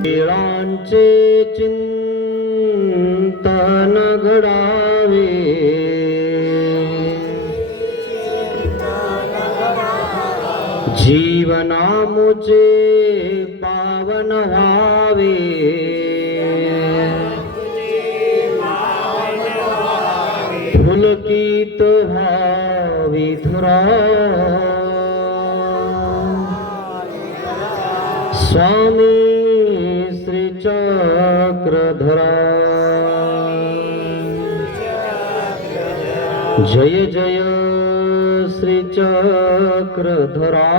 वीरांचे चिंतन घडावे, जीवनामुचे पावन व्हावे, पुलकित व्हावी धुरा, स्वामी श्री चक्रधरा, जय जय श्री चक्रधरा,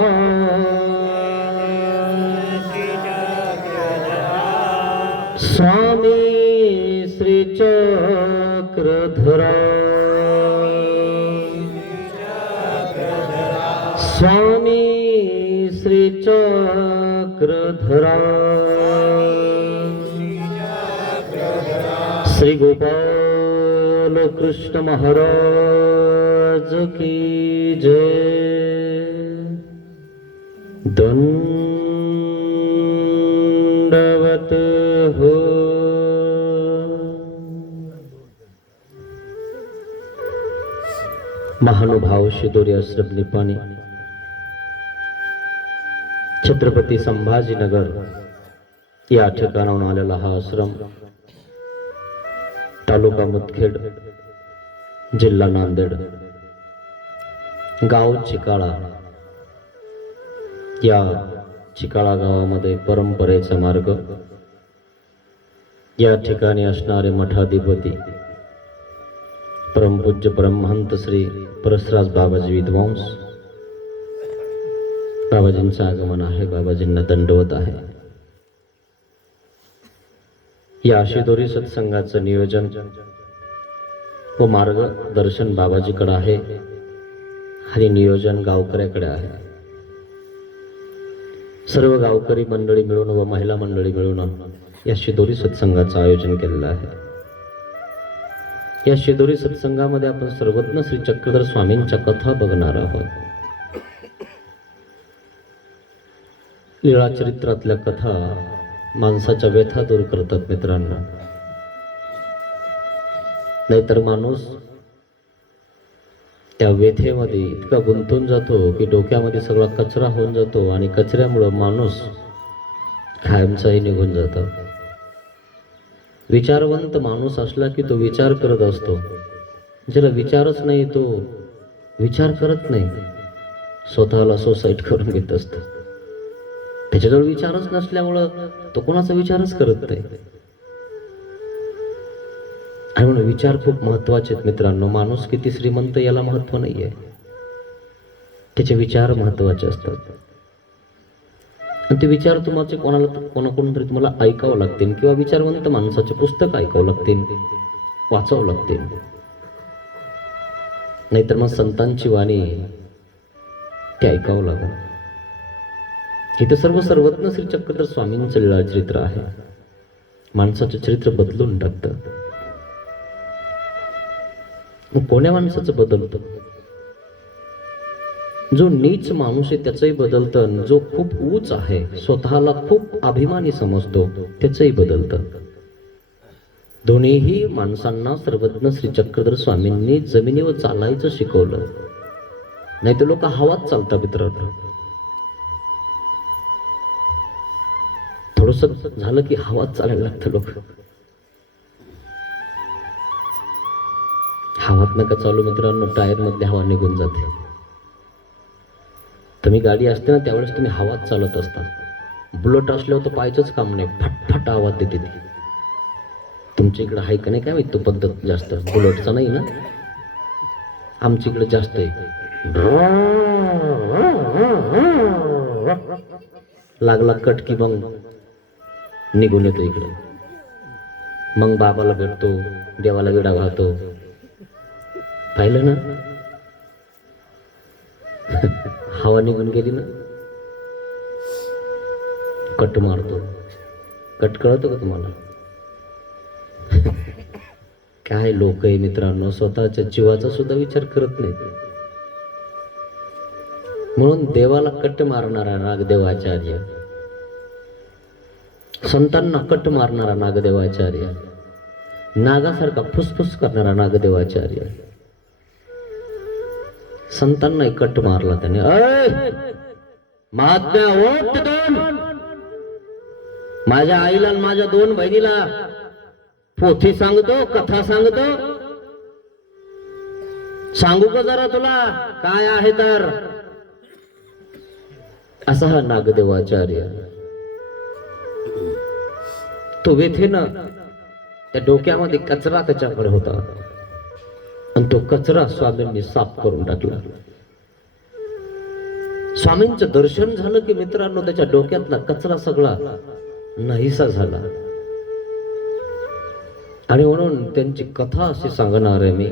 स्वामी श्री चक्रधरा, स्वामी श्री चक्रधरा, श्री गोपाल कृष्ण महाराज की जय। दंडवत हो। महानुभाव शिदोरी आश्रम निपाणी, छत्रपती संभाजीनगर या ठिकाणाहून आलेला हा आश्रम तालुका मुदखेड, जिल्हा नांदेड, गाव चिकाळा. या चिकाळा गावामध्ये परंपरेचा मार्ग, या ठिकाणी असणारे मठाधिपती परमपूज्य परमहंत श्री परसराज बाबाजी विद्वांस, बाबाजींचं आगमन आहे. बाबाजींना दंडवत आहे. या शिदोरी सत्संगाचं नियोजन व मार्गदर्शन बाबाजीकडे आहे आणि नियोजन गावकऱ्याकडे आहे. सर्व गावकरी मंडळी मिळून व महिला मंडळी मिळून या शिदोरी सत्संगाचं आयोजन केलेलं आहे. या शिदोरी सत्संगामध्ये आपण सर्वज्ञ श्री चक्रधर स्वामींच्या कथा बघणार आहोत. लीळा चरित्रातल्या कथा माणसाच्या व्यथा दूर करतात मित्रांनो. नाहीतर माणूस त्या व्यथेमध्ये इतका गुंतून जातो की डोक्यामध्ये सगळा कचरा होऊन जातो आणि कचऱ्यामुळे माणूस कायमचाही निघून जातो. विचारवंत माणूस असला की तो विचार करत असतो. ज्याला विचारच नाही तो विचार करत नाही, स्वतःला सोसाईट करून घेत असतो. त्याच्याजवळ विचारच नसल्यामुळं तो कोणाचा विचारच करत नाही. आणि म्हणून विचार खूप महत्वाचे आहेत मित्रांनो. माणूस किती श्रीमंत याला महत्व नाहीये, त्याचे विचार महत्वाचे असतात. आणि ते विचार तुम्हाला कोणाकडून तरी तुम्हाला ऐकावं लागतील किंवा विचारवंत माणसाचे पुस्तक ऐकावं लागतील, वाचावं लागतील. नाहीतर मग संतांची वाणी ते ऐकावं लागेल. इथं सर्वज्ञ श्री चक्रधर स्वामींचं लीळा चरित्र आहे. माणसाचं चरित्र बदलून टाकतं. मग कोण्या माणसाचं बदलतं? जो नीच माणूस आहे त्याचंही बदलतं. जो खूप उच्च आहे, स्वतःला खूप अभिमानी समजतो, त्याचंही बदलतं. दोन्हीही माणसांना सर्वज्ञ श्री चक्रधर स्वामींनी जमिनीवर चालायचं शिकवलं. नाही तर लोक हवात चालतात मित्रांनो. थोडस झालं की हवात चालायला लागतं. लोक हवात नका चालू मित्रांनो, टायर मधली हवा निघून जाते. तुम्ही गाडी असते ना त्यावेळेस तुम्ही हवात चालत असता. बुलेट असल्यावर तर पाहायचंच काम नाही, फटफट आवाज देते ती. तुमच्या इकडे आहे का नाही काय माहिती तो पद्धत जास्त. बुलेटचा नाही ना, आमच्या इकडे जास्त आहे. लागला कट की मग निघून येतो इकडे. मग बाबाला भेटतो, देवाला विडा घालतो. पाहिलं ना, हवा निघून गेली ना, कट मारतो. कट कळतो का तुम्हाला? काय लोक आहे मित्रांनो, स्वतःच्या जीवाचा सुद्धा विचार करत नाही. म्हणून देवाला कट मारणारा रागदेवाचार्य संतांना कट मारणारा नागदेवाचार्य, नागासारखा फुसफुस करणारा नागदेवाचार्य, संतांना कट मारला त्याने. महात्म्या ओट दोन, माझ्या आईला आणि माझ्या दोन बहिणीला पोथी सांगतो, कथा सांगतो, सांगू का जरा तुला काय आहे तर. असा हा नागदेवाचार्य. तो व्यथेनं त्या डोक्यामध्ये कचरा त्याच्याकडे होता आणि तो कचरा स्वामींनी साफ करून टाकला. स्वामींचं दर्शन झालं की मित्रांनो त्याच्या डोक्यातला कचरा सगळा नाहीसा झाला. आणि म्हणून त्यांची कथा अशी सांगणार आहे मी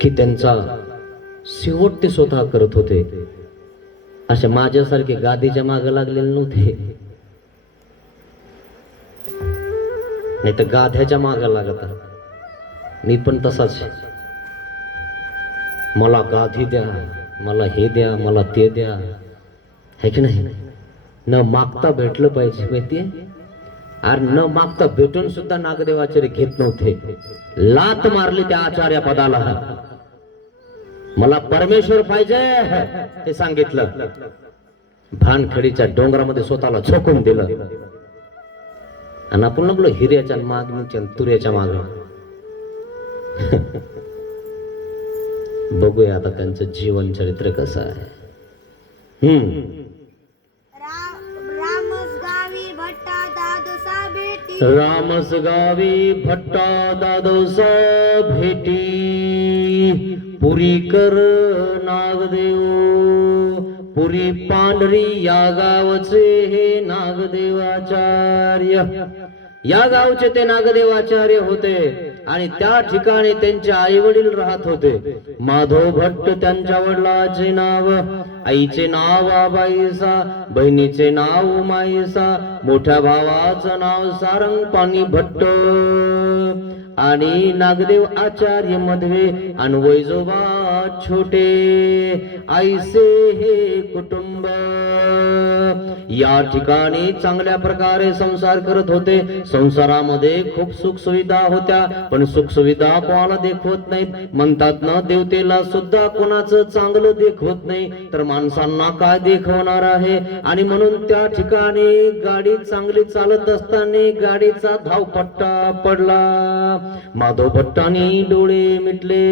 की त्यांचा शेवट ते स्वतः करत होते. अशा माझ्यासारखे गादीच्या मागे लागलेले नव्हते, नाही तर गाध्याच्या मागे लागत. मी पण तसाच, मला गादी द्या, मला हे द्या, मला ते द्या, है की नाही. न मागता भेटलं पाहिजे माहितीये. आणि न मागता भेटून सुद्धा नागदेवाचार्य घेत नव्हते. लात मारली त्या आचार्य पदाला. मला परमेश्वर पाहिजे ते सांगितलं. भानखडीच्या डोंगरामध्ये स्वतःला झोकून दिलं. आणि आपण लागलो हिऱ्याच्या मागणीच्या तुऱ्याच्या माग. बघूया आता त्यांचं जीवन चरित्र कसं आहे. रामस गावी भट्टा दादोसा भेटी, पुरी कर नागदेव, पुरी पांढरी या गावचे हे नागदेवाचार्य. या गावचे ते नागदेवाचार्य होते आणि त्या ठिकाणी त्यांचे आई वडील राहत होते. माधव भट्ट त्यांच्या वडिलाचे नाव, आईचे नाव आबाईसा, बहिणीचे नाव उमाईसा, मोठ्या भावाचं नाव सारंगपाणी भट्ट आणि नागदेव आचार्य मधवे आणि वैजोबा छोटे. आईसे हे कुटुंब या ठिकाणी चांगल्या प्रकारे संसार करत होते. संसारामध्ये खूप सुख सुविधा होत्या, पण सुख सुविधा कोणाला देखवत नाहीत. म्हणतात ना देवतेला सुद्धा कोणाचं चांगलं देखवत नाही, तर माणसांना काय देखवणार आहे. आणि म्हणून त्या ठिकाणी गाडी चांगली चालत असताना गाडीचा धावपट्टा पडला. माधव भट्टांनी डोळे मिटले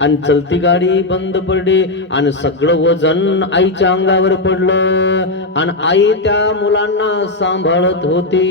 आणि चलती गाडी बंद पडली आणि सगळं वजन आईच्या अंगावर पडलं आणि आई त्या मुलांना सांभाळत होती.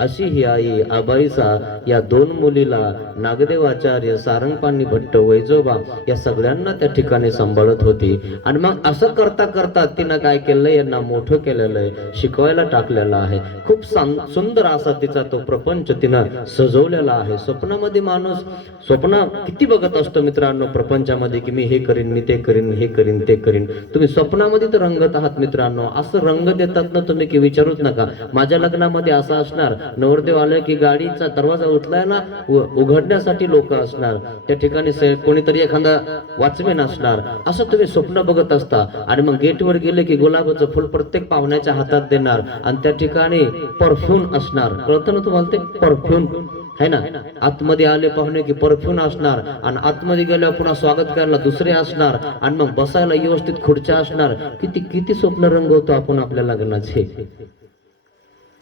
अशी ही आई आबाईसा या दोन मुलीला नागदेवाचार्य, सारंगपाणी भट्ट, वैजोबा या सगळ्यांना त्या ठिकाणी सांभाळत होती. आणि मग असं करता करता तिनं काय केलं, यांना मोठं केलेलं आहे, शिकवायला टाकलेलं आहे. खूप सुंदर असा तिचा तो प्रपंच तिनं सजवलेला आहे. स्वप्नामध्ये माणूस स्वप्न किती बघत असतो मित्रांनो प्रपंचामध्ये, की मी हे करीन, मी ते करीन, हे करीन, ते करीन. तुम्ही स्वप्नामध्ये तर रंगत आहात मित्रांनो. असं रंग देतात ना तुम्ही की विचारूच नका. माझ्या लग्नामध्ये असं असणार, नवरदेव आले की गाडीचा दरवाजा उठलाय ना उघडण्यासाठी लोक असणार, त्या ठिकाणी कोणीतरी एखादा वॉचमॅन असणार. असं तुम्ही स्वप्न बघत असता. आणि मग गेटवर गेले की गुलाबाचं फुल प्रत्येक पाहुण्याच्या हातात देणार आणि त्या ठिकाणी परफ्यूम असणार. कळतं ना तुम्हाला ते परफ्यूम है ना. आतमध्ये आले पाहुणे की परफ्यूम असणार आणि आतमध्ये गेल्यावर पुन्हा स्वागत करायला दुसरे असणार आणि मग बसायला व्यवस्थित खुर्च्या असणार. किती किती स्वप्न रंगवतो आपण आपल्या लग्नाचे.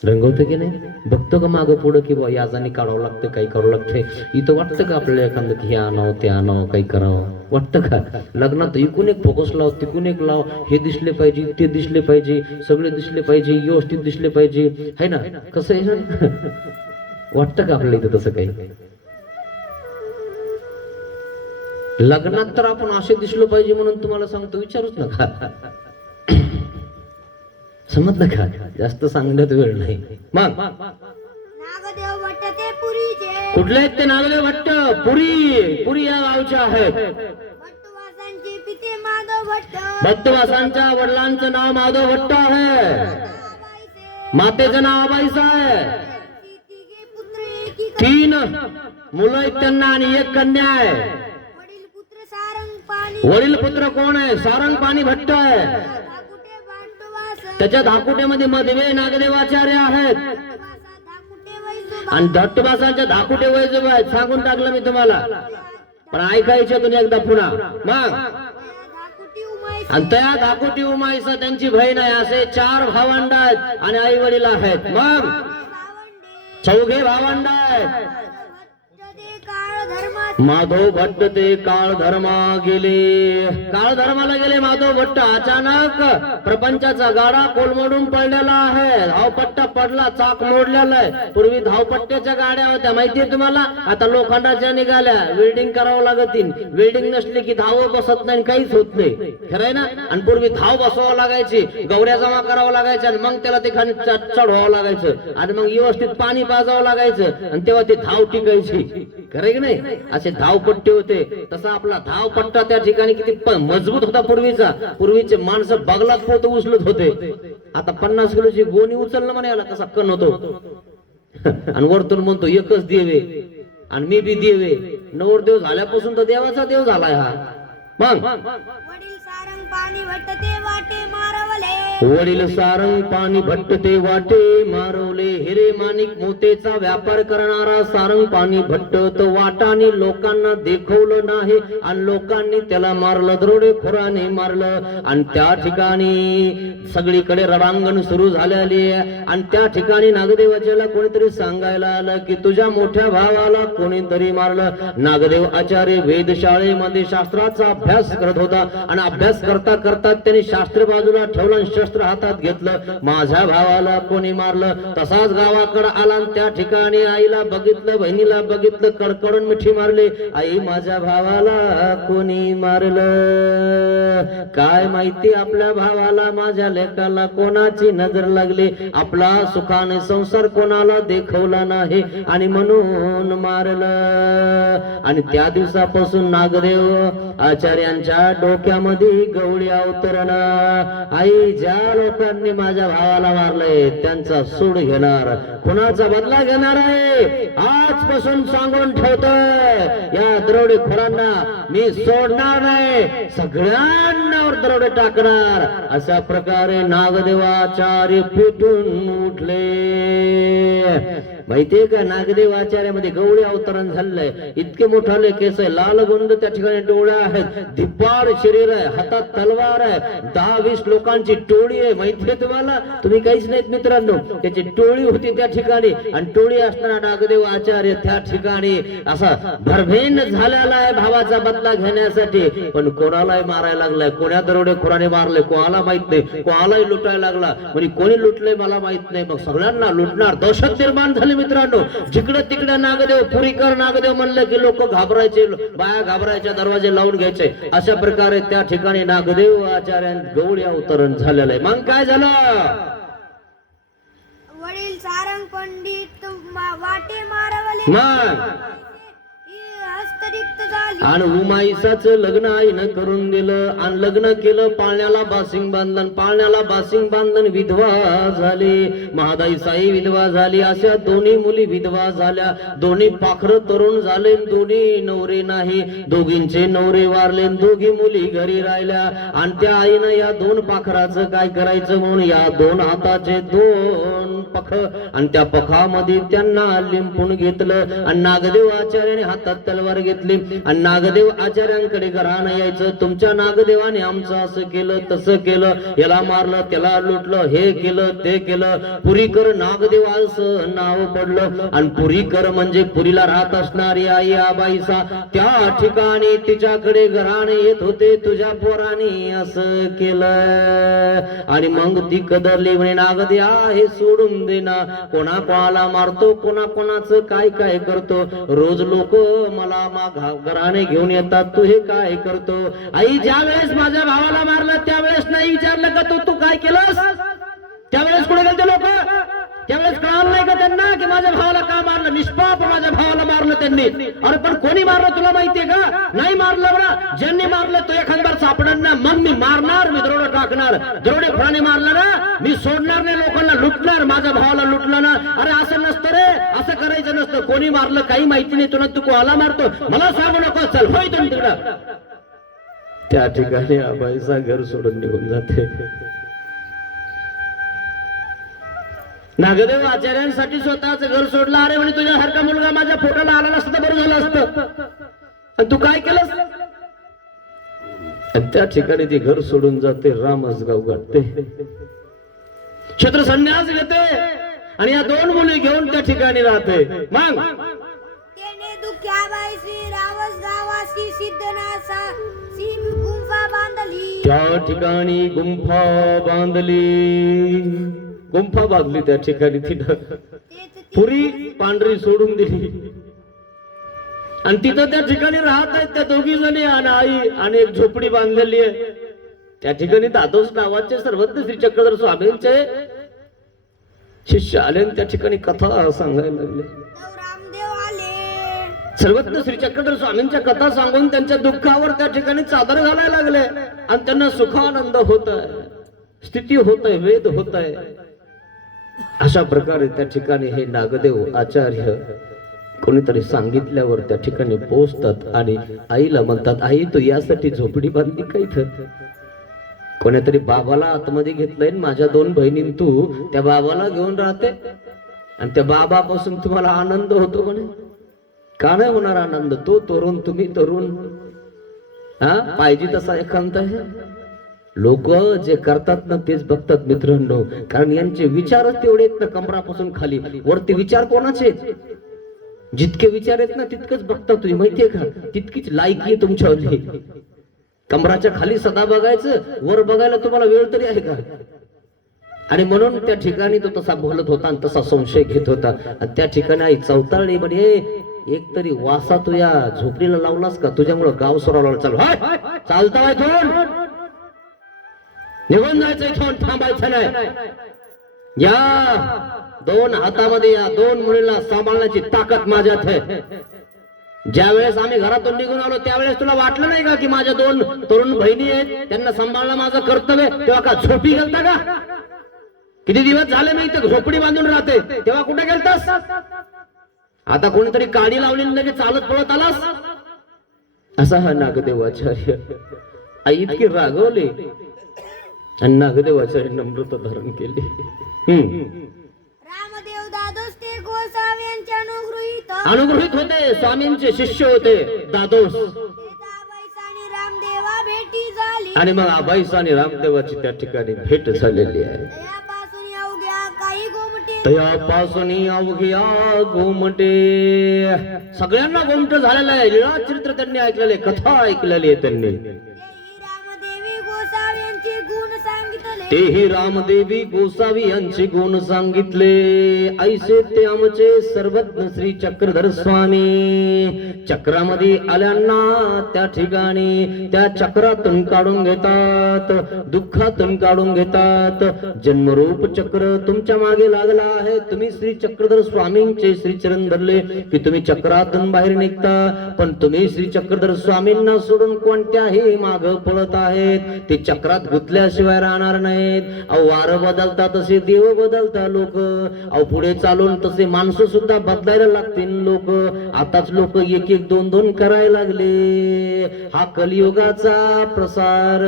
रंगवतो की नाही, बघतो का मागं पुढं की बा याजाने काढावं लागतं, काही करावं लागतंय. इथं वाटतं का आपल्याला एखादं की हे आणावं ते आणावं, काही करावं वाटतं का. लग्नात इकून एक फोकस लाव, तिकून एक लाव, हे दिसले पाहिजे, ते दिसले पाहिजे, सगळे दिसले पाहिजे, व्यवस्थित दिसले पाहिजे, है ना. कसं आहे वाटतं का आपल्याला इथं तसं काही. लग्नात तर आपण असे दिसलो पाहिजे म्हणून तुम्हाला सांगतो, विचारूच नका. समजलं का, जास्त सांगण्यात वेळ नाही. मग नागदेव भट्ट ते पुरीचे. कुठले आहेत ते नागदेव भट्ट? पुरी, पुरी या गावचे आहेत. भट्टवासांचे पिते माधव भट्ट. भट्टवासांच्या वडिलांचं नाव माधव भट्ट आहे, मातेचं नाव आबाईसा आहे. तीन मुलं आहेत त्यांना आणि एक कन्या आहे. वडील पुत्र सारंगपाणी. वडील पुत्र कोण आहे? सारंगपाणी भट्ट आहे. त्याच्या धाकुट्यामध्ये मधवे नागदेवाचार्य आहेत वासा धाकुटे वैजोबा आणि धट्टबासांच्या धाकुटे वैजोबा आहेत. सांगून टाकलं मी तुम्हाला, पण ऐकायचं तुम्ही एकदा पुन्हा. मग धाकुटी उमाई आणि त्या धाकुटी उमाईसा त्यांची बहीण आहे. असे 4 भावंड आहेत आणि आई वडील आहेत. मग भावंडे 4 भावंड आहेत. भट्ट ते काळ धर्मात माधव भट्ट ते काळ धर्मा गेले. काळ धर्माला गेले माधव भट्ट. अचानक प्रपंचाचा गाडा कोलमडून पडलेला आहे. धावपट्टा पडला, चाक मोडलेला आहे. पूर्वी धावपट्ट्याच्या गाड्या होत्या माहितीये तुम्हाला, आता लोखंडाच्या निघाल्या. वेल्डिंग करावं लागतील. वेल्डिंग नसली की धाव बसत नाही, काहीच होत नाही. खरंय ना. आणि पूर्वी धाव बसवावं लागायची, गवऱ्या जमा करावं लागायच्या आणि मग त्याला ते खाली चढवावं लागायचं आणि मग व्यवस्थित पाणी पाजावं लागायचं आणि तेव्हा ती धाव टिकायची. खरंय की नाही. असे धावपट्टे होते. तसा आपला धावपट्टा त्या ठिकाणी किती मजबूत होता पूर्वीचा. पूर्वीचे माणसं बगलात पोत उचलत होते. आता 50 किलोची गोणी उचलणं म्हणायला कसा कण होतो. आणि वरतून म्हणतो एकच देवे आणि मी बी देवे. नवरदेव झाल्यापासून तर देवाचा देव झालाय हा. मग वडील सारंग पाणी भट्ट ते वाटे मारवले वडील सारंग पाणी भट्ट ते वाटे मारवले. हिरे माणिक मोतेचा व्यापार करणारा सारंग पाणी भट्ट तो वाटाने लोकांना देखवलं नाही आणि लोकांनी त्याला मारलं. दरोडेखोराने मारलं आणि त्या ठिकाणी सगळीकडे रडांगण सुरू झालेली आहे. आणि त्या ठिकाणी नागदेवाच्याला कोणीतरी सांगायला आलं की तुझ्या मोठ्या भावाला कोणीतरी मारलं. नागदेव आचार्य वेधशाळेमध्ये शास्त्राचा अभ्यास करत होता आणि अभ्यास करता करता त्यांनी शास्त्र बाजूला ठेवलं आणि शस्त्र हातात घेतलं. माझ्या भावाला कोणी मारलं. तसाच गावाकडे आला आणि त्या ठिकाणी आईला बघितलं, बहिणीला बघितलं, कडकडून मिठी मारली. आई माझ्या भावाला कोणी मारलं. काय माहिती आपल्या भावाला, माझ्या लेकाला कोणाची नजर लागली. आपला सुखाने संसार कोणाला देखवला नाही आणि म्हणून मारलं. आणि त्या दिवसापासून नागदेव आचार्यांच्या डोक्यामध्ये गवळी अवतरणं. आई ज्या लोकांनी माझ्या भावाला मारलंय त्यांचा सूड घेणार, कुणाचा बदला घेणार आहे. आजपासून सांगून ठेवतोय या दरोडेखोरांना मी सोडणार नाही, सगळ्यांवर दरोडे टाकणार. अशा प्रकारे नागदेवाचार्य पेटून उठले. माहितीये का नागदेव आचार्यामध्ये गवळी अवतरण झालंय. इतके मोठाले केस आहे, लाल गुंड त्या ठिकाणी डोळे आहेत, धिप्पाड शरीर आहे, हातात तलवार आहे, 10-20 लोकांची टोळी आहे. माहितीये तुम्हाला, तुम्ही काहीच नाहीत मित्रांनो. त्याची टोळी होती त्या ठिकाणी आणि टोळी असणारा नागदेव आचार्य त्या ठिकाणी असा भरभेन झालेला आहे भावाचा बदला घेण्यासाठी. पण कोणालाही मारायला लागलाय, कोण्या दरोडेखोराने मारले कोणाला माहित नाही, कोणालाही लुटायला लागला. म्हणजे कोणी लुटलंय मला माहित नाही, मग सगळ्यांना लुटणार. दहशत निर्माण झाली मित्रांनो. जिकडे तिकडे नागदेव, पुरीकर नागदेव म्हणलं की लोक घाबरायचे, बाया घाबरायच्या, दरवाजे लावून घ्यायचे. अशा प्रकारे त्या ठिकाणी नागदेव आचार्यांत गवळी अवतरण झालेलं आहे. मग काय झालं. वडील सारंग पंडित वाटे मारवले मग हस्तरिक्त झाली आणि उमाईसाचं लग्न आईनं करून दिलं आणि लग्न केलं. पाळण्याला बासिंग बांधन, पाळण्याला बासिंग बांधन विधवा झाली. महादाई साई विधवा झाली. अशा दोन्ही मुली विधवा झाल्या. दोन्ही पाखरं तरुण झाले, दोन्ही नवरे नाही. दोघींचे नवरे वारले, दोघी मुली घरी राहिल्या. आणि त्या आईनं या 2 पाखराचं काय करायचं म्हणून या 2 हाताचे 2 पख आणि त्या पखामध्ये त्यांना लिंपून घेतलं. आणि नागदेव आचार्याने हातात तलवार घेतली आणि नागदेव आचार्यांकडे घरानं यायचं. तुमच्या नागदेवाने आमचं असं केलं, तसं केलं, याला मारलं, त्याला लुटलं, हे केलं, ते केलं. पुरीकर नागदेव असं नाव पडलं. आणि पुरीकर म्हणजे पुरीला राहत असणारी आई आबाईसा. त्या ठिकाणी तिच्याकडे घराने येत होते, तुझ्या पोराने असं केलं. आणि मग ती कदरली, म्हणे नागदेव हे सोडून दे ना. कोणा कोणाला मारतो, कोणा कोणाचं काय काय करतो. रोज लोक मला घराने घेऊन येतात, तू हे काय करतो. आई ज्या वेळेस माझ्या भावाला मारलं त्यावेळेस नाही विचारलं का तू काय केलंस. त्यावेळेस कुठे गेलते लोक. त्यावेळेस कळालं नाही का त्यांना की माझ्या भावाला का मारलं. निष्पाप माझ्या भावाला मारलं त्यांनी. अरे पण कोणी मारलं तुला माहितीये का. नाही मारलं बरं. ज्यांनी मारलं तो एखादा सापडणार ना, मग मी मारणार, मी दरोडा टाकणार. दरोडेखोराने मारलं ना, मी सोडणार नाही, लोकांना लुटणार. माझ्या भावाला लुटलं ना, अरे असं नसतं रे, असं करायचं नसतं. कोणी मारलं काही माहिती नाही तुला, तू कोणाला मारतो मला सांगू नको, चल होय तुम्ही तिकडं. त्या ठिकाणी आबाईचा घर सोडून निघून जाते. नागदेव आचार्यांसाठी स्वतःच घर सोडलं. अरे म्हणे तुझ्यासारखा मुलगा माझ्या पोटाला आला नसता तर बरं झालं असतं. आणि तू काय केलंस? आणि त्या ठिकाणी ती घर सोडून जाते, रामच गाव गाठते, क्षेत्र संन्यास घेते आणि या दोन मुली घेऊन त्या ठिकाणी राहते. मग तेने दुःख्याबाई श्री रावस गावासी सिद्धनासा सी गुंफा बांधली. त्या ठिकाणी गुंफा बांधली त्या ठिकाणी तिथं पुरी पांढरी सोडून दिली आणि तिथं त्या ठिकाणी राहत आहेत त्या दोघी जणी आणि आई आणि एक झोपडी बांधलेली आहे. त्या ठिकाणी दादोस नावाचे सर्वज्ञ श्री चक्रधर स्वामींचे शिष्य आले आणि त्या ठिकाणी कथा सांगायला लागले. रामदेव आले. सर्वज्ञ श्री चक्रधर स्वामींच्या कथा सांगून त्यांच्या दुःखावर त्या ठिकाणी चादर घालायला लागले आणि त्यांना सुखानंद होत आहे, स्थिती होत आहे, वेद होत आहे. अशा प्रकारे त्या ठिकाणी हे नागदेव आचार्य कोणीतरी सांगितल्यावर त्या ठिकाणी पोहोचतात आणि आईला म्हणतात, आई तू यासाठी झोपडी बांधली का इथं? कोणीतरी बाबाला आतमध्ये घेतलंय, माझ्या दोन बहिणी तू त्या बाबाला घेऊन राहते आणि त्या बाबापासून तुम्हाला आनंद होतो म्हणे. का नाही होणार आनंद? तो तरुण, तुम्ही तरुण, हा पाहिजे तसा एकांत आहे. लोक जे करतात ना तेच बघतात मित्रांनो, कारण यांचे विचारच तेवढे आहेत ना कमरापासून खाली. वरती विचार कोणाचे? जितके विचार आहेत ना तितकंच बघता तुम्ही, माहितीये का? तितकीच लायकी आहे तुमच्यावरली. कमराच्या खाली सदा बघायचं, वर बघायला तुम्हाला वेळ तरी आहे का? आणि म्हणून त्या ठिकाणी तो तसा बोलत होता आणि तसा संशय घेत होता. आणि त्या ठिकाणी आई चौताळली म्हणे, एक तरी वासा तू या झोपडीला लावलास का? तुझ्यामुळं गाव सोरावला. चालू चालता इथून, निघून जायचं इथून, थांबायचं नाही. या दोन हातामध्ये या दोन मुलीला सांभाळण्याची ताकद माझ्यात आहे. ज्या वेळेस आम्ही घरातून निघून आलो त्यावेळेस तुला वाटलं नाही का की माझ्या दोन तरुण बहिणी आहेत, त्यांना सांभाळणं माझं कर्तव्य? तेव्हा का झोपी गेलता का? किती दिवस झाले मी इथं झोपडी बांधून राहते, तेव्हा कुठे गेलतास? आता कोणीतरी काडी लावली लगेच चालत पळत आलास? असा हा नागदेवाचार्य. आई इतकी रागवली आणि नागदेवाचार्य नम्रता धारण केली. रामदेव दादोस ते गोसावी यांचे अनुगृहीत होते, स्वामींचे शिष्य होते दादोस. आणि रामदेवा भेटी झाली आणि मग आबाईस आणि रामदेवाची त्या ठिकाणी भेट झालेली आहे. त्यापासून अवघ्या काही गोमटे, त्यापासून अवघ्या गोमटे, सगळ्यांना गोमट झालेला आहे. लीळा चरित्र त्यांनी ऐकलेले, कथा ऐकलेली आहे त्यांनी. तेही रामदेवी गोसावी यांचे गुण सांगितले. ऐसे ते आमचे सर्वज्ञ श्री चक्रधर स्वामी चक्रामध्ये आल्यांना त्या ठिकाणी त्या चक्रातून काढून घेतात, दुःखातून काढून घेतात. जन्मरूप चक्र तुमच्या मागे लागला आहे. तुम्ही श्री चक्रधर स्वामींचे श्री चरण धरले की तुम्ही चक्रातून बाहेर निघता, पण तुम्ही श्री चक्रधर स्वामींना सोडून कोणत्याही माग पळत आहेत. ते चक्रात गुंतल्याशिवाय राहणार नाही. वार बदलता तसे देव बदलता लोक. पुढे चालून तसे माणसं सुद्धा बदलायला लागतील लोक. आताच लोक एक एक दोन दोन करायला लागले. हा कलियुगाचा प्रसार.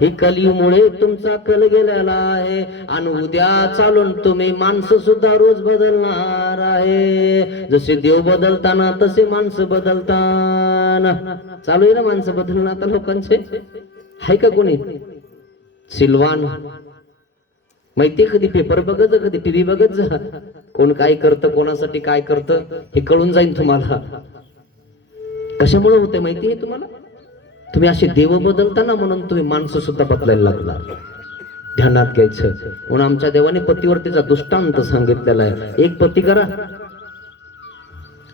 हे कलियुगमुळे तुमचा कल गेलेला आहे आणि उद्या चालून तुम्ही माणसं सुद्धा रोज बदलणार आहे. जसे देव बदलताना तसे माणसं बदलताना. चालू आहे ना माणसं बदलणं आता लोकांचे. आहे का कोणी? सिल्वान माहितीये? कधी पेपर बघत जा, कधी टीव्ही बघत जा. कोण काय करतं, कोणासाठी काय करतं हे कळून जाईल तुम्हाला. कशामुळे होते माहितीये तुम्हाला? तुम्ही असे देव बदलताना म्हणून तुम्ही माणसं सुद्धा बदलायला लागणार. ध्यानात घ्यायचं. म्हणून आमच्या देवाने पतीवरतीचा दृष्टांत सांगितलेला आहे. एक पती करा,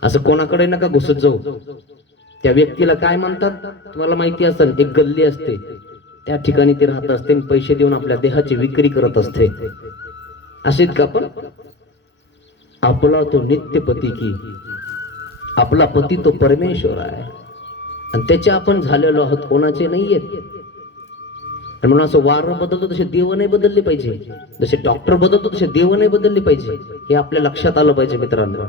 असं कोणाकडे नका घुसत जाऊ. त्या व्यक्तीला काय म्हणतात तुम्हाला माहिती असेल? एक गल्ली असते, त्या ठिकाणी ती राहत असते, पैसे देऊन आपल्या देहाची विक्री करत असते. असेच का? पण आपला तो नित्य पती की आपला पती तो परमेश्वर आहे आणि त्याचे आपण झालेलो आहोत, कोणाचे नाहीयेत. म्हणून असं वार बदलतो तसे देव नाही बदलले पाहिजे. जसे डॉक्टर बदलतो तसे देव नाही बदलले पाहिजे. हे आपल्या लक्षात आलं पाहिजे मित्रांनो.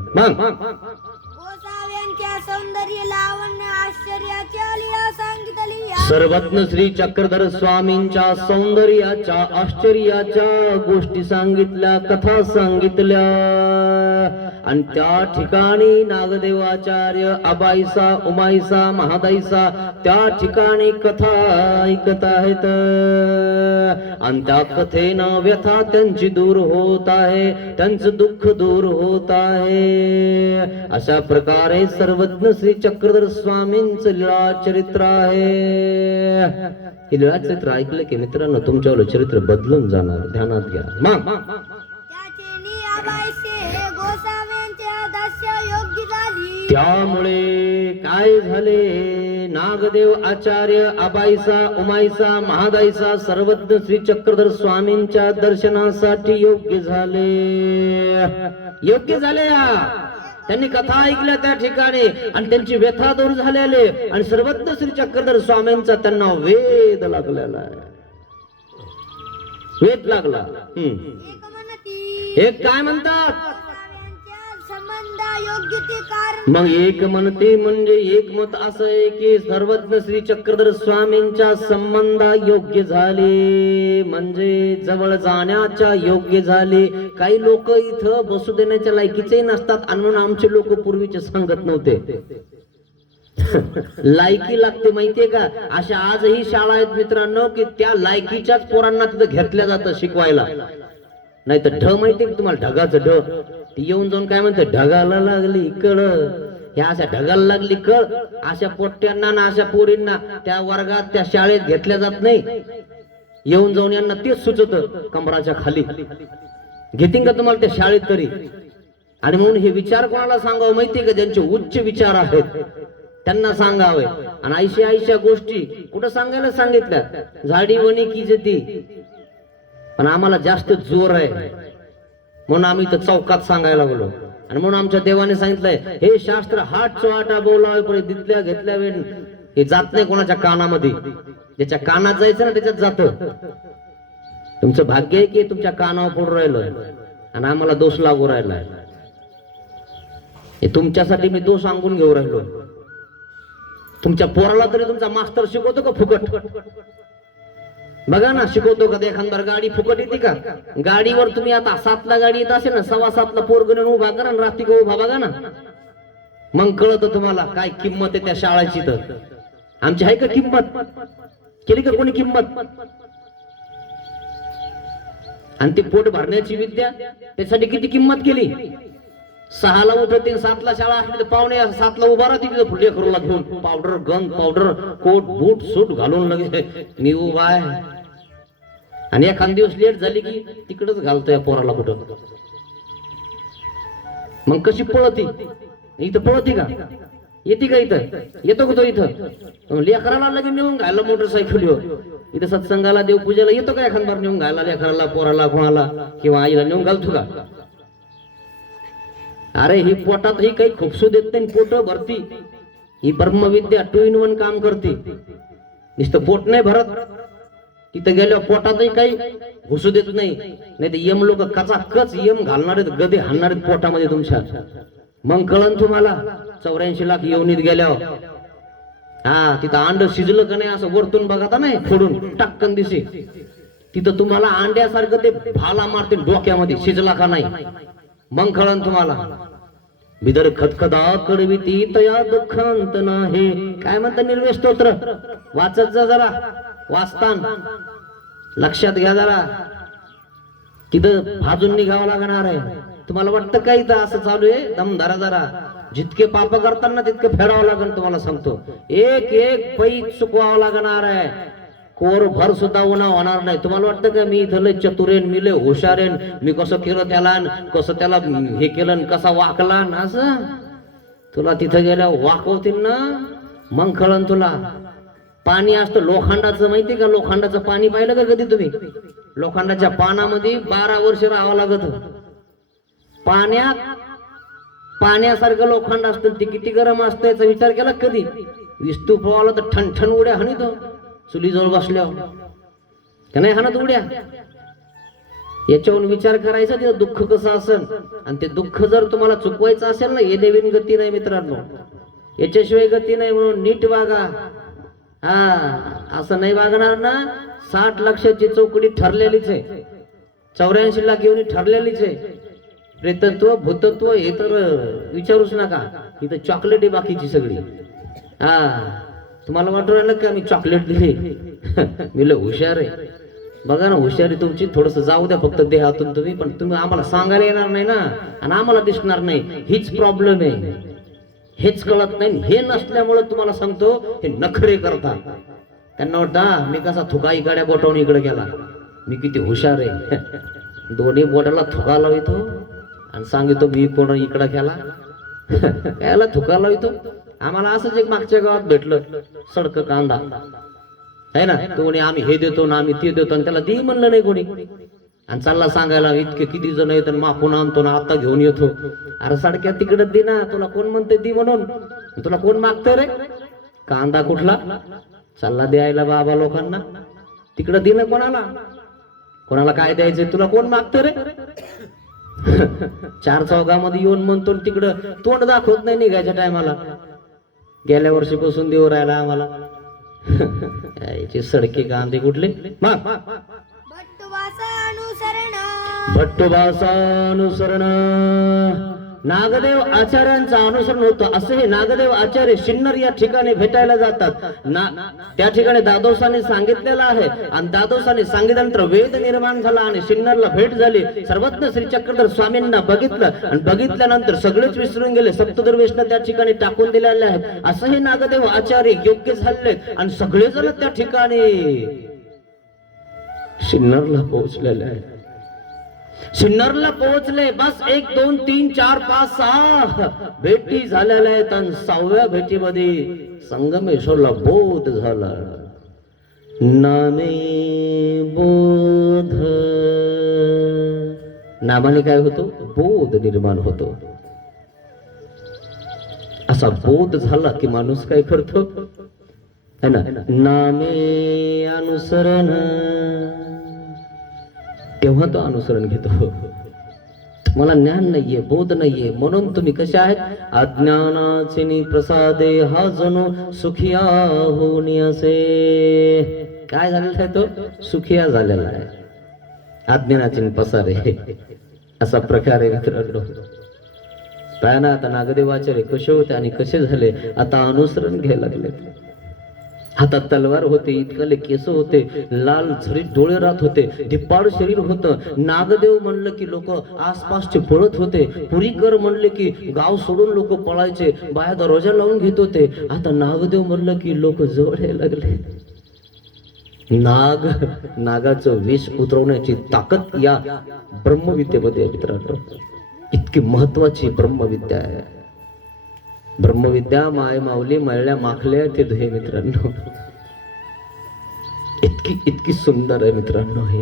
गोसाव्यांच्या सौंदर्य लावण्य आश्चर्याच्या लीला सांगितली. सर्वज्ञ श्री चक्रधर स्वामींच्या सौंदर्याच्या आश्चर्याच्या गोष्टी सांगितल्या, कथा सांगितल्या. आणि त्या ठिकाणी नागदेवाचार्य अबाईसा उमाईसा महादाईसा त्या ठिकाणी कथा ऐकत आहेत. आणि त्या कथेनं व्यथा त्यांची दूर होत आहे, त्यांचं दुःख दूर होत आहे. अशा प्रकारे सर्वज्ञ श्री चक्रधर स्वामींचं लीळा चरित्र आहे. हे लीळा चरित्र ऐकलं की मित्रांनो तुमच्यावर चरित्र बदलून जाणार, ध्यानात घ्या. मग त्याचे अबाईसे गोसाव्यांच्या दस्य योग्य झाली. त्यामुळे काय झाले, नागदेव आचार्य अबाईसा उमाईसा महादाईसा सर्वज्ञ श्री चक्रधर स्वामींच्या दर्शनासाठी योग्य झाले. योग्य झाले त्यांनी कथा ऐकल्या त्या ठिकाणी आणि त्यांची व्यथा दूर झालेले आणि सर्वज्ञ श्री चक्रधर स्वामींचा त्यांना वेध लागलेला आहे. वेध लागला. एक म्हणती एक काय म्हणतात, गोसाव्यांच्या संबंध योग्य ते कारण. मग एक म्हणते म्हणजे एक मत असं आहे की सर्वज्ञ श्री चक्रधर स्वामींच्या संबंधा योग्य झाले, म्हणजे जवळ जाण्याच्या योग्य झाले. काही लोक इथं बसू देण्याच्या लायकीचे नसतात आणि म्हणून आमचे लोक पूर्वीचे सांगत नव्हते. लायकी लागते माहितीये का. अशा आजही शाळा आहेत मित्रांनो की त्या लायकीच्याच पोरांना तिथं घेतल्या जातं शिकवायला. नाही तर ढ माहितीये का तुम्हाला, ढगाचं ढ. ती येऊन जाऊन काय म्हणते, ढगाला लागली कळ. ह्या अशा ढगाला लागली कळ अशा पोट्ट्यांना ना अशा पोरींना त्या वर्गात त्या शाळेत घेतल्या जात नाही. येऊन जाऊन यांना तेच सुचत कमराच्या खाली. घेतील का तुम्हाला त्या शाळेत तरी. आणि म्हणून हे विचार कोणाला सांगावं माहितीये का, ज्यांचे उच्च विचार आहेत त्यांना सांगावे. आणि आयशा गोष्टी कुठं सांगायला सांगितल्या, झाडी वणी की जती. पण आम्हाला जास्त जोर आहे म्हणून आम्ही इथं चौकात सांगायला लागलो. आणि म्हणून आमच्या देवाने सांगितलंय, हे शास्त्र हाट चोहाटा बोलावे दितल्या घेतल्या वेळ हे जात नाही कोणाच्या कानामध्ये. ज्याच्या कानात जायचं ना त्याच्यात जात. तुमचं भाग्य आहे की तुमच्या कानावर पडून राहिलं आणि आम्हाला दोष लागू राहिलाय. हे तुमच्यासाठी मी दोष सांगून घेऊ राहिलो. तुमच्या पोराला तरी तुमचा मास्तर शिकवतो का फुकट? बघा ना, शिकवतो का? एखादा गाडी फुकट येते का? गाडीवर तुम्ही आता 7ला गाडी येत असेल ना, 7:15ला पोरगण उभा करा आणि रात्री का उभा बघा ना, मग कळत तुम्हाला काय किंमत आहे त्या शाळेची. तर आमची आहे का किंमत? केली का कोणी किंमत? आणि ती पोट भरण्याची विद्या त्यासाठी किती किंमत केली. 6ला उठते 7ला शाळा असली तर पावणे 7ला उभा राहते तिथं फुले करूला घेऊन, पावडर गन पावडर कोट बूट सूट घालून लगेच मी उभा आहे. आणि एखाद दिवस लेट झाली की तिकडच घालतोय पोराला कुठं. मग कशी पळती? इथं पळती का? येते का इथं? येतो का तो इथं? लेकराला लगेच नेऊन घायला मोटरसायकलीवर. इथं सत्संगाला देवपूजेला येतो का एखाद बार नेऊन घायला लेकराला पोराला कोणाला किंवा आईला नेऊन घालतो का? अरे ही पोटात ही काही खुपसू देत नाही, पोट भरती. ही ब्रह्मविद्या 2 in 1 काम करते. नुसतं पोट नाही भरत, तिथं गेल्यावर पोटातही काही घुसू देत नाही. नाही तर यम लोक कचाकच यम घालणार आहेत, गदे हाणणार आहेत पोटामध्ये तुमच्या. मग कळन तुम्हाला 84 लाख योनीत गेल्यावर. हा, तिथं अंड शिजलं का नाही असं वरतून बघा नाही, फोडून टाक्कन दिसे. तिथं तुम्हाला अंड्यासारखं ते भाला मारते डोक्यामध्ये, शिजला का नाही मग कळन तुम्हाला. बिदर खतखदा कडविती तया दुःखांत नाही. काय म्हणतात निर्वेश स्तोत्र? वाचत जा जरा, वाचतान लक्षात घ्या जरा. तिथं भाजून निघावं लागणार आहे. तुम्हाला वाटतं काय इथं असं चालू आहे? दम धरा जरा. जितके पाप करताना तितकं फेडावं लागेल तुम्हाला सांगतो. एक एक पै चुकवावं लागणार आहे. कोर भर सुद्धा उन्हा होणार नाही. तुम्हाला वाटतं का मी इथं लय चतुरेन, मी लय हुशारेन, मी कसं केलं त्याला, कसं त्याला हे केलं, कसा वाकला असं? तुला तिथं गेल्या वाकवतील ना, मग कळन तुला. पाणी असतं लोखंडाचं, माहिती का? लोखंडाचं पाणी पाहिलं का कधी तुम्ही? लोखंडाच्या पानामध्ये 12 वर्ष राहावं लागत. पाण्यासारखं लोखंड असतं, ते किती गरम असतं याचा विचार केला कधी? विस्तू पोवाला तर ठणठण उड्या हाणीतो चुलीजवळ बसल्यावर, का नाही हाणत उड्या? याच्यावरून विचार करायचा तिथं दुःख कसं असेल. आणि ते दुःख जर तुम्हाला चुकवायचं असेल ना, हे नवीन गती नाही मित्रांनो, याच्याशिवाय गती नाही. म्हणून नीट वागा. हा असं नाही वागणार ना. 60 लक्षाची चौकडी ठरलेलीच आहे, 84 लाख घेऊन ठरलेलीच आहे. प्रेतत्व भूतत्व हे तर विचारूच नका. इथं चॉकलेट आहे बाकीची सगळी. हा तुम्हाला वाटू राहिलं की आम्ही चॉकलेट दिली मी लय हुशार आहे. बघा ना हुशारी तुमची, थोडस जाऊ द्या फक्त देहातून तुम्ही, पण तुम्ही आम्हाला सांगायला येणार नाही ना, आणि आम्हाला दिसणार नाही. हीच प्रॉब्लेम आहे, हेच कळत नाही. हे नसल्यामुळे तुम्हाला सांगतो हे नखरे करतात. त्यांना वाटतं मी कसा थुका इकड्या बोटावून इकडे गेला, मी किती हुशार आहे. दोन्ही बोटाला थुका लावितो आणि सांगितो मी कोण इकडं गेला. याला थुका लावितो. आम्हाला असंच एक मागच्या गावात भेटलं सडक कांदा आहे ना, तो म्हणे आम्ही हे देतो ना आम्ही ते देतो, आणि त्याला दे म्हणलं नाही कोणी, आणि चालला सांगायला इतके किती जण येत मापून आणतो ना आता घेऊन येतो. अरे सडक्या तिकडे दे ना, तुला कोण म्हणते दी म्हणून, तुला कोण मागतंय रे कांदा कुठला, चालला द्यायला बाबा लोकांना. तिकडं दे ना, कोणाला कोणाला काय द्यायचंय, तुला कोण मागतं रे. 4 चौघामध्ये येऊन म्हणतो तिकडं तोंड दाखवत नाही निघायच्या टायमाला. गेल्या वर्षीपासून देऊ राहिला आम्हाला. याची सडके कांदे कुठले मग. भट्टुभासानुसरण नागदेव आचार्यांचं अनुसरण होतं. असे हे नागदेव आचार्य सिन्नर या ठिकाणी भेटायला जातात ना. त्या ठिकाणी दादोसाने सांगितलेलं आहे, आणि दादोसाने सांगितल्यानंतर वेद निर्माण झाला आणि सिन्नरला भेट झाली. सर्वज्ञ श्री चक्रधर स्वामींना बघितलं, आणि बघितल्यानंतर सगळेच विसरून गेले. सप्तदुर्वेशना त्या ठिकाणी टाकून दिलेले आहेत. असं हे नागदेव आचार्य योग्य झाले, आणि सगळेजण त्या ठिकाणी सिन्नरला पोहोचलेले आहेत. सिन्नरला पोहोचले. बस 1 2 3 4 5 6 भेटी झालेल्या आहेत, आणि 6व्या भेटीमध्ये संगमेश्वरला बोध झाला. नामे बोध, नामाने काय होतो, बोध निर्माण होतो. असा बोध झाला की माणूस काय करतो है ना, नामे अनुसरण, तेव्हा तो अनुसरण घेतो. मला ज्ञान नाहीये, बोध नाहीये, म्हणून तुम्ही कसे आहेत, अज्ञानाचे प्रसादे हा जणू सुखिया होणी असे. काय झालेला आहे, तो सुखिया झालेला आहे. अज्ञानाचे पसारे असा प्रकार आहे मित्रांनो. काय ना, आता नागदेवाचार्य कसे होते आणि कसे झाले, आता अनुसरण घ्यायला लागले. हातात तलवार होते, इतकाले केस होते, लाल झरीत डोळे राहत होते, धिप्पाड शरीर होतं. नागदेव म्हणलं की लोक आसपासचे पळत होते. पुरीकर म्हणले की गाव सोडून लोक पळायचे, बाया दरवाजा लावून घेत होते. आता नागदेव म्हणलं की लोक जवळ यायला लागले. नागाचं विष उतरवण्याची ताकद या ब्रह्मविद्येमध्ये आहे मित्रांनो. इतकी महत्वाची ब्रह्मविद्या आहे. ब्रह्मविद्या माय माऊली मळल्या माखल्या ते धुये मित्रांनो. इतकी सुंदर आहे मित्रांनो हे.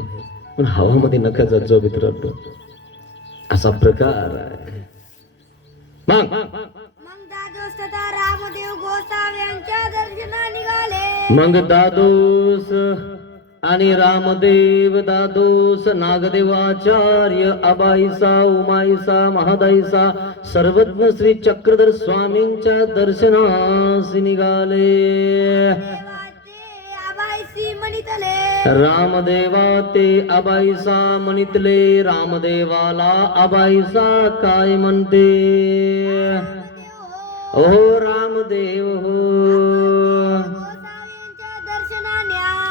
पण हवामध्ये नका जात जाऊ मित्रांनो, असा प्रकार आहे. मग दादोस तथा रामदेव गोसाव्यांच्या दर्शना निघाले. मग दादोस आणि रामदेव, दादोस, नागदेवाचार्य, अबाईसा, उमाईसा, महादाईसा, सर्वज्ञ श्री चक्रधर स्वामींच्या दर्शनास निघाले. रामदेवा ते अबाईसा म्हणितले. रामदेवाला अबाईसा काय म्हणते, ओ रामदेव हो,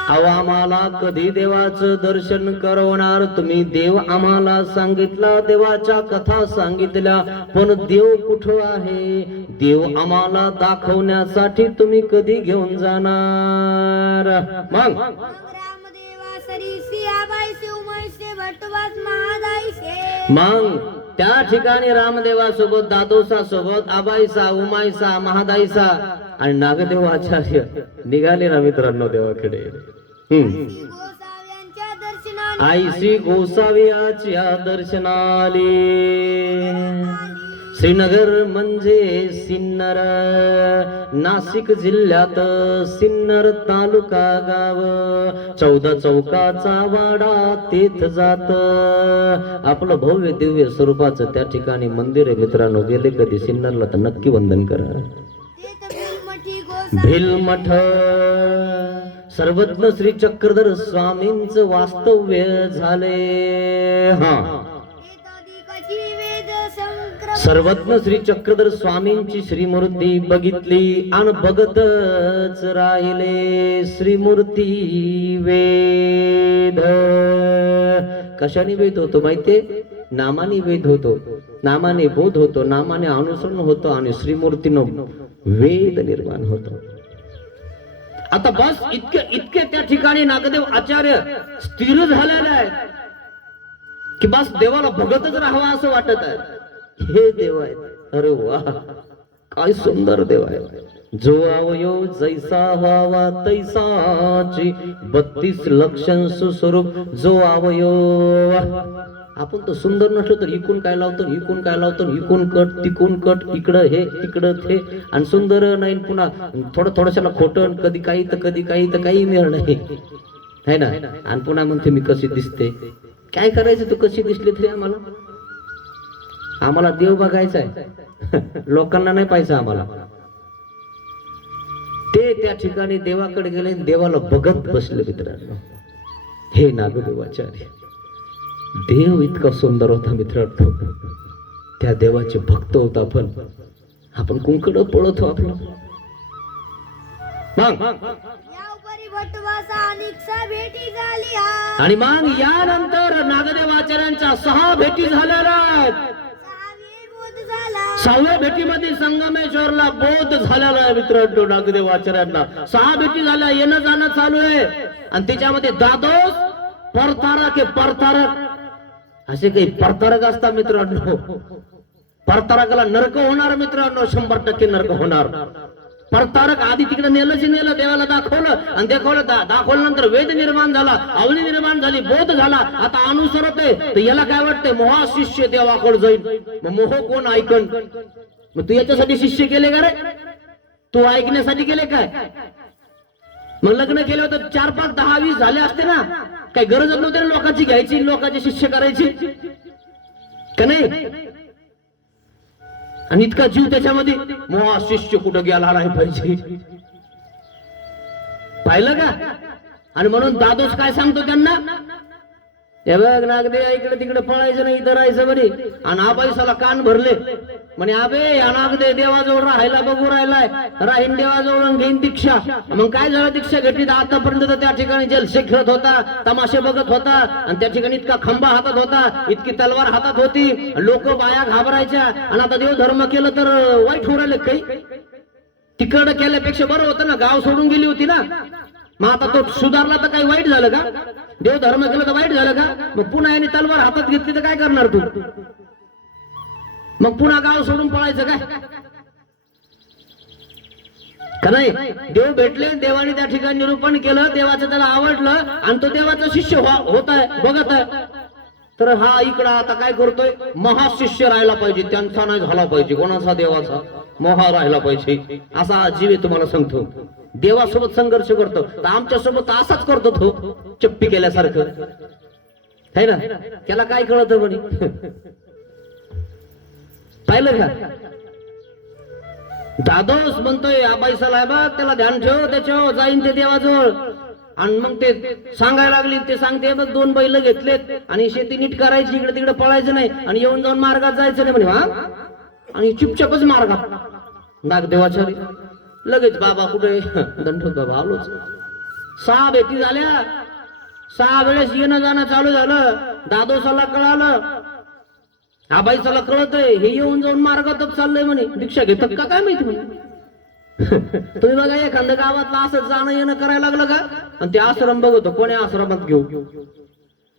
अहो आम्हाला कधी देवाचं दर्शन करवणार तुम्ही. देव आम्हाला सांगितला, देवाच्या कथा सांगितल्या, पण देव कुठं आहे, देव आम्हाला दाखवण्यासाठी तुम्ही कधी घेऊन जाणार. मग मग त्या ठिकाणी रामदेवासोबत, दादोसासोबत, आबाईसा, उमाईसा, महादाईसा आणि नागदेव आचार्य निघाले ना मित्रांनो देवाकडे. आईसी गोसाव्याच्या दर्शनाले. श्रीनगर म्हणजे सिन्नर, नाशिक जिल्ह्यात सिन्नर तालुका गाव. 14 चौकाचा वाडा तेथ जात. आपलं भव्य दिव्य स्वरूपाचं त्या ठिकाणी मंदिर आहे मित्रांनो. गेले कधी सिन्नरला तर नक्की वंदन करा. भिलमठ सर्वज्ञ श्री चक्रधर स्वामींचं वास्तव्य झाले. हा, एतदिकची वेद संक्रम सर्वज्ञ श्री चक्रधर स्वामींची श्रीमूर्ती बघितली आणि बघतच राहिले. श्रीमूर्ती वेद कशाने वेद होतो माहितीये? नामाने वेद होतो, नामाने बोध होतो, नामाने अनुसरण होतो आणि श्रीमूर्तीनं वेद निर्माण होतो. आता बस इतके त्या ठिकाणी नागदेव आचार्य स्थिर झालेले आहेत की बस देवाला बघतच राहावं असं वाटत आहे. हे देव आहेत. अरे वा, काय सुंदर देव आहे. जो अवयव जैसा व्हावा तैसाची 32 लक्षण स्वरूप जो अवयव. आपण तर सुंदर नसलो तर इकून काय लावतो, इकून काय लावतो, इकून कट तिकून कट, इकडं हे तिकडं ते, आणि सुंदर नाही पुन्हा थोडशाला खोटं, कधी काही तर कधी काही तर काही मिळणार नाही है ना. आणि पुन्हा म्हणते मी कशी दिसते. काय करायचं तू कशी दिसली तरी आम्हाला देव बघायचा आहे. लोकांना नाही पाहिजे आम्हाला. ते त्या ठिकाणी देवाकडे गेले, देवाला बघत बसले. मित्रांनो, हे नागदेवाचार्य देव इतका सुंदर होता मित्रांनो. त्या देवाचे भक्त होता आपण कुंकड पळत हो आपलं. मग याउपरी भटवासा अनेकसा भेटी झाली हा. आणि मग यानंतर नागदेवाचार्यांच्या 6 भेटी झालेल्या आहेत. सहावे बोध झाला. 6व्या भेटीमध्ये संगमेश्वरला बोध झालेला आहे मित्रांनो. नागदेवाचार्यांना 6 भेटी झाल्या, येणं जाणं चालू आहे. आणि त्याच्यामध्ये दादोस परतारक हे परतारक असे काही परतारक असतात मित्रांनो. परतारकाला नरक होणार मित्रांनो, 100% नरक होणार. परतारक आधी तिकडे नेलं, देवाला दाखवलं आणि दाखवल्यानंतर वेद निर्माण झाला, अवनी निर्माण झाली, बोध झाला. आता अनुसरत आहे तर याला काय वाटतंय? मोहा शिष्य देवाकडे जाईल. मग मोह कोण ऐकन? मग तू याच्यासाठी शिष्य केले का रे? तू ऐकण्यासाठी केले काय? मग लग्न केलं होतं 4, 5, 10, 20 झाले असते ना, काही गरजच नव्हती ना लोकांची घ्यायची, लोकांचे शिष्य करायची का नाही. आणि इतका जीव त्याच्यामध्ये, मोहा शिष्य कुठं गेला नाही पाहिजे. पाहिलं का? आणि म्हणून दादोस काय सांगतो त्यांना? हे बघ नागदेव, इकडे तिकडे पळायचं नाही, इथं राहायचं म्हणे. आणि आबाईसाला कान भरले म्हणे, अबे या नागदेव देवाजवळ राहायला बघू राहिलाय, राहीन देवाजवळ घेईन दीक्षा. मग काय झालं? दीक्षा घेतली तर आतापर्यंत त्या ठिकाणी जलसे खेळत होता, तमाशे बघत होता, आणि त्या ठिकाणी इतका खंबा हातात होता, इतकी तलवार हातात होती, लोक बाया घाबरायच्या. आणि आता देव धर्म केलं तर वाईट होऊ राहिले काही? तिकडं केल्यापेक्षा बरं होतं ना, गाव सोडून गेली होती ना. मग आता तो सुधारला तर काही वाईट झालं का? देव धर्म केलं तर वाईट झालं का? मग पुन्हा याने तलवार हातात घेतली तर काय करणार तू? मग पुन्हा गाव सोडून पळायचं काय का नाही? देव भेटले, देवाने त्या ठिकाणी निरूपण केलं, देवाचं त्याला आवडलं आणि तो देवाचा शिष्य होत आहे, बघत आहे. तर हा इकडं आता काय करतोय? महाशिष्य राहायला पाहिजे, त्यांचा नाही झाला पाहिजे. कोणाचा? देवाचा. मोहा राहिला पाहिजे असा जीव आहे. तुम्हाला सांगतो, देवासोबत संघर्ष करतो तर आमच्या सोबत असाच करतो तो, चप्पी केल्यासारखं है ना. त्याला काय कळत म्हणे? पाहिलं का? दादोस म्हणतोय आबाईसाला, बघ त्याला ध्यान ठेव, त्याच्यावर जाईन ते देवाजवळ. आणि मग ते सांगायला लागली, ते सांगते बघ 2 बैल घेतलेत आणि शेती नीट करायची, इकडे तिकडे पळायचं नाही आणि येऊन जाऊन मार्गात जायचं नाही म्हणे. हा, आणि चुपचापच मार्गात. नागदेवाचार्य लगेच, बाबा कुठे? दंडोत बाबा आलोच. 6 भेटी झाल्या, 6 वेळेस येणं जाणं चालू झालं. दादोसाला कळालं, आबाईसाला कळतंय, हे येऊन जाऊन मार्गातच चाललंय म्हणे. दीक्षा घेतात का काय माहिती म्हणे. तुम्ही बघा, एखाद्या गावातला असं जाणं येणं करायला लागलं का, आणि ते आश्रम बघतो, कोण्या आश्रमात घेऊ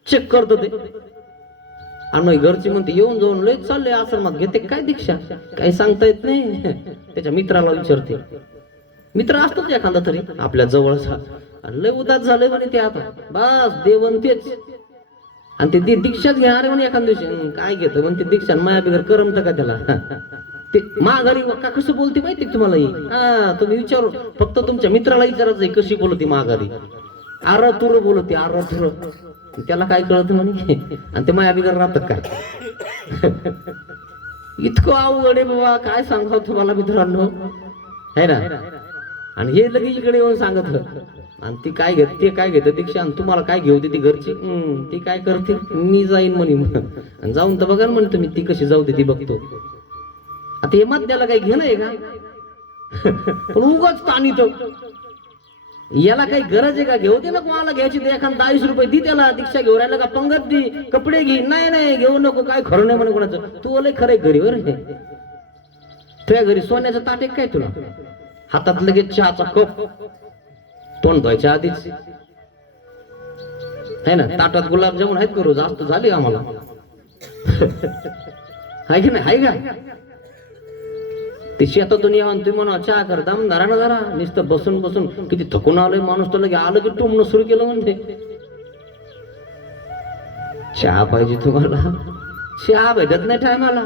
चेक करतो ते. आणि मग घरची म्हणते, येऊन जाऊन लय चालले आश्रमात, घेते काय दीक्षा? काही सांगता येत नाही. त्याच्या मित्राला विचारते, मित्र असतोच एखादा तरी आपल्या जवळचा, लय उदास झालंय म्हणे ते आता, बस देवन तेच. आणि ते दीक्षाच घेणार म्हणे एखाद दिवशी. काय घेतं म्हणते दीक्षा? माया बिगर करमत का त्याला? ते माघारी का कसं बोलते माहिती तुम्हाला? हा, तुम्ही विचारू, फक्त तुमच्या मित्राला विचारायचं कशी बोलते माघारी. आर तुर बोलते, आर तुर. त्याला काय कळत म्हणे? आणि ते माया बिगर राहत काय? इतकं अवघड आहे बाबा, काय सांगावं तुम्हाला मित्रांनो, है ना. आणि हे लगेच इकडे येऊन सांगत आणि ती काय घेत ते काय घेतं दीक्षा आणि तुम्हाला काय घेऊ ती घरची ती काय करते मी जाईन म्हणे आणि जाऊन तर बघा ना म्हणतो मी ती कशी जाऊ दे ती बघतो. आता हे मत त्याला काही घेणं आहे का पण उगाच ताणीतो. याला काही गरज आहे का घेऊ दे ना कोणाला घ्यायची ते एखादा 40 रुपये दी त्याला दीक्षा घेऊ राहिला का पंगत दी कपडे घे नाही नाही घेऊ नको काय खरं नाही म्हणे कोणाचं तू लय खरंय घरी वर तुझ्या घरी सोन्याचं ताट आहे काय तुला हातात लगेच चहाचा कप तोंड धुवायच्या आधीच आहे ना ताटात गुलाबजामुन आहेत करू जास्त झाले आम्हाला आहे की नाही आहे का ती शेतातून येऊन तुम्ही म्हणा चहा कर दम धरा ना जरा नुसतं बसून बसून किती थकून आलोय माणूस तर लगे आलं की टुमणं सुरू केलं म्हणते चहा पाहिजे तुम्हाला चहा भेटत नाही टायमाला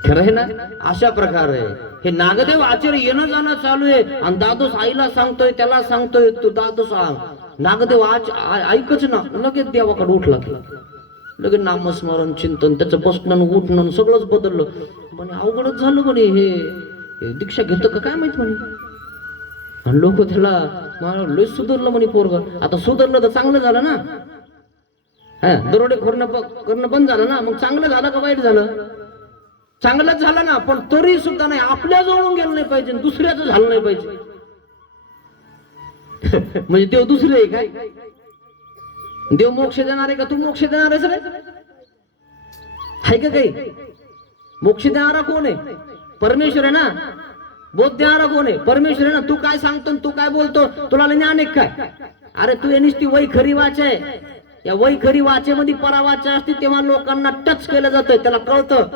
खरं आहे ना अशा प्रकारे हे नागदेव आचार्य येणं जाणं चालू आहे आणि दादोस आईला सांगतोय त्याला सांगतोय तू दादोस नागदेव ऐकच ना लगेच देवाकडे उठला की लगेच नामस्मरण चिंतन त्याचं बसणं उठणं सगळंच बदललं म्हणे अवघडच झालं म्हणे हे दीक्षा घेतं का काय माहित म्हणे आणि लोक त्याला लय सुधारलं म्हणे पोरग आता सुधारलं तर चांगलं झालं ना हा दरोडे करणं बंद झालं ना मग चांगलं झालं का वाईट झालं चांगलंच झालं ना पण तरी सुद्धा नाही आपल्या जवळून गेलं नाही पाहिजे दुसऱ्याचं झालं नाही पाहिजे म्हणजे देव दुसरे आहे काय देव मोक्ष देणार आहे का तू मोक्ष देणार आहेस रे आहे का काही मोक्ष देणारा कोण आहे परमेश्वर आहे ना बोध देणारा कोण आहे परमेश्वर आहे ना तू काय सांगतो तू काय बोलतो तुला ज्ञान आहे काय अरे तू नुसती वही खरी वाच आहे या वही खरी वाचेमध्ये परावाचा असते तेव्हा लोकांना टच केलं जातंय त्याला कळतं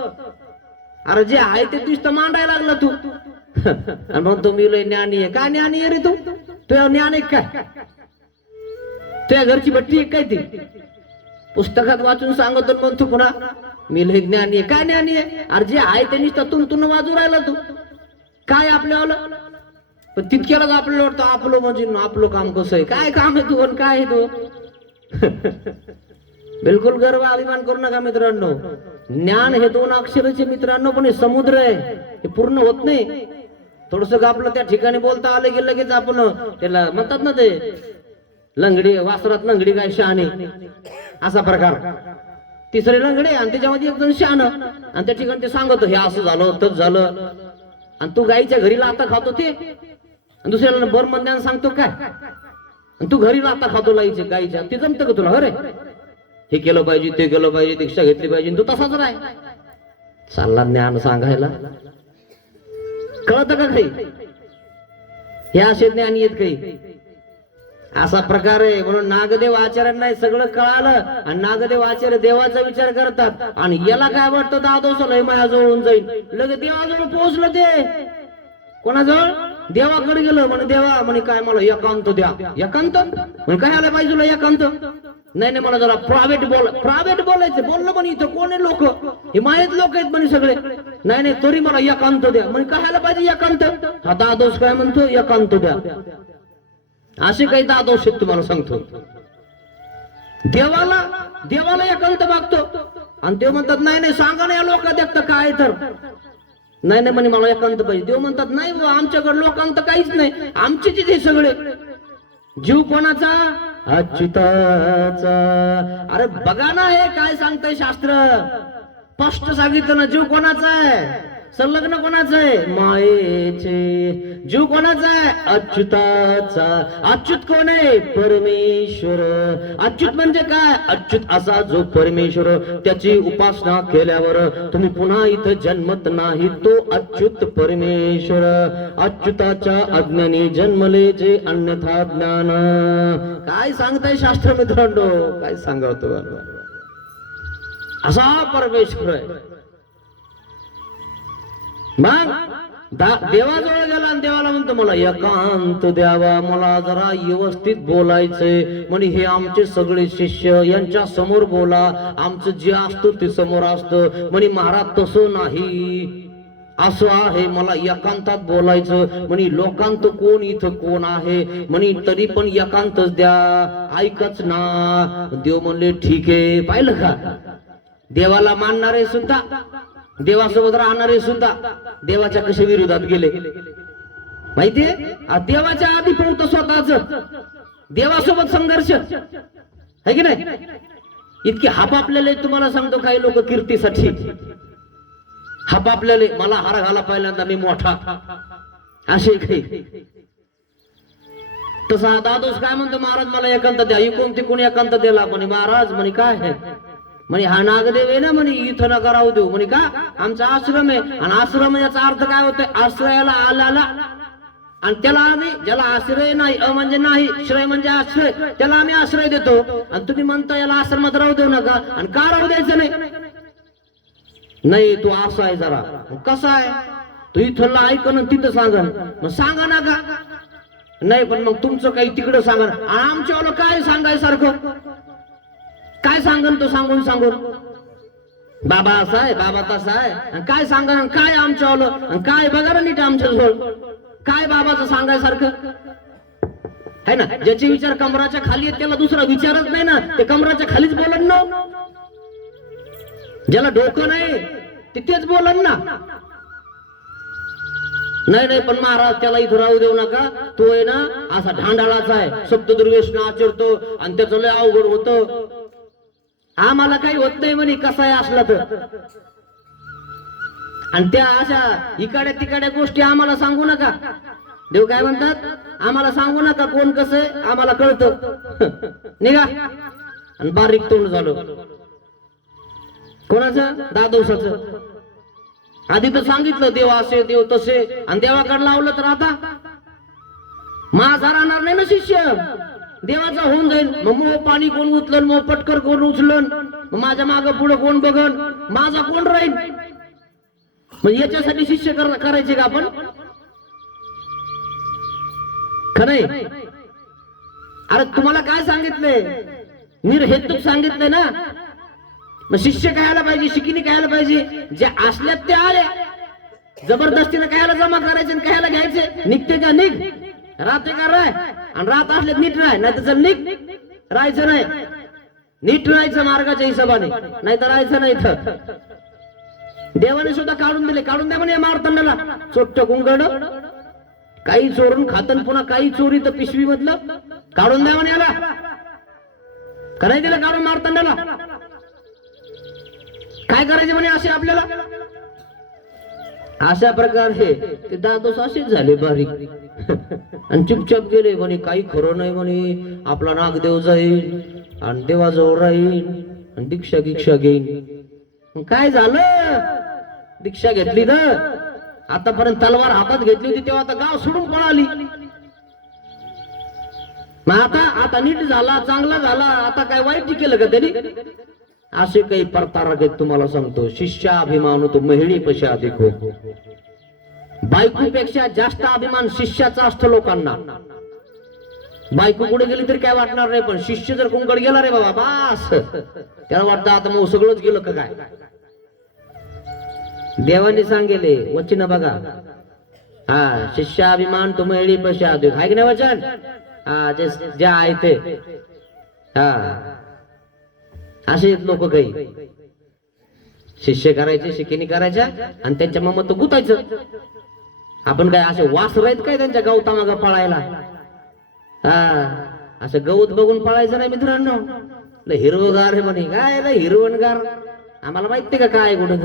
अरे जे आहे ते नुसतं मांडायला लागला तू आणि म्हणतो मी लय ज्ञानी आहे काय ज्ञानी आहे रे तू तुझ्या ज्ञान आहे काय तुझ्या घरची भट्टी आहे काय ती पुस्तकात वाचून सांगतो म्हणतो पुन्हा मी लय ज्ञानी आहे काय ज्ञानी आहे अरे जे आहे ते नुसतं तुन वाजू राहिला तू काय आपल्याला पण तितक्यालाच आपल्याला वाटतं आपलं म्हणजे आपलं काम कसं आहे काय काम आहे तू आणि काय आहे तू बिलकुल गर्व अभिमान करू नका मित्रांनो ज्ञान हे 2 अक्षराचे मित्रांनो पण हे समुद्र आहे हे पूर्ण होत नाही थोडस आपलं त्या ठिकाणी बोलता आलं की लगेच आपण त्याला म्हणतात ना ते लंगडी वासरात लंगडी काय शहाणे असा प्रकार तिसरे लंगडे आणि त्याच्यामध्ये एक जण शहाण आणि त्या ठिकाणी ते सांगतो हे असं झालं तच झालं आणि तू गाईच्या घरी लाता खातो ते आणि दुसऱ्याला बर ज्ञान सांगतो काय आणि तू घरी लाता खातो लाईच्या गाईच्या ते जमतं का तुला अरे हे केलं पाहिजे ते केलं पाहिजे दीक्षा घेतली पाहिजे तू तसाच राय चालला ज्ञान सांगायला कळत का काही हे असे ज्ञान येत काही असा प्रकार आहे म्हणून नागदेव आचार्यांना सगळं कळालं आणि नागदेव आचार्य देवाचा विचार करतात आणि याला काय वाटतं दादोसला माझ्याजवळून जाईल लगेच देवाजवळ पोहोचलं ते कोणाजवळ देवाकडे गेलं म्हणे देवा म्हणे काय मला एकांत द्या एकांत म्हणे काय आलं पाहिजे तुला एकांत नाही नाही मला जरा प्रायव्हेट बोलायचं बोललं म्हणे इथं कोण आहे लोक हे माहीत लोक आहेत म्हणे सगळे नाही नाही तरी मला एकांत द्या म्हणे काय आलं पाहिजे एकांत हा दादोस काय म्हणतो एकांत द्या असे काही दादोस आहेत तुम्हाला सांगतो देवाला एकांत मागतो आणि देव म्हणतात नाही नाही सांगा ना या लोक देखत काय तर नाही नाही म्हणे मला एकांत पाहिजे देव म्हणतात नाही आमच्याकडे लोकांत काहीच नाही आमचेच इथे सगळे जीव कोणाचा अच्युताचा अरे बघा ना हे काय सांगतंय शास्त्र स्पष्ट सांगितलं ना जीव कोणाचा आहे संलग्न कोणाचा आहे मायेचे जीव कोणाचा आहे अच्युताचा अच्युत कोण आहे परमेश्वर अच्युत म्हणजे काय अच्युत असा जो परमेश्वर त्याची उपासना केल्यावर तुम्ही पुन्हा इथं जन्मत नाही तो अच्युत परमेश्वर अच्युताच्या अज्ञानी जन्मले जे अन्यथा ज्ञान काय सांगताय शास्त्र मित्रांनो काय सांगतो असा परमेश्वर आहे मग देवाजवळ गेला आणि देवाला म्हणतो मला एकांत द्यावा मला जरा व्यवस्थित बोलायचंय म्हणे हे आमचे सगळे शिष्य यांच्या समोर बोला आमचं जे असतं ते समोर असतं म्हणे महाराज तसं नाही असं आहे मला एकांतात बोलायचं म्हणे लोकांत कोण इथं कोण आहे म्हणे तरी पण एकांतच द्या ऐकच ना देव म्हणले ठीक आहे पाहिलं का देवाला मानणारे सुद्धा देवासोबत राहणारे सुद्धा देवाच्या कशा विरोधात गेले माहितीये देवाच्या आधी पोहतो स्वतःच, देवासोबत संघर्ष है की नाही. इतके हापापलेले तुम्हाला सांगतो काही लोक कीर्तीसाठी हापापलेले, मला हार घाला पहिल्यांदा मी मोठा असे काही. तसा दादोस काय म्हणतो, महाराज मला एकांत द्या. इकून तिकून एकांत दिला. म्हणे महाराज म्हणे काय आहे, म्हणे हा नागदेव आहे ना, म्हणे इथं नका राहू देऊ. म्हणे का, आमचा आश्रम आहे. आणि आश्रम याचा अर्थ काय होतोय, आश्रयाला आल्याला. आणि त्याला आम्ही, ज्याला आश्रय नाही, म्हणजे नाही, श्रय म्हणजे आश्रय, त्याला आम्ही आश्रय देतो. आणि तुम्ही म्हणता याला आश्रमात राहू देऊ नका. आणि का राहू द्यायचं नाही, नाही तू असा आहे जरा. कसा आहे, तू इथं ऐकन तिथं सांगन. मग सांगा ना का, नाही पण मग तुमचं काही तिकडं सांगा. आमच्यावाला काय सांगायसारखं, काय सांगन तो सांगून सांगून. बाबा असा आहे, बाबा तसा आहे, काय सांगा काय आमच्यावालं, काय बघा ना नीट आमच्या जवळ काय बाबाचं सांगायसारखं है ना. ज्याचे विचार कमराच्या खाली आहेत त्याला दुसरा विचारच नाही ना, ते कमराच्या खालीच बोलन ना. ज्याला डोकं नाही ते तेच बोलन ना. नाही नाही पण महाराज त्याला इथं राहू देऊ नका, तो आहे ना असा ढांडाळाचा आहे, सप्तदुर्वेशन आचरतो आणि त्याचं लय अवघड होतं. आम्हाला काही होत नाही म्हणे कसा आहे असला तर. आणि त्या अशा इकाड्या तिकाड्या गोष्टी आम्हाला सांगू नका. देव काय म्हणतात, आम्हाला सांगू नका कोण कसं आहे, आम्हाला कळतं. निघा. आणि बारीक तोंड झालं कोणाचं, दादोसाचं. आधी तर सांगितलं देव असे देव तसे, आणि देवाकडे लावलं तर आता माझा राहणार नाही ना शिष्य, देवाचा होऊन जाईल. मग मोह पाणी कोण उचलन, मोह पटकर कोण उचलन, माझ्या माग पुढे कोण बघन, माझा कोण राहील. मग याच्यासाठी शिष्य करायचे का आपण, खरंय. अरे तुम्हाला काय सांगितलंय, निर्हेतुक सांगितलंय ना. मग शिष्य कायला पाहिजे, शिकिनी कायला पाहिजे, जे असल्यात ते आले. जबरदस्तीने कायला जमा करायचे आणि कायला घ्यायचे. निघते का निघ, राहते का राय, आणि राहत असल्यात नीट राह, नाही तर चल निघ. राहायचं नाही, नीट राहायचं मार्गाच्या हिशोबाने, नाही तर राहायचं नाही. इथं देवाने सुद्धा काढून दिले, काढून द्या म्हणे मारतंडाला. चोट्ट गुंगड काही चोरून खातन, पुन्हा काही चोरी तर पिशवी मधलं काढून द्या म्हणे याला. का नाही दिलं काढून मारतंडाला. काय करायचे म्हणे असे आपल्याला. अशा प्रकारे ते दादोस असेच झाले बारीक आणि चुपचाप गेले. म्हणे काही खरं नाही म्हणे, आपला नागदेव जाईल आणि देवाजवळ राहील आणि दीक्षा गिक्षा घेईन. काय झालं, दीक्षा घेतली ना, आतापर्यंत तलवार हातात घेतली होती तेव्हा आता गाव सोडून पळाली. मग आता नीट झाला, चांगला झाला, आता काय वाईट केलं का त्यांनी. असे काही प्रतारक आहेत तुम्हाला सांगतो. शिष्याभिमान तो महिळी पशा अधिक हो. बायकोपेक्षा जास्त अभिमान शिष्याचा असतो लोकांना. बायको पुढे गेली तरी काय वाटणार नाही, पण शिष्य जर कुंकड गेला रे बाबा बास, त्याला वाटतं आता मग सगळंच गेलं का काय. देवाने सांगेले वचन बघा, हा शिष्याभिमान तो महिळी पशा अधिक आहे की नाही वचन. हा जे आहे ते, हा असे लोक काही शिष्य करायचे, शिकिनी करायच्या आणि त्यांच्या ममत गुतायचं. आपण काय असे वास राहत काय त्यांच्या गवता माग पळायला. हा असं गवत बघून पळायचं नाही मित्रांनो. हिरवगार आहे म्हणे, काय हिरवणगार आम्हाला माहिती का काय कुठं.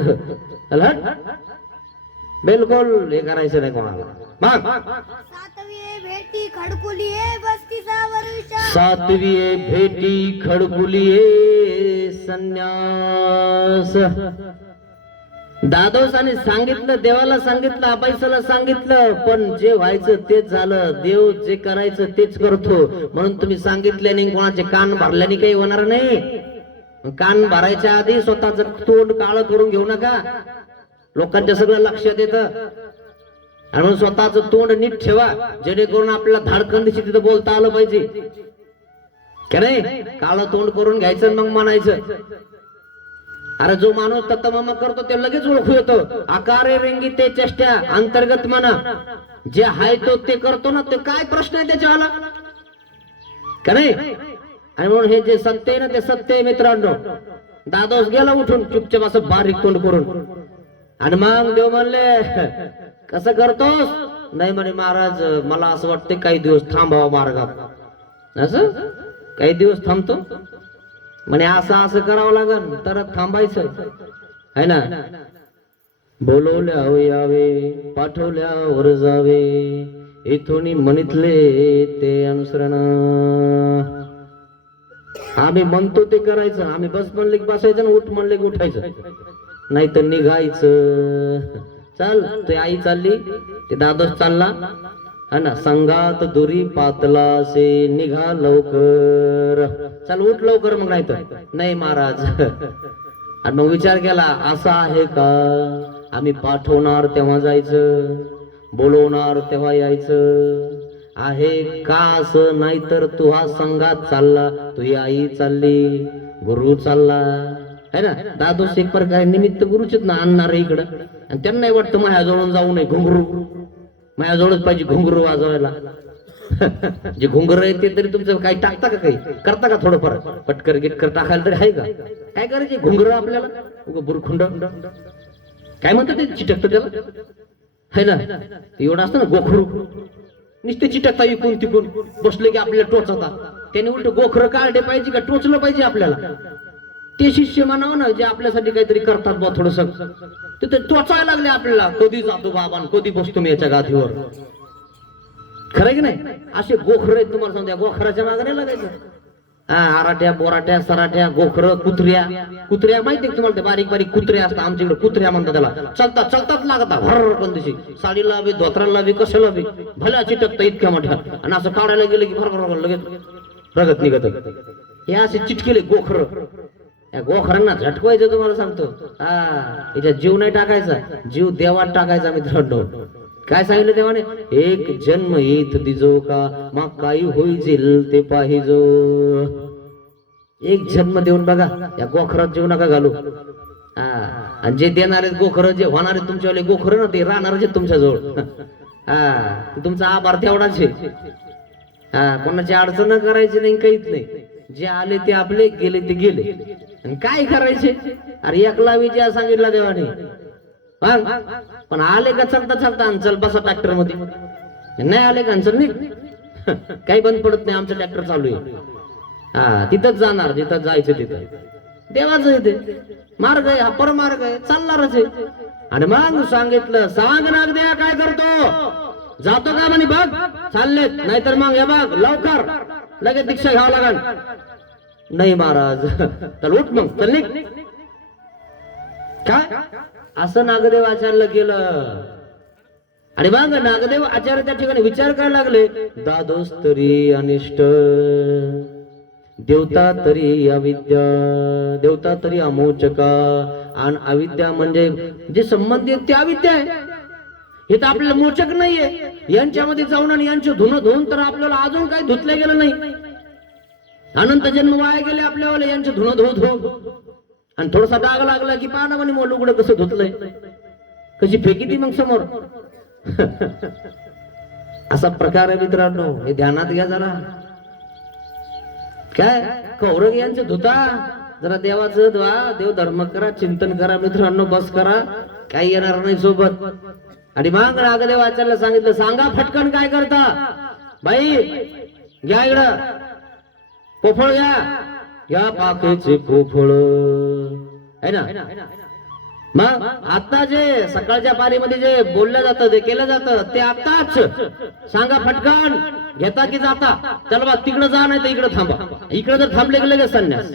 बिलकुल हे करायचं नाही कोणाला. सातवी भेटी खडकुली बस्तीचा वरुषा, सातवी भेटी खडकुली संन्यास. दादोसाने सांगितलं, देवाला सांगितलं, अबाईसाला सांगितलं, पण जे व्हायचं तेच झालं. देव जे करायचं तेच करतो. म्हणून तुम्ही सांगितल्याने कोणाचे कान भरल्याने काही होणार नाही. कान भरायच्या आधी स्वतःच तोंड काळं करून घेऊ नका. लोकांच्या सगळं लक्षात येतं. आणि म्हणून स्वतःच तोंड नीट ठेवा, जेणेकरून आपल्याला धाडकन दिशी तिथं बोलता आलं पाहिजे. का नाही, काळं तोंड करून घ्यायचं मग म्हणायचं. अरे जो माणूस तत्तमामा करतो ते लगेच ओळखू येतो. आकारे रेंगी ते चेष्टा अंतर्गत म्हणा, जे हाय तो ते करतो ना, ते काय प्रश्न आहे त्याच्यावाला का नाही. आणि म्हणून हे जे सत्य आहे ना ते सत्य आहे मित्रांनो. दादोस गेला उठून चुपचाप असं बारीक तोंड करून. आणि मग देव म्हणले कसं करतोस, नाही म्हणे महाराज, मला असं वाटतंय काही दिवस थांबावा मार्गात. असं काही दिवस थांबतो म्हणे, असं असं करावं लागल तर थांबायचं है ना. बोलवल्यावर यावे, पाठवल्यावर जावे, इथून म्हणितले ते अनुसरण. आम्ही म्हणतो ते करायचं, आम्ही बस म्हणले की बसायचं ना उठ म्हणले की उठायचं, नाही तर निघायचं. चल ते आई चालली, ते दादोस चालला है ना, संगात दुरी पातला से निघा लवकर, चल उठ लवकर. मग नाही तर नाही महाराज. आणि मग विचार केला, असं आहे का, आम्ही पाठवणार तेव्हा जायचं, बोलवणार तेव्हा यायचं आहे का असं. नाही तर तू हा संघात चालला, तुझी आई चालली, गुरु चालला है ना. दादोस एक प्रकारे निमित्त गुरुचेच ना, आणणार इकडं. आणि त्यांना नाही वाटतं माझ्याजवळून जाऊ नये, घुंगरू माझ्याजवळच पाहिजे घुंगरू वाजवायला. जे घुंगर आहे ते तरी तुमचं काही टाकता का, काही करता का, थोडंफार पटकर गिटकर टाकायला तरी आहे का, काय करायचे घुंगर आपल्याला. बुरखुंड काय म्हणतात ते, चिटकत त्याला है ना, एवढं असतं ना गोखरू, नुसते चिटकता इकून तिकून, बसले की आपल्याला टोचता. त्याने उलट गोखरं काढले पाहिजे का टोचलं पाहिजे आपल्याला. ते शिष्य म्हणावं ना जे आपल्यासाठी काहीतरी करतात बा थोडस, ते टोचायला लागले आपल्याला. कधी जातो बाबा, कधी बसतो मी याच्या गादीवर, खरं की नाही. असे गोखर आहेत तुम्हाला सांगतो, गोखराच्या मागे नाही लागायचं. आराट्या बोराट्या सराट्या गोखर कुत्र्या, कुत्र्या माहिती आहे तुम्हाला, ते बारीक बारीक कुत्र्या असतात, आमच्याकडे कुत्र्या म्हणतात त्याला. चालतात चालतात लागतात भर पण दिशी, साडीला बी धोत्राला बी कशाला बी भल्या चिटकता इतक्या मोठ्या. आणि असं काढायला गेलं की भर लगेच रगत निघत. हे असे चिटकेले गोखर, या गोखरांना झटकवायचं तुम्हाला सांगतो. याच्यात जीव नाही टाकायचा, जीव देवात टाकायचा मित्रांनो. काय सांगितलं देवाने, एक जन्म येत दिजो का, मग काही होईल ते पाहिजो. एक जन्म देऊन बघा, या गोखरात जीव नका घालू. आणि जे देणारे गोखर, जे होणारे तुमच्यावाले गोखर ना, ते राहणारच आहेत तुमच्याजवळ. तुमचा आभार तेवढाच आहे. कोणाची अडचण करायची नाही, काहीच नाही. जे आले ते आपले, गेले ते गेले. आणि काय करायचे, अरे एकला विजय सांगितला देवाने. पण आले का चालता चालता चल बसा ट्रॅक्टर मध्ये, नाही आले का चल निघ. काही बंद पडत नाही, आमचं ट्रॅक्टर चालू आहे. तिथंच जाणार, जिथं जायचं तिथं. देवाचं येते मार्ग आहे, हा परमार्ग आहे, चालणारच आहे. आणि मग सांगितलं, सांग नाग द्या काय करतो, जातो का म्हणे बघ, चाललेत, नाहीतर मग हे बघ लवकर लगेच दीक्षा घ्यावं लागल. नाही महाराज, चल उठ मग चल निघ. काय असं नागदेव आचार्य केलं. आणि मग नागदेव आचार्य त्या ठिकाणी विचार करायला लागले, दादोस तरी अनिष्ट, देवता तरी अविद्या, देवता तरी अमोचका, आणि अविद्या म्हणजे जे संबंधित ते अविद्या आहे. हे तर आपल्याला मोचक नाहीये. यांच्यामध्ये जाऊन आणि यांचे धुणं धुवून तर आपल्याला अजून काही धुतलं गेलं नाही. अनंत जन्म वाया गेले आपल्याला यांचे धुणं धुवून. आणि थोडासा डाग लागला की पाना म्हणे मग लुगडं कसं धुतलंय, कशी फेकी ती मग समोर. असा प्रकार आहे मित्रांनो, हे ध्यानात घ्या जरा. काय कौरव यांचे धुता, जरा देवाचं धुवा, देव धर्म करा, चिंतन करा मित्रांनो, बस करा, काही येणार नाही सोबत. आणि मग नागदेव आचार्याला सांगितलं, सांगा फटकन काय करता. बाई घ्या इकडं पोफळ, घ्या पाकेचे पोफळ है ना. मग आता जे सकाळच्या पारीमध्ये जे बोललं जातं, जे केलं जातं, ते आताच सांगा फटकन, घेता की जाता. चल बा तिकडं जा, नाही तर इकडं थांबा. इकडं जर थांबले गेले संन्यास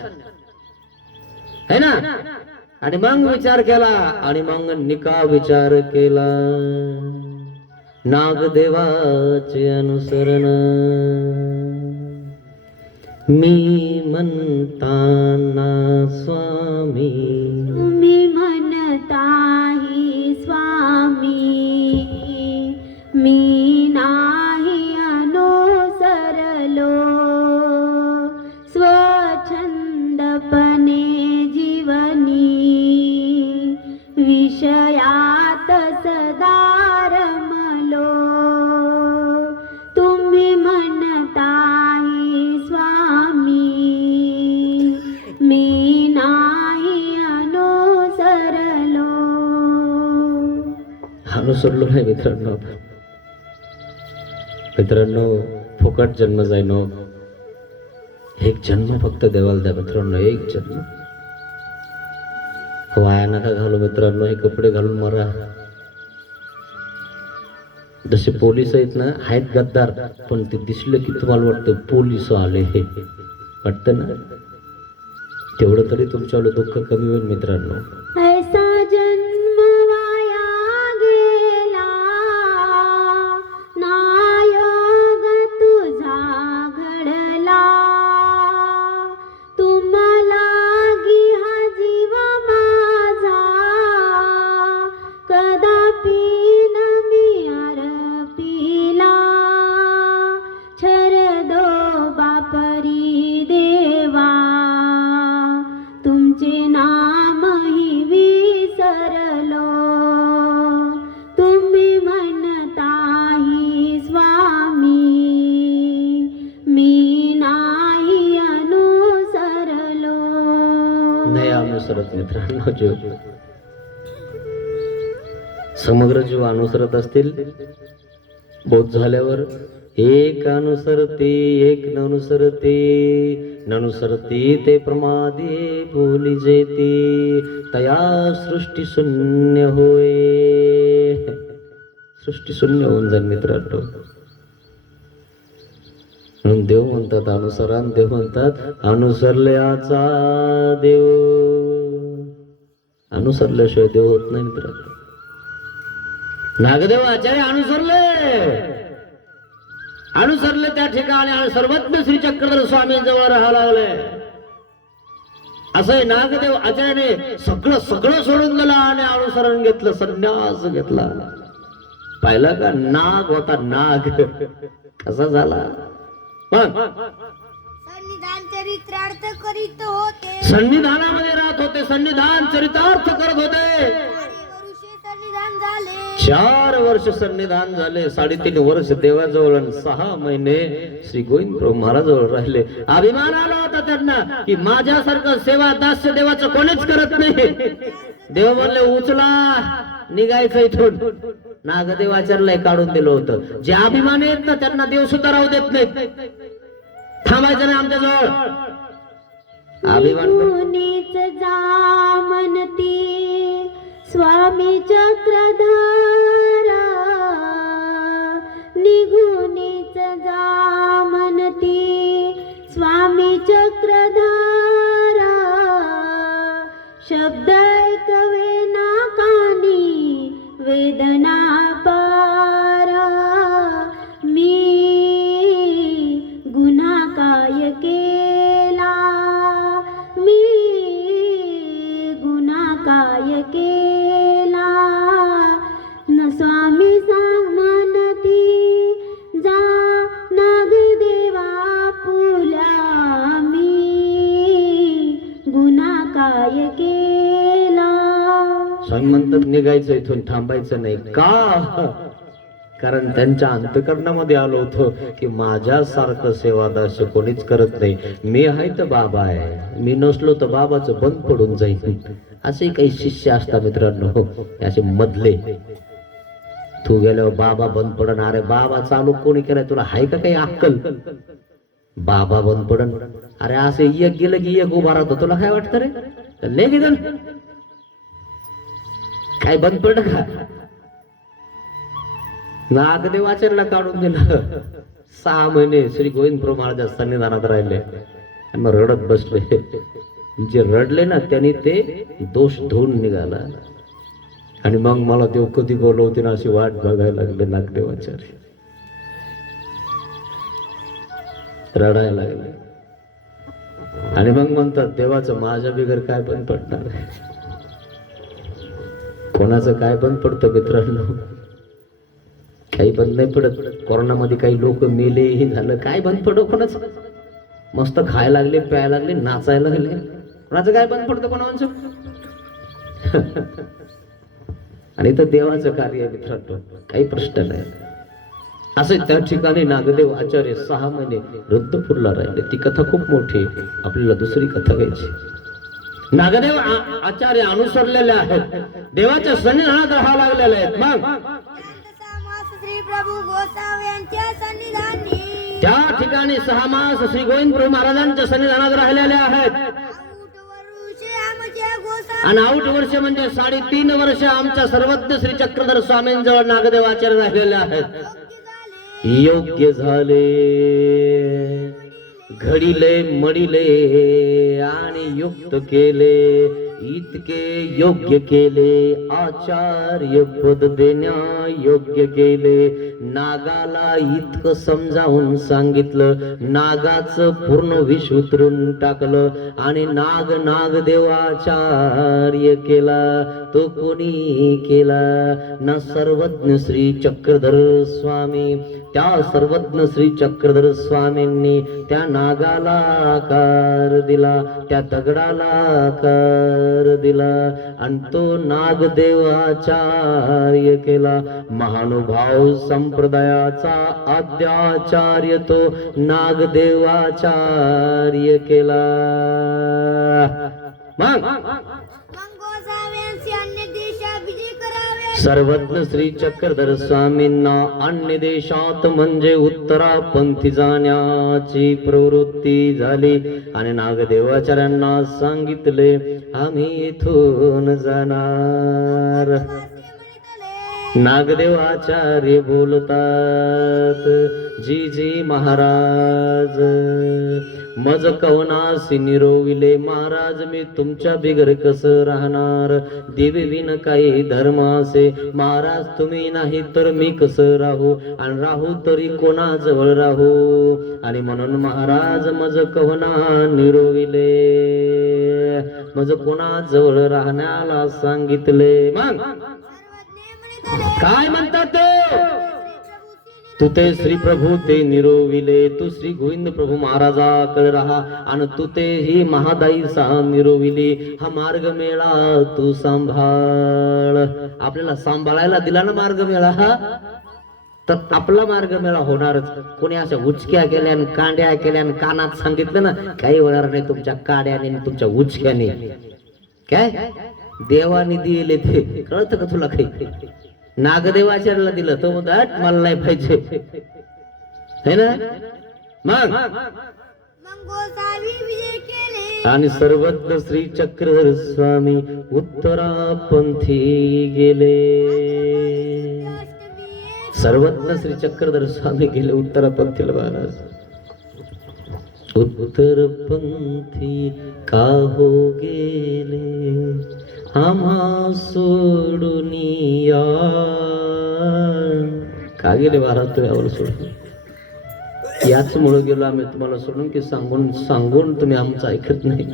है ना. आणि मग विचार केला, आणि मग निका विचार केला, नागदेवाचे अनुसरण. मी म्हणताना स्वामी, मी म्हणताही स्वामी, मी नाही अनुसरलो, स्वच्छंदपणे जीवनी, विषयात सदा रमलो. तुम्ही म्हणताही स्वामी, मी नाही अनुसरलो. अनुसरलो नाही मित्रांनो. मित्रांनो फुकट जन्म जाईनो, एक जन्म फक्त देवाला द्या मित्रांनो, एक जन्म वाया नका घालू मित्रांनो, हे कपडे घालून मरा. जसे पोलीस आहेत ना, आहेत गद्दार, पण ते दिसलं की तुम्हाला वाटतं पोलीस आले, हे वाटतं ना, तेवढं तरी तुमच्यावर दुःख कमी होईल मित्रांनो. ऐसा जन्म वाया गेला, नायोग तुझा घडला, तुम्हाला गी हा जीव माझा, कदापि न मी अर्पिला, छरदो बापरी देवा, तुमचे नामही विसरलो, तुम्ही म्हणताही स्वामी, मी नाही अनुसरलो. नाही अनुसरत मित्रांनो, जीव समग्र जीव अनुसरत असतील, बोध झाल्यावर एक अनुसरते एक ननुसरते, ननुसरते ते प्रमादे भूली जेते, तया सृष्टी शून्य होय. सृष्टी शून्य होऊन जाईल मित्रांनो. म्हणून देव म्हणतात अनुसरण, देव म्हणतात अनुसरल्याचा देव. अनुसरल्याशिवाय देव होत नाही मित्रांनो. नागदेव आचार्य अनुसरले त्या ठिकाणी, आणि सर्वज्ञ श्री चक्रधर स्वामी जवळ राहावं लागले. असं नागदेव आचार्याने सगळं सगळं सोडून दिलं आणि अनुसरण घेतलं, संन्यास घेतला. पाहिला का, नाग होता नाग, कसा झाला. पण सन्निधान चरित्रार्थ करीत होते, सन्निधानामध्ये राहत होते, सन्निधान चरितार्थ करत होते. सन्निधान झाले, 4 वर्ष सन्निधान झाले, 3.5 वर्ष देवाजवळ आणि 6 महिने श्री गोविंद प्रभू महाराजवळ राहिले. अभिमान आला होता त्यांना की माझ्यासारखं सेवा दास्य देवाचं कोणीच करत नाही. देव म्हणले उचला, निघायचं इथून. नागदेवाचार्याला काढून दिलं होतं. जे अभिमान आहेत ना, त्यांना देव सुद्धा राहू देत नाही. थांबायचं नाही आमच्याजवळ. निघूनीच जा म्हणती स्वामी चक्रधारा, निघूनीच जा म्हणती स्वामी चक्रधारा, शब्द ऐकवे ना कानी वेदना पारा, मी गुन्हा काय केला, मी गुन्हा काय केला, न स्वामी सांग म्हणती जा नागदेवा पुल्या, मी गुन्हा काय केला. स्वामी म्हणतात निघायचं इथून, थांबायचं नाही. का? कारण त्यांच्या अंतकरणामध्ये आलो होतो की माझ्यासारखं सेवादास कोणीच करत नाही. मी आहे तर बाबा आहे, मी नसलो तर बाबाचं बंद पडून जाईल. असे काही शिष्य असतात मित्रांनो, असे मधले. तू गेल्यावर बाबा बंद पडन. अरे बाबा चालू कोणी केलाय, तुला हाय का काही अक्कल? बाबा बंद पडन. अरे असे एक गेलं की एक उभा राहतो, तुला काय वाटतं रे? लय निघन काय बंद पडलं का? नागदेवाचार्याला काढून दिलं. 6 महिने श्री गोविंद प्रभू महाराज सन्निधानात राहिले आणि मग रडत बसले. जे रडले ना त्यांनी ते दोष धुवून निघाला. आणि मग मला देव कधी बोलवते ना अशी वाट बघायला लागले. नागदेवाचार्य रडायला लागले आणि मग म्हणतात देवाचं माझ्या बिगर काय बंद पडणार? कोणाचं काय बंद पडतं मित्रांनो? काही बंद नाही पडत. कोरोनामध्ये काही लोक मेलेही झालं, काय बंद पडो कोणाचं? मस्त खायला लागले, प्यायला लागले, नाचायला लागले, कोणाचं काय बंद पडतं कोणाचं? आणि तर देवाचं कार्य मित्रांनो, काही प्रश्न नाही. असे त्या ठिकाणी नागदेव आचार्य 6 महिने रुद्रपूरला राहिले. ती कथा खूप मोठी आहे, आपल्याला दुसरी कथा घ्यायची. नागदेव आचार्य अनुसरलेले आहेत, देवाच्या सन्निधानात राहावं लागलेले आहेत. मग प्रभू गोसावी यांच्या सन्निधानी त्या ठिकाणी 6 मास श्री गोविंद प्रभू महाराजांच्या सन्निधानात राहिलेले आहेत. आऊट वरुषे आमच्या गोसावी आणि आऊट वर्ष म्हणजे 3.5 वर्ष आमच्या सर्वज्ञ श्री चक्रधर स्वामींजवळ नागदेवाचार्य राहिलेले आहेत. योग्य झाले घडिले मडिले आणि युक्त केले इतके योग्य केले आचार्य पद देण्या योग्य केले. नागाला इतकं समजावून सांगितलं, नागाचं पूर्ण विष उतरून टाकलं आणि नाग देवाचार्य केला. तो कोणी केला ना? सर्वज्ञ श्री चक्रधर स्वामी. त्या सर्वज्ञ श्री चक्रधर स्वामींनी त्या नागाला आकार दिला, त्या दगडाला आकार दिला आणि तो नागदेव आचार्य केला. महानुभाव संप्रदायाचा आद्याचार्य तो नागदेव आचार्य केला. मग गोसाव्यांशी अन्य देशात विजय करावे. सर्वज्ञ श्री चक्रधर स्वामींना अन्य देशात म्हणजे उत्तरापंथी जाण्याची प्रवृत्ती झाली आणि नागदेवाचार्यांना सांगितले आम्ही इथून जाणार. नागदेवाचार्य बोलतात, जी महाराज मज कवनासी निरोविले. महाराज मी तुमच्या बिगर कसं राहणार? देवी विन काही धर्म असे. महाराज तुम्ही नाही तर मी कसं राहू? आणि राहू तरी कोणाजवळ राहू? आणि म्हणून महाराज मज कवना निरोविले, मज कोणाजवळ राहण्याला सांगितले. मग काय म्हणतात ते? तू ते श्री प्रभू ते निरोविले, तू श्री गोविंद प्रभू महाराजाकडे राहा आणि तू ते ही महादाई सा निरोविली. हा मार्ग मेळा तू सांभाळ. आपल्याला सांभाळायला दिला ना मार्ग मेळा हा, तर आपला मार्ग मेळा होणारच. कोणी अशा उचक्या केल्या कांड्या केल्या कानात सांगितलं ना काही होणार नाही तुमच्या काड्याने तुमच्या उचक्याने. काय देवाने दिले ते कळतं का तुला? काही नागदेवाचार्याला दिलं तो म्हणतात मला नाही पाहिजे है ना. मग गोसावी विजय केले आणि सर्वज्ञ श्री चक्रधर स्वामी उत्तरापंथी गेले. सर्वज्ञ श्री चक्रधर स्वामी गेले उत्तरापंथीला. महाराज उत्तरपंथी का हो गेले आम्हा सोडून या. का गेले महाराज तुम्ही आम्हाला सोडून? याच मुळे गेलो आम्ही तुम्हाला सोडून की सांगून सांगून तुम्ही आमचं ऐकत नाही.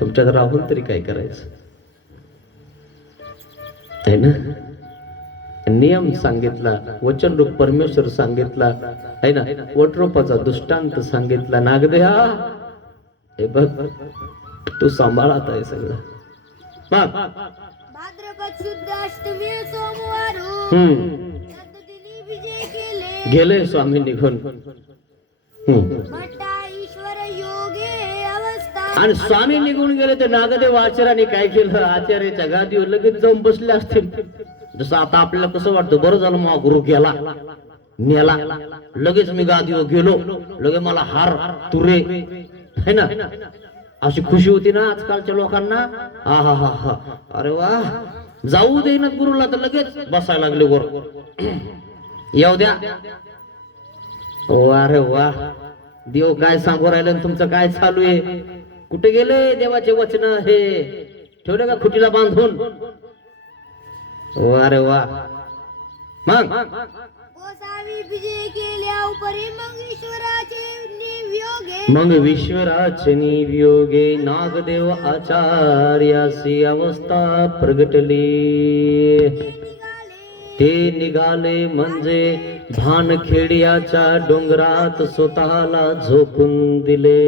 तुमच्यात राहून तरी काय करायचं आहे ना. नियम सांगितला, वचन रूप परमेश्वर सांगितला आहे ना, वटरूपाचा दृष्टांत सांगितला. नागदेहा हे बघ तू सांभाळत आहे सगळं. भाद्रपद शुद्ध अष्टमी सोमवार विजय केले. गेले स्वामी निघून. भट्टा ईश्वर योगे अवस्था. आणि स्वामी निघून गेले तर नागदेव आचार्याने काय केलं? आचार्याच्या गादीवर लगेच जाऊन बसले असतील. जसं आता आपल्याला कसं वाटतं, बरं झालं मग गुरु गेला नेला, लगेच मी गादीवर गेलो, लगेच मला हार तुरे है ना, अशी खुशी होती ना आजकालच्या लोकांना. हा हा हा हा अरे वा, जाऊ दे ना गुरुला तर लगेच बसायला लागले वर. येऊ द्या. अरे वा, देव काय सांगू राहिलं, तुमचं काय चालू आहे? कुठे गेले देवाचे वचन? हे ठेवले का खुटीला बांधून? अरे वा. मग गोसावी विजय केल्या उपरी मग ईश्वराचे नियोगे. मग विश्वराचे नियोगे नागदेव आचार्यासी अवस्था प्रगटली. ते निघाले म्हणजे भानखेडियाच्या डोंगरात स्वतःला झोकून दिले.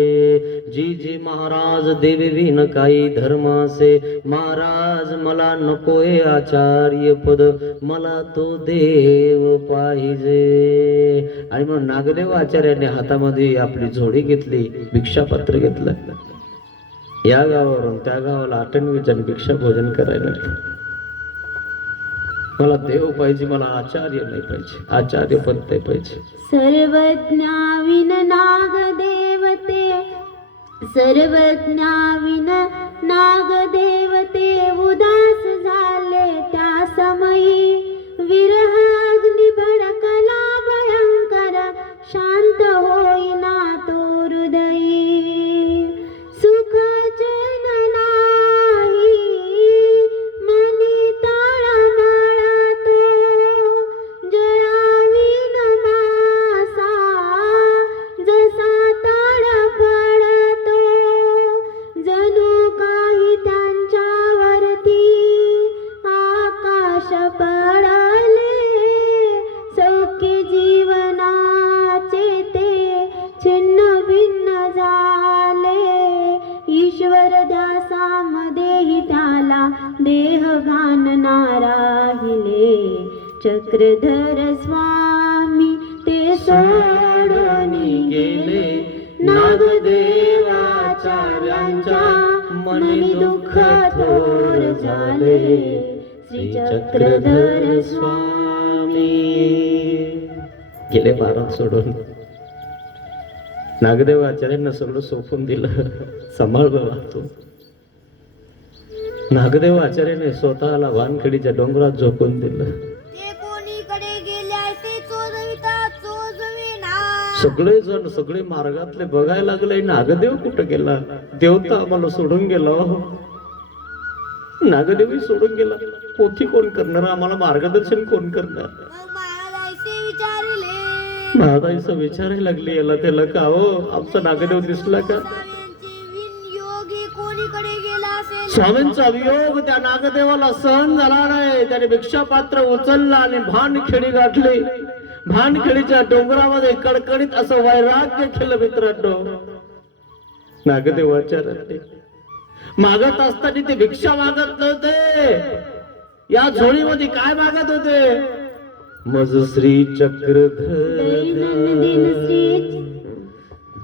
जी महाराज देवी विन काही धर्म असे. महाराज मला नकोय आचार्य पद, मला तो देव पाहिजे. आणि मग नागदेव आचार्याने हातामध्ये आपली झोडी घेतली, भिक्षापत्र घेतलं. या गावावरून त्या गावाला 8 जण भिक्षा भोजन करायला लागले. मला देव पाहिजे, मला आचार्य नाही पाहिजे, आचार्य पण नाही पाहिजे. सर्वज्ञाविन नागदेवते, सर्वज्ञाविन नागदेवते उदास झाले त्या समयी. विरहाग्नी भडकला भयंकर, शांत होईना तो हृदयी. सुख चैन नाही मनी तळमळतो, जळावीन मासा जसा तडफडतो. जणू काही त्यांच्यावरती आकाश पडले, सौख्य जीवनाचे ते छिन्न भिन्न झाले. ईश्वर ध्यासामध्येही त्याला देहभान राहिले. चक्रधर स्वामी ते सोडून गेले, नागदेवाचार्यांच्या मनी दुःख थोर झाले. श्री चक्रधर स्वामी गेले महाराज सोडून. नागदेव आचार्यांना सगळं सोपून दिलं, सांभाळ बाबा तू. नागदेव आचार्याने स्वतःला वानखेडीच्या डोंगरात झोपून दिलं. ते कोणीकडे गेले ते चोजविता चोजविना. सगळे जण सगळे मार्गातले बघायला लागले, नागदेव कुठं गेला? देव तर आम्हाला सोडून गेला. नागदेवही सोडून गेला, पोथी कोण करणार? आम्हाला मार्गदर्शन कोण करणार? मग महाराजांचे विचारले, महाराजांचं विचारायला लागली याला त्याला, का हो आमचा नागदेव दिसला का? स्वामींची विनयोगी कोणीकडे गेला असेल. स्वामींचा वियोग त्या नागदेवाला सहन झाला नाही. त्याने भिक्षा पात्र उचलला आणि भानखेडी गाठली. भानखेडीच्या डोंगरामध्ये कडकडीत असं वैराग्य केलं मित्रांनो. नागदेवाचार्यांनी मागत असताना ते भिक्षा मागत नव्हते, या झोळीमध्ये काय मागत होते? मज श्री चक्रधर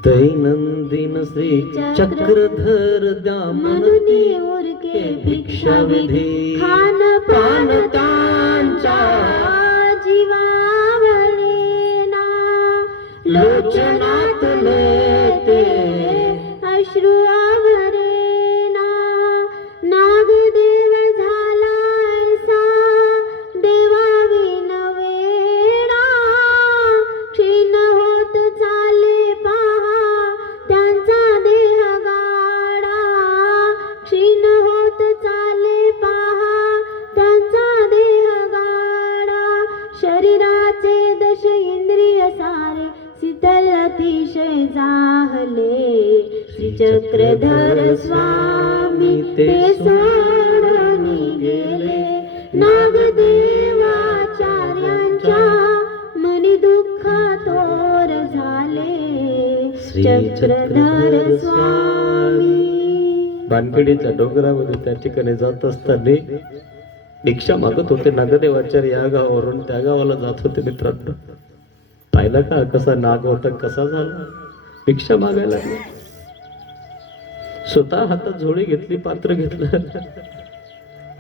दैनंदिन श्री चक्रधर द्या म्हणती उरके भिक्षा विधी. खान पान त्यांच्या जीवावरेना, लोचनात लेते अश्रू आवरेना. नागदेव झाला ऐसा देवाविन वेडा. क्षीण होत चाले पहा त्यांचा देह गाडा. क्षीण होत चाले पहा त्यांचा देह गाडा. शरीराचे दश इंद्रिय सारे शीतल अतिशय जाहले. श्री चक्रधर स्वामी ते सोडून गेले. नागदेवाचार्यांच्या मनी दुःख थोर झाले. श्री चक्रधर स्वामी भानखेडीच्या डोंगरामध्ये त्या ठिकाणी जात असताना भिक्षा मागत होते. नागदेवाचार्य या गावावरून त्या गावाला जात होते मित्रांनो. पाहिलं का कसा नाग होता, कसा झाला? भिक्षा मागायला लागला. स्वतः हातात झोळी घेतली, पात्र घेतलं.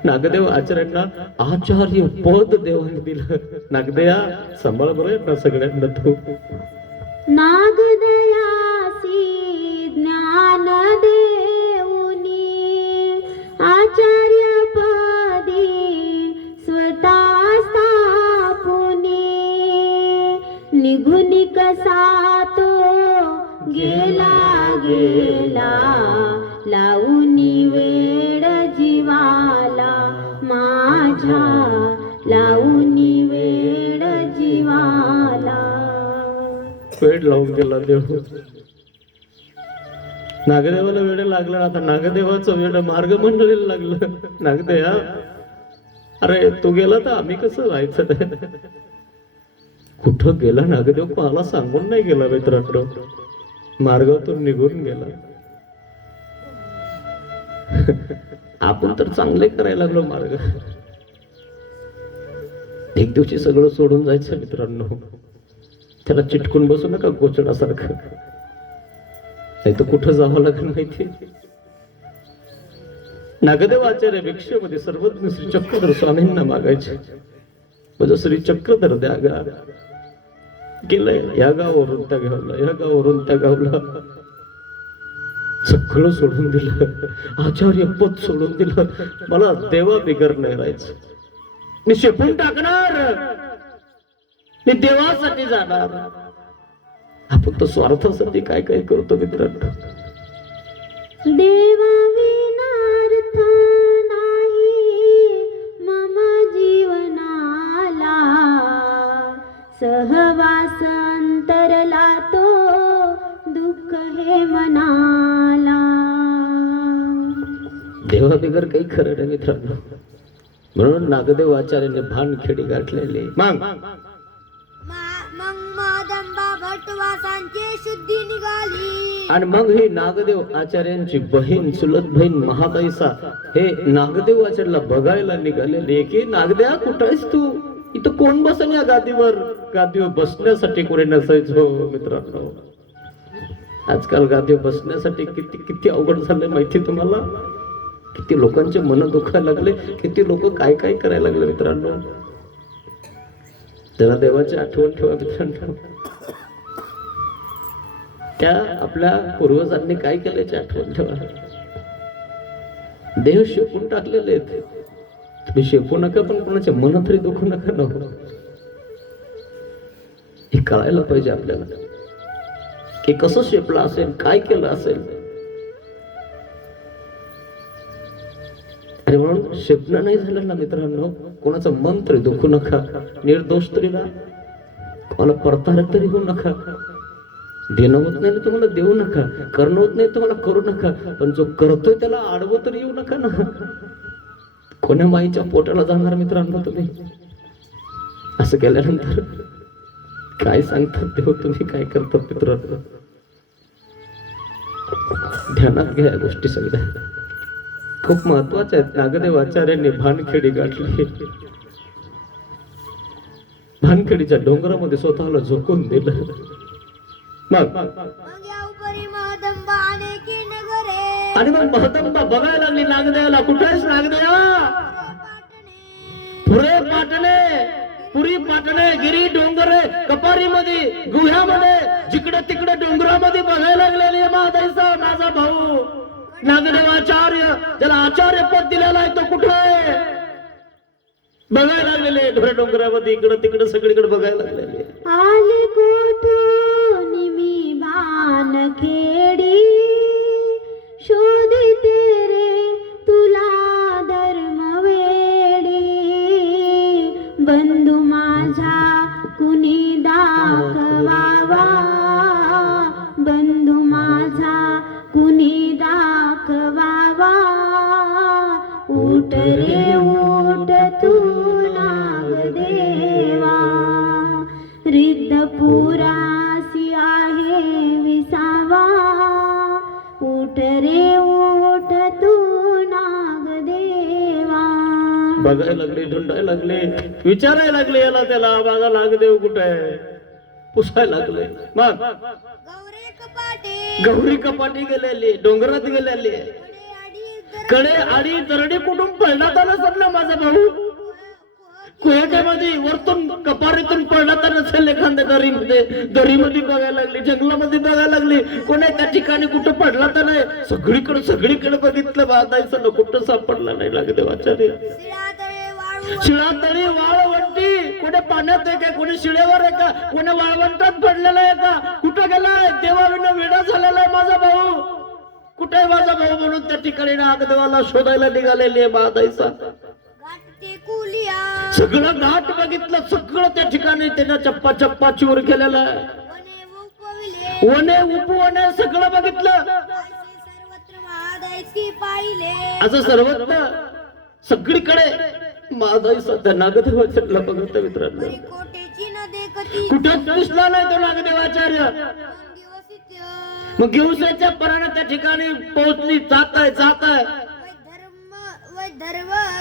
नागदेव आचार्यांना आचार्य पद देवाने दिलं. नागदेया सांभाळ बरं ना सगळ्यांना तू. नागदयासी ज्ञान देऊनी आचार्य पदी स्वतः स्थापुनी. निघून कसा तो गेला गेला, लावूनी वेड जीवाला माझ्या, लावूनी वेड जीवाला. वेड लावून गेला देव. नागदेवाला वेड लागला. आता नागदेवाचं वेड मार्ग मंडळीला लागलं. नागदेवा अरे तू गेला तर आम्ही कसं राहायचं? कुठं गेला नागदेव? मला सांगून नाही गेला मित्रांनो, मार्गातून निघून गेला. आपण तर चांगले करायला लागलो मार्ग. एक दिवशी सगळं सोडून जायचं मित्रांनो. त्याला चिटकून बसू नका गोचडासारखं, नाही तर कुठं जावं लागेल माहिती. नागदेव आचार्य भिक्षेमध्ये सर्वज्ञ श्री चक्रधर स्वामींना मागायचे. माझं श्री चक्रधर द्यागा गेलंय या गावावरून त्या गावला, या गावावरून त्या गावला, सगळं सोडून दिलं, आचार्य पद सोडून दिलं. मला देवा बिगर नाही राहायचं, मी शेपून टाकणार, मी देवासाठी जाणार. आपण तर स्वार्थासाठी काय काय करतो मित्रांनो. देवा विनार्थ नाही मम जीवनाला, सहवास अंतरला तो दुःख हे मनाला. देवा बिगर काही खरं नाही मित्रांनो. म्हणून नागदेव आचार्यांनी भानखेडी गाठलेली. मग महादंबा भटवासांची शुद्धी निघाली. आणि मग ही नागदेव आचार्यांची बहीण, चुलत बहीण महादैसा हे नागदेव आचार्याला बघायला निघालेले की नागदेवा कुठं आहेस तू, इथं कोण बसन या गादीवर. गादीवर बसण्यासाठी कोणी नसायचो मित्रांनो. आजकाल गादीवर बसण्यासाठी किती किती अवघड झालंय माहिती तुम्हाला. किती लोकांचे मन दुखायला लागले, किती लोक काय काय करायला लागले मित्रांनो. त्याला देवाची आठवण ठेवा मित्रांनो. त्या आपल्या पूर्वजांनी काय केल्याची आठवण ठेवा. देव शेपून टाकलेले आहेत, तुम्ही शेपू नका, पण कोणाचे मन तरी दुखू नका ना. हे कळायला पाहिजे आपल्याला की कसं शेपला असेल, काय केलं असेल. आणि म्हणून शेपणं नाही झालं ना मित्रांनो, कोणाचं मन तरी दुखू नका. निर्दोष तरी ना, कोणाला परतारक तरी होऊ नका. देणं होत नाही तुम्हाला देऊ नका, करणं होत नाही तुम्हाला करू नका, पण जो करतोय त्याला आडवं तरी येऊ नका ना. कोण्या माईच्या पोटाला जाणार मित्रांनो तुम्ही असं केल्यानंतर. काय सांगतात देव, तुम्ही काय करतात मित्रांनो. ध्यानात घ्या या गोष्टी सगळ्या, खूप महत्वाच्या आहेत. नागदेव आचार्यांनी भानखेडी गाठली. भानखेडीच्या डोंगरामध्ये स्वतःला झोकून दिलं. मग आणि मग महदंबा बघायला लागली नागदेवाला. कुठे आहेस नागदेवा? पुरे पाटणे, पुरी पाटणे, गिरी डोंगर कपारी मध्ये, गुह्यामध्ये, जिकडे तिकडे डोंगरामध्ये बघायला लागलेली महादैसा माझा भाऊ नागदेवाचार्य, ज्याला आचार्य पद दिलेला आहे तो कुठे आहे बघायला लागलेले. ढोरे डोंगरामध्ये इकडे तिकडे सगळीकडे बघायला लागलेले. आले कोठून मी भानखेडी, शोधते रे तुला धर्मवेडी. बंधू माझा कुणी दाखवावा, बंधू माझा कुणी दाखवावा. उठ रे उठ तू नागदेवा, रिद्धपुरासी आहे विसावा. उठ रे उठ तू नागदेवा. बघायला लागले, ढुंढायला लागले, विचारायला लागले याला त्याला, माझा नागदेव कुठे आहे, पुसायला लागले. मग गौरी कपाटी गेलेली, डोंगरात गेलेली, कडे आडी दरडी कुठून पडण्यात आलं सगळं माझा भाऊ. कुहेट्यामध्ये वरतून कपारीतून पडण्यात आलं नसेल, एखाद्या दरीमध्ये, दरीमध्ये बघायला लागली, जंगलामध्ये बघायला लागली, कोणा त्या ठिकाणी कुठं पडला तर नाही. सगळीकडे सगळीकडे बघितलं, बांधायचं ना कुठं सापडला नाही नागदेवाचार्य. शिळातळी, वाळवंटी, कोणी पाण्यात आहे का, कोणी शिळेवर आहे का, कोणी वाळवंटात पडलेला आहे का, कुठं गेलाय देवाविना वेडा झालेला आहे माझा भाऊ. कुठे माझा भाऊ म्हणून त्या ठिकाणी नागदेवाला शोधायला निघालेली आहे महादैसा. सगळं घाट बघितलं, सगळं त्या ठिकाणी त्यानं चप्पा चप्पा चूर केलेला आहे. वने उपवने सगळं बघितलं, असं सर्वत्र सगळीकडे महादैसा त्या नागदेवाचार्याला बघत मित्रांनो. कुठंच दिसला नाही तो नागदेवाचार्य. मग दिवसाच्या पराने त्या ठिकाणी पोहोचली, जात आहे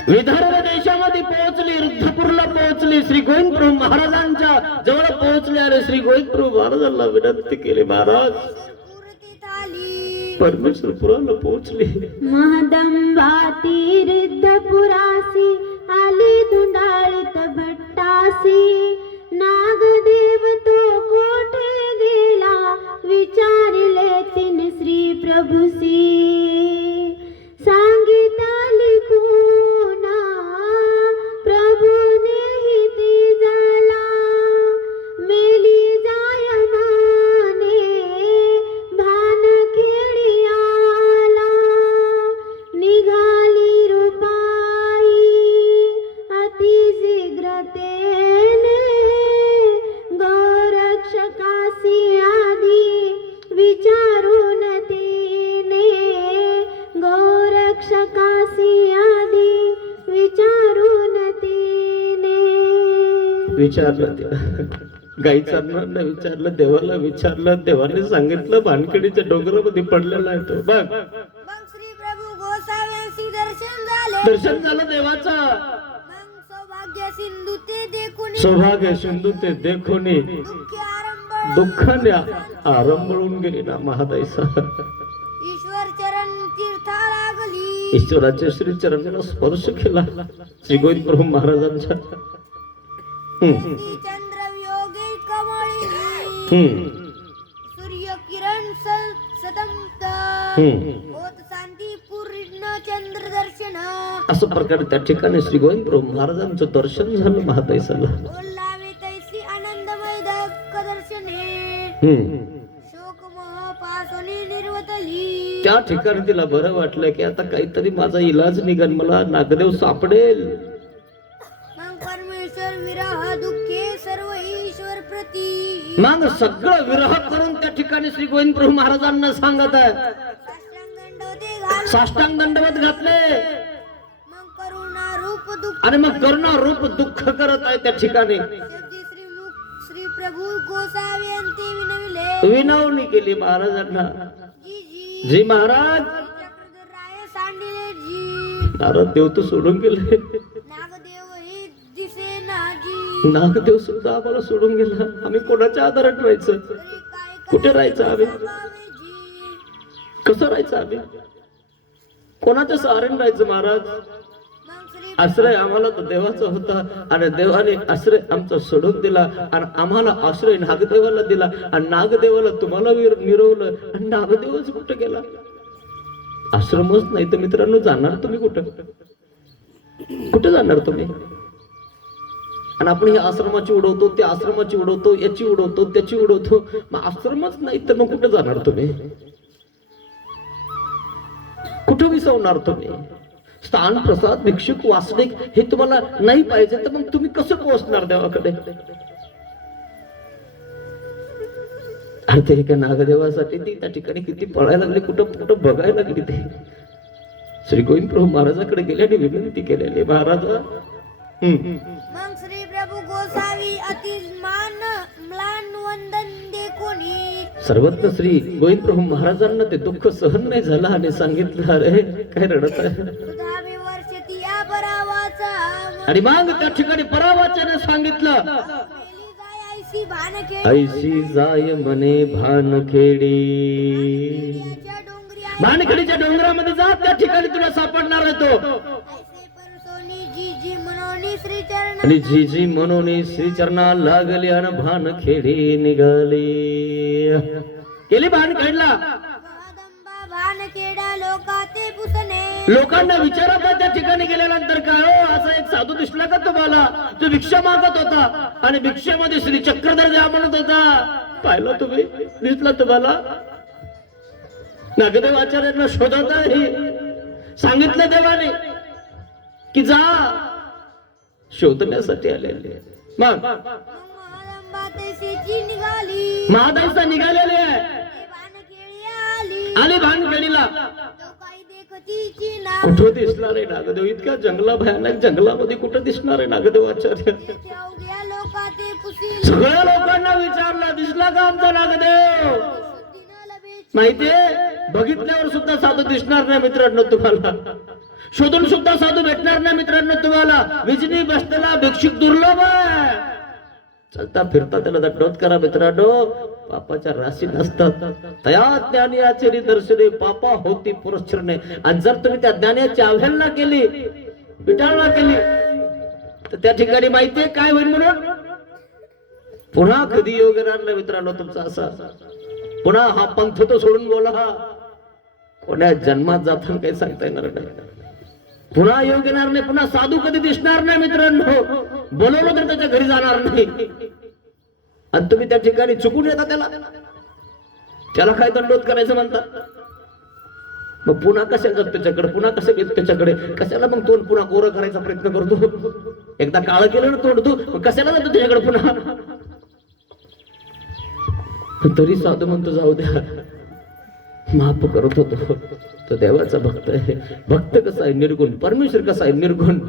विदर्भ देशामध्ये पोहोचली, रुद्धपूरला पोहोचली, श्री गोविंदप्रभू महाराजांच्या जवळ पोहोचले. आणि श्री गोविंदप्रभू महाराजांना विनंती केली, महाराज परमेश्वरपुराला पोहोचली. महदंबा तीर्थपुरासी आली धुंडाळीत भट्टासी. काशी नागदेव तो कोठे गेला विचारले तिन श्री प्रभुसी सांगितली कोणा प्रभूने हिती झाला मेली जाय माने भान खेळी आला निघाली रूपाई अति शीघ्रतेने गौरक्षकासी आधी विचारून तिने गौरक्षकासी आधी विचारून तिने विचारलं तिला गाईचारणाऱ्यांना विचारलं, देवाला विचारलं, देवाने सांगितलं भानखेडीच्या डोंगरामध्ये पडलेला आहे तो बघ. मग श्री प्रभू गोसाव्यांशी दर्शन झाले. दर्शन झालं देवाचं. मग सौभाग्य सिंधू ते देखून सौभाग्य सिंधू ते देखोनी दुःखाने आरंभळून गेली ना महादाईसा. ईश्वर चरण तीर्था लागली. ईश्वराच्या श्री चरणाला स्पर्श केला श्री गोविंद प्रभू महाराजांच्या. चंद्र वियोगे कमळी सूर्य किरण सतंत होत शांती पूर्ण चंद्र दर्शन. असं प्रकारे त्या ठिकाणी श्री गोविंद प्रभू महाराजांचं दर्शन झालं महादाईसाला. ओलावे तैसी आनंदमय दक्क दर्शने शोक मोह पासोनी निर्वतली. त्या ठिकाणी तिला बरं वाटलं की आता काहीतरी माझा इलाज निघन, मला नागदेव सापडेल. मग परमेश्वर विरह दुःखे सर्व ईश्वर प्रती. मग सगळं विरह करून त्या ठिकाणी श्री गोविंद प्रभू महाराजांना सांगत आहे. साष्टांग दंडवत घातले. मग करुणा रूप दुःख आणि मग करुणा रूप दुःख करत आहे त्या ठिकाणी. शेवटी श्री प्रभू गोसावी यांचे विनविले. विनवणी केली महाराजांना. जी जी महाराज. चक्रधर राय सांडिले जी. नारद देव तर सोडून गेले, नागदेव हे दिसे नाजी. नागदेव सुद्धा आम्हाला सोडून गेला. आम्ही कोणाच्या आधारात राहायचं? तरी काय कुठे राहायचं आम्ही? करावे जी. कसं राहायचं आम्ही? कोणाच्या सहाऱ्याने राहायचं महाराज? मग श्री आश्रय आम्हाला तर देवाचा होता आणि देवाने आश्रय आमचा सोडून दिला आणि आम्हाला आश्रय नागदेवाला दिला आणि नागदेवाला तुम्हाला मिरवलं आणि नागदेवच कुठे गेला? आश्रमच नाही तर मित्रांनो जाणार तुम्ही कुठं? कुठे जाणार तुम्ही? आणि आपण ही आश्रमाची उडवतो, त्या आश्रमाची उडवतो, याची उडवतो, त्याची उडवतो. मग आश्रमच नाही तर मग कुठे जाणार तुम्ही? कुठे विसवणार तुम्ही? स्थान प्रसाद भिक्षुक वासनिक हे तुम्हाला नाही पाहिजे तर मग तुम्ही कसं पोहोचणार देवाकडे? आणि ते एका नागदेवासाठी ती त्या ठिकाणी किती पळायला लागली, कुठं कुठं बघायला लागली. ते श्री गोविंद प्रभू महाराजाकडे गेल्याने विनंती केलेली, महाराजा मग श्री प्रभू गोसावी अति म्लान वंदन देखोनी. सर्वत्र श्री गोविंद प्रभू महाराजांना ते दुःख सहन नाही झालं आणि सांगितलं, अरे काय रडत आहे? सुधावे वर्षती या परावाचा. आणि मग त्या ठिकाणी परावाच्याने सांगितलं, मेली जाय ऐसी भानखेडी. ऐशी जाय म्हणे भानखेडी. याच्या डोंगरी भानखेडीच्या डोंगरामध्ये जा, त्या ठिकाणी तुला सापडणार आहे तो. ऐसे परसोनी जी जी मनोनी श्री चरण. आणि जी जी म्हणून श्री चरणा लागली आणि भानखेडी निघाली. गेली भानखेडला. जगदंबा भानखेडा लोकाते पुसणे. लोकांना विचारत आहे त्या ठिकाणी गेल्यानंतर, काय हो असा एक साधू दिसला का तुम्हाला? तो भिक्षा मागत होता आणि भिक्षेमध्ये श्री चक्रधर द्या म्हणत होता. पाहिलं तुम्ही? दिसला तुम्हाला? नागदेव आचार्यांना शोधत आहे. सांगितलं देवाने की जा, शोधण्यासाठी आलेले. मग महादंबा तैसीची निघाली. महादाईसा निघालेले आहे. ते भानखेडी आली. आले भानखेडीला. तो काही देखतीची ना. कुठं दिसणार आहे नागदेव? इतक्या जंगला भयानक जंगलामध्ये कुठं दिसणार आहे नागदेव आचार्य? तेथे अवघ्या लोकाते पुसी. सगळ्या लोकांना विचारलं, दिसला का आमचा नागदेव? शुद्धी न लभेची. माहितीये, बघितल्यावर सुद्धा साधू दिसणार नाही मित्रांनो तुम्हाला. शोधून सुद्धा साधू भेटणार नाही मित्रांनो तुम्हाला. विजनी बसलेला भिक्षुक दुर्लभ आहे. चलता फिरता त्याला दंडवत करा मित्रांनो. पापाच्या राशी नसतात. तया ज्ञानी आचरी दर्शने पापा होती पुरश्चरणे. आणि जर तुम्ही त्या ज्ञानाची अवहेलना केली, विटाळना केली, तर त्या ठिकाणी माहितीये काय होईल म्हणून? पुन्हा कधी योग येणार नाही मित्रांनो तुमचा असा. पुन्हा हा पंथ तो सोडून बोला, हा कोण्या जन्मात जाताना काही सांगता येणार नाही. पुन्हा योग येणार नाही, पुन्हा साधू कधी दिसणार नाही मित्रांनो. बोलवलं तर त्याच्या घरी जाणार नाही. आणि तुम्ही त्या ठिकाणी चुकून येता त्याला काय दंडोत करायचं म्हणतात. मग पुन्हा कशाला जात त्याच्याकडे, पुन्हा कसं घेत त्याच्याकडे, कशाला मग तोंड पुन्हा गोरं करायचा प्रयत्न करतो. एकदा काळ केलं ना तोंड तू, मग कशाला जातो त्याच्याकडे पुन्हा. तरी साधू म्हणतो जाऊ द्या, माफ करत होतो. तो देवाचा भक्त आहे. भक्त कसा आहे? निर्गुण. परमेश्वर कसा आहे? निर्गुण.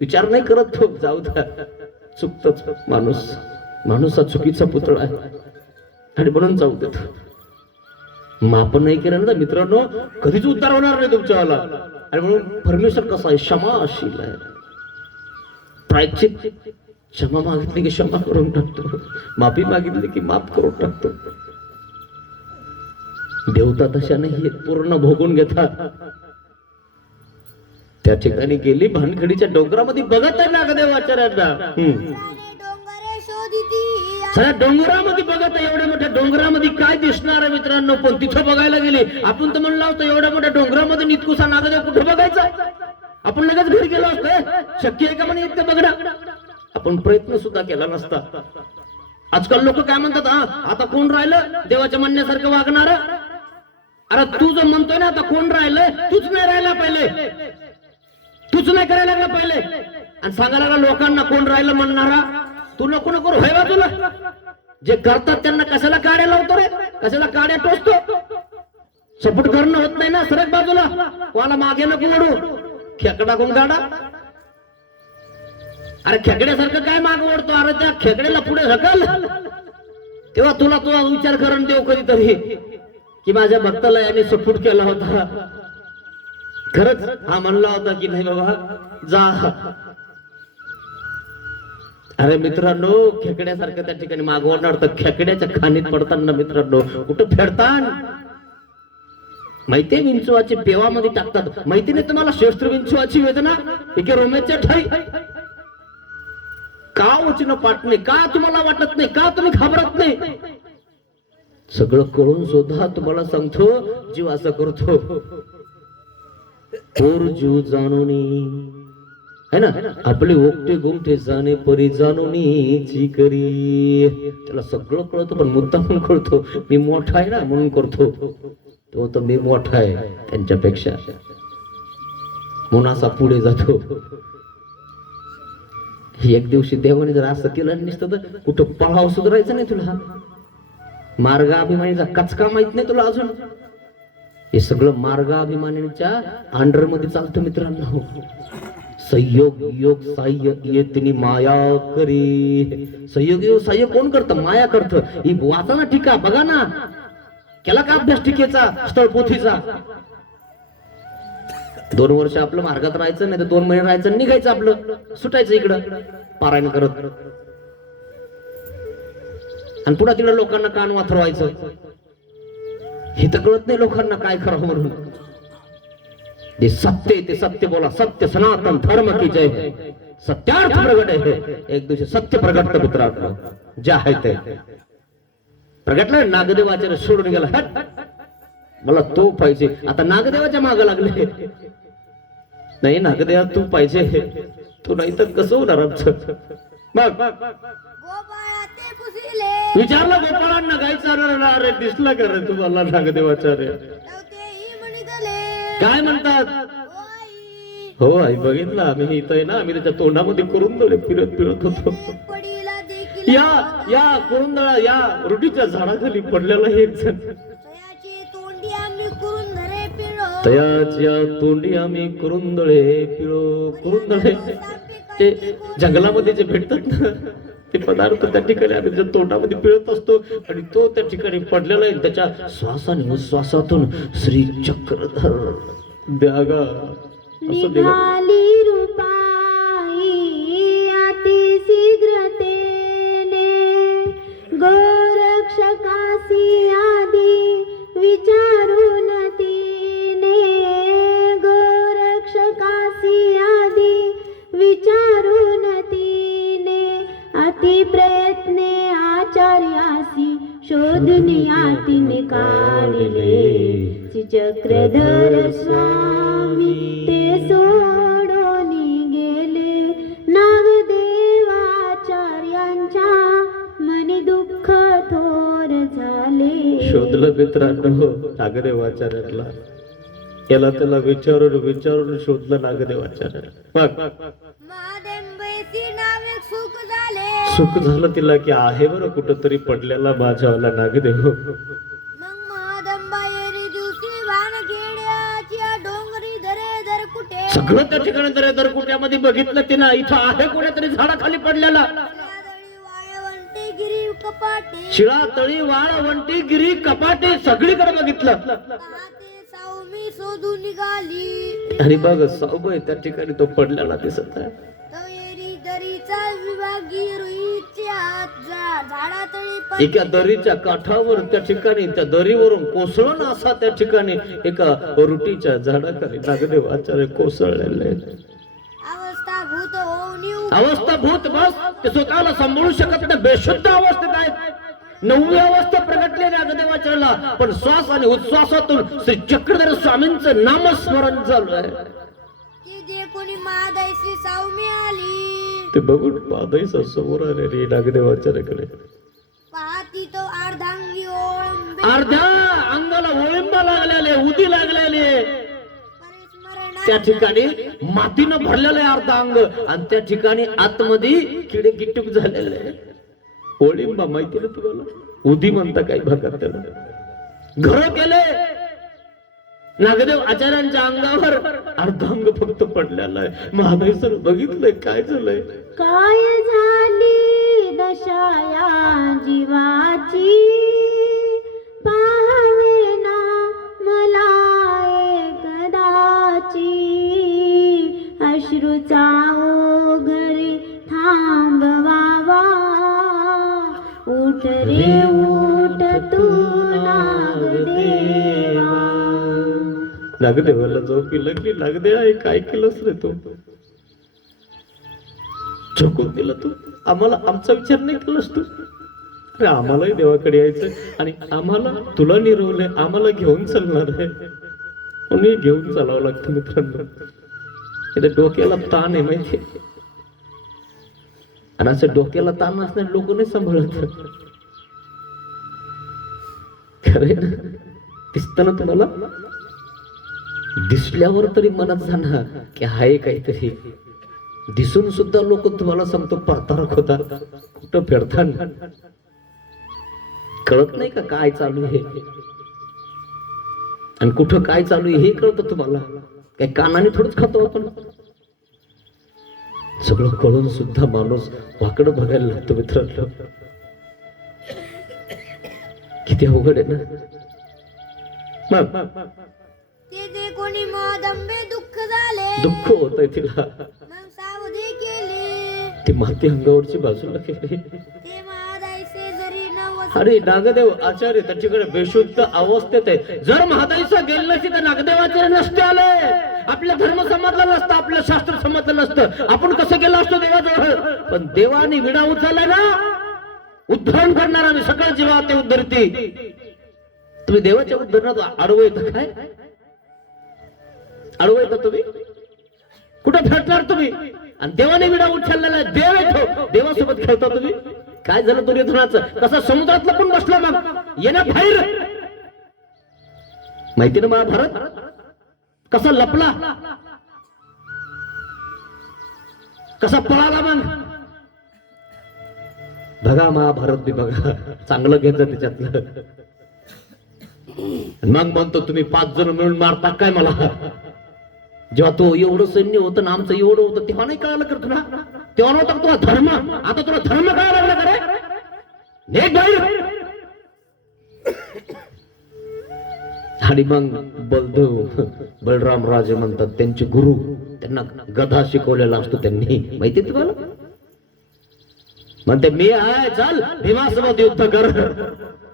विचार नाही करत तो, जाऊ द्या. चुकतोच माणूस. माणूस हा चुकीचा पुतळा आहे आणि म्हणून जाऊ देतो. माफ नाही केलं ना मित्रांनो, कधीच उद्धार होणार नाही तुमच्यावाला. आणि म्हणून परमेश्वर कसा आहे? क्षमाशील आहे. प्रायश्चित, क्षमा मागितली की क्षमा करून टाकतो, माफी मागितली की माफ करून टाकतो. देवता तशा नाही, पूर्ण भोगून घेतात. त्या ठिकाणी गेली भानखडीच्या डोंगरामध्ये, बघत आहे नागदेवाचार्यांना. डोंगरे शोधिती सगळ्या डोंगरामध्ये बघत आहे. एवढ्या मोठ्या डोंगरामध्ये काय दिसणार आहे मित्रांनो? पण तिथं बघायला गेले. आपण तर म्हणलं होतं एवढ्या मोठ्या डोंगरामध्ये नितकुसा नागदेव कुठे बघायचा? आपण लगेच घरी गेलो असतो. शक्य आहे का म्हणे इतकं बघणं? आपण प्रयत्न सुद्धा केला नसता. आजकाल लोक काय म्हणतात, हा आता कोण राहिलं देवाच्या म्हणण्यासारखं वागणार? अरे तू जो म्हणतोय ना आता कोण राहिलंय? तूच नाही राहिला पहिले, तूच नाही करायला लागला पहिले. आणि सांगायला लागला लोकांना कोण राहिलं म्हणणारा. तू नको नको होय बा तुला. जे करतात त्यांना कशाला काड्या लावतो रे, कशाला काड्या टोचतो? सपोर्ट करणं होत नाही ना, सरक बाजूला. कोणाला मागे नको वडू. खेकडा कोण गाडा? अरे खेकड्यासारखं काय माग ओढतो? अरे त्या खेकड्याला पुढे ढकल, तेव्हा तुला विचार करून देऊ कधीतरी की माझ्या भक्ताला याने सपोर्ट केला होता. खरंच हा म्हणला होता की नाही बाबा जा. अरे मित्रांनो, खेकड्यासारखं त्या ठिकाणी माग ओढणार तर खेकड्याच्या खाणीत पडताना मित्रांनो कुठं फेडतात माहितीये? विंचवाची पेवामध्ये टाकतात. माहिती नाही तुम्हाला? शस्त्र विंचवाची वेदना एके रोम्याच्या ठाई. का उचन पाठ नाही? का तुम्हाला वाटत नाही? का तुम्ही घाबरत नाही? सगळं कळून सुद्धा तुम्हाला सांगतो जीव असं करतो. पोर जीव जाणूनी है ना, आपले ओकटे गोमटे जाणे परी जाणूनी जी करी. त्याला सगळं कळतं पण मुद्दा म्हणून कळतो. मी मोठा आहे ना म्हणून करतो. तो तर मी मोठा आहे त्यांच्यापेक्षा म्हणून असा पुढे जातो. एक दिवशी देवाने जर असं केलं नसतं तर कुठं पळाव सुधारायचं नाही तुला. मार्ग अभिमानीचा कचका माहित नाही तुला अजून. हे सगळं मार्ग अभिमानीच्या अंडर मध्ये चालतं मित्रांनो. संयोग योग साह्य येतनी माया करी. संयोग योग साह्य कोण करतं? माया करतं. ही वाचा ना टीका, बघा ना. केला का अभ्यास टीकेचा, स्थळ पोथीचा? 2 वर्ष आपलं मार्गात राहायचं, नाही तर 2 महिने राहायचं, निघायचं आपलं, सुटायचं इकडं पारायण करत. आणि पुन्हा तिकडे लोकांना कान वाथरवायचं. हे तर कळत नाही लोकांना काय करावं म्हणून. ते सत्य, ते सत्य बोला. सत्य सनातन धर्म की जय. सत्यार्थ प्रगट आहे. एक दिवशी सत्य प्रगट मित्रांनो जे आहे ते प्रगटलं. नागदेवाचार्य सोडून गेला. हट, मला तो पाहिजे. आता नागदेवाच्या मागे लागले. नाही नागदेवा तू पाहिजे, तू नाही तर कसं होणार आमचं? मग गोपाळा ते पुसिले विचारलं गोपाळांना गाय चालणार. अरे दिसला का रे तुम्हाला नागदेवाचार्य? तेही म्हणितले काय म्हणतात? ओई हो आई बघितलं आम्ही इथं आहे ना, आम्ही त्याच्या तोंडामध्ये कुरुंदळे फिरत फिरत होतो. पडीला देखील या कुरुंदळा या रुटीच्या झाडाखाली पडलेला एक जण. तयाची तोंडी आम्ही करून धरे पिळो तयाच्या तोंडी आम्ही कुरुंदळे पिळो. कुरुंदळे ते जंगलामध्ये जे भेटतात ना ते पदार्थ त्या ठिकाणी आम्ही त्याच्या तोंडामध्ये पिळत असतो. आणि तो त्या ठिकाणी पडलेला आहे. त्याच्या श्वासाने श्वासातून श्री चक्रधर द्यागा असं देगा. निघाली रूपाई अति शीघ्रतेने गोरक्षकासी आधी विचारून तिने. गोरक्षकासी आधी विचारून शोधून यातीने काढले चक्रधर स्वामी ते सोडून गेले नागदेवाचार्यांच्या मनी दुःख थोर झाले. शोधलं मित्रांनो नागदेवाचार्याला, याला त्याला विचारून शोधलं नागदेवाचार्य. महादेंबेची नावे सुख झाले. सुख झालं तिला की आहे बरं कुठंतरी पडलेला माझ्यावाला नागदेव. मग महादंबा येरी दिवशी भानखेड्याच्या डोंगरी दरे कुठे सगळं त्या ठिकाणी दर कुट्यामध्ये बघितलं तिनं, इथं आहे कोणीतरी झाडाखाली पडलेला. वाळवंटी गिरी कपाटे शिळा तळी वाळवंटी गिरी कपाटे सगळीकडे बघितलं. पहाटे सावमी शोधून निघाली. आणि बघ साऊबाई त्या ठिकाणी तो पडलेला दिसत आहे. तळेरी दरीचा विभागी रुईच्या झाडातळी एका दरीच्या काठावर त्या ठिकाणी त्या दरीवरून कोसळून असा त्या ठिकाणी एका रुटीच्या झाडाखाली नागदेव आचार्य कोसळलेले. अवस्था भूत होऊन अवस्था भूत बस ते स्वतःला सांभाळू शकत नाही, बेशुद्ध अवस्थेत आहेत. 9वी अवस्था प्रगटली नागदेवाचार्याला, पण श्वास आणि उच्छ्वासातून श्री चक्रधर स्वामींचं नामस्मरण चालू आहे. की जे कोणी महादाई श्री सावमी आली ते बघून पादाईचा समोर आले रे नागदेवाचार्याकडे. पाहती तो अर्धांगी ओळंबे अर्ध्या अंगाला ओळिंबा लागलेले, उदी लागलेले, परिस्मरण त्या ठिकाणी मातीनं भरलेलं आहे अर्ध अंग, आणि त्या ठिकाणी आतमध्ये किडे किटूक झालेले. ओळिंबा माहिती ना तुम्हाला, उदी म्हणता काही भागात त्याला. घर केले नागदेव आचार्यांच्या अंगावर अर्धांग फक्त पडलेला आहे. महादेव सर बघितलंय काय झालंय. काय झाली दशाया जीवाची पाहवेना मला एकदाची अश्रूचा ओघरी थांबवावा उठ रे उठ तू नागदेवा. नागदेवाला झोपी लागली. नागदेव आहे काय केलंस रे तू, झोकून दिलं तू आम्हाला, आमचा विचार नाही केलास तू. अरे आम्हालाही देवाकडे यायचं आणि आम्हाला तुला निरवलंय, आम्हाला घेऊन चालणार आहे म्हणून घेऊन चालावं लागतं मित्रांनो. इथे डोक्याला ताण आहे माहिती, आणि असं डोक्याला ताण नसणारे लोक नाही सांभाळत. खरंय ना, दिसत ना तुम्हाला, दिसल्यावर तरी मनात जाणार की हाय काहीतरी, दिसून सुद्धा लोक तुम्हाला सांगतो परतारक होतात. कुठं फिरताना कळत नाही का काय चालू आहे आणि कुठं काय चालू आहे हे कळतं तुम्हाला. काही कानाने थोडंच खातो आपण, सगळं कळून सुद्धा माणूस वाकडं बघायला लागतो मित्रांनो. किती अवघड आहे ना. मग ते जे कोणी महादंबे दुःख झाले दुःख होतंय तिला, मग सावधी केली. ती माती अंगावरची बाजूला केली. ते महादाईचे जरी नवस अरे नागदेव आचार्य त्याच्याकडे बेशुद्ध अवस्थेत आहे. जर महादाईचा गेलं नसते तर नागदेवाचार्य नसते आले, आपल्या धर्म समजलं नसतं, आपलं शास्त्र समजलं नसतं, आपण कसं गेलो असतो देवाजवळ. पण देवाने विडा उचलला ना, उद्धरण करणार आम्ही सगळं जीवा ते उद्धरती. तुम्ही देवाच्या उद्धरणात आडवं येतं काय, आडवं येतं तुम्ही, कुठं भेटणार तुम्ही. आणि देवाने विडा उचललेला आहे, देव येतो, देवासोबत खेळता तुम्ही. काय झालं दुर्योधनाचं, कसा समुद्रातला पण बसला मग येण्या बाहेर. माहिती ना महाभारत कसा लपला, कसा पळाला. मग बघा महाभारत बी बघा, चांगलं घेतलं त्याच्यातलं. मग म्हणतो तुम्ही 5 जण मिळून मारता काय मला. जेव्हा तो एवढं सैन्य होतं ना, आमचं एवढं होतं, तेव्हा नाही कळालं कर तुला, तेव्हा नव्हता तुला धर्म. आता तुला धर्म कळायला लागला का रे. आणि मग बलदेव बलराम राजे म्हणतात त्यांचे गुरु, त्यांना गधा शिकवलेला असतो त्यांनी, माहिती तुम्हाला. म्हणते मी आहे, चल भीमासोबत युद्ध कर.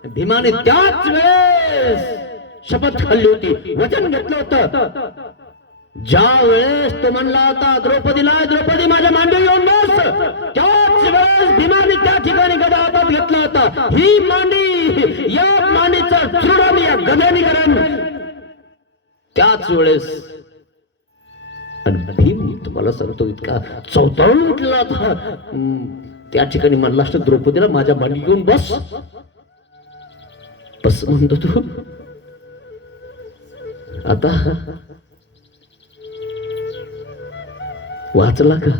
भीमाने त्याच वेळेस शपथ खाल्ली होती, वचन घेतलं होतं. ज्या वेळेस तो म्हणला होता द्रौपदीला, द्रौपदी माझ्या मांडी येऊन बस, त्याच वेळेस भीमाने त्या ठिकाणी गदा हातात घेतला होता. होता, ही मांडी, या मांडीचा चुरण या गध्याने करण. त्याच वेळेस आणि भीम तुम्हाला सांगतो इतका चौताळून उठला होता. त्या ठिकाणी म्हणला असतं द्रौपदीला माझ्या मांडी घेऊन बस बस म्हणतो तू. आता वाचला का?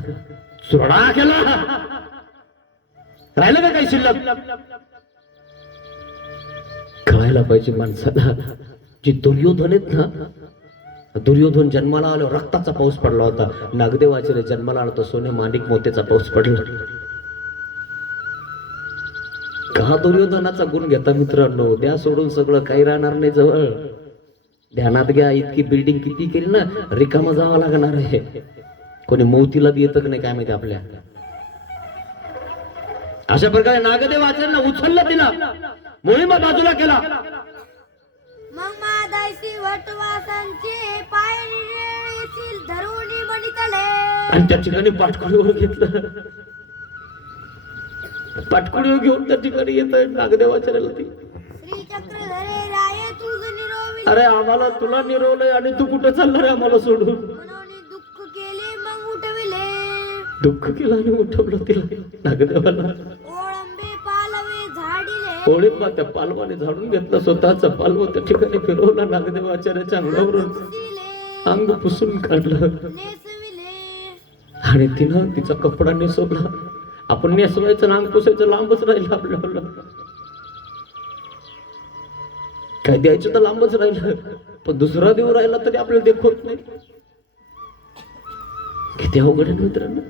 चुरडा केला, राहिलं का काही शिल्लक? कळायला पाहिजे माणसाला. जी दुर्योधन आहेत ना, दुर्योधन जन्माला आलो रक्ताचा पाऊस पडला होता. नागदेवाचे जन्माला आला तर सोने माणिक मोत्याचा पाऊस पडला. का दुर्योधनाचा गुण घेता मित्रांनो? द्या सोडून सगळं, काही राहणार नाही जवळ. ध्यानात घ्या, इतकी बिल्डिंग किती केली ना, रिकामा जावं लागणार आहे. कोणी मोतीला बी येतं की नाही काय माहिती आपल्या. अशा प्रकारे नागदेव आचार्यांना उचललं, तिला मोहिमा बाजूला केला. मग महादायसी वटवासांचे पाय निळेशील धरुणी म्हणितले. आणि त्या ठिकाणी पाटकुळीवर घेतलं. पाटकुळीवर घेऊन त्या ठिकाणी येत नागदेवाचार्याला ती. श्री चक्रधरे राये तुझ निरोविले. अरे आम्हाला तुला निरवलंय आणि तू कुठं चालला रे आम्हाला सोडून? मनोनी दुःख केले मग उठविले. दुःख केलं आणि उठवलं तिला नागदेवाला. ओळंबे पालवे झाडिले. ओळीत त्या पालवाने झाडून घेतलं, स्वतःचा पालव त्या ठिकाणी फिरवला. नागदेवाचार्याच्या अंगावरून पुसिले अंग पुसून काढलं नेसविले. आणि तिनं तिचा कपडा नेसवला. आपण नेसवायचं अंग पुसायचं लांबच राहिलं आपल्याला. काय द्यायचं तर लांबच राहिलं, पण दुसरा देव राहिला तरी आपल्याला देखवत नाही. किती अवघड आहे मित्रांनो.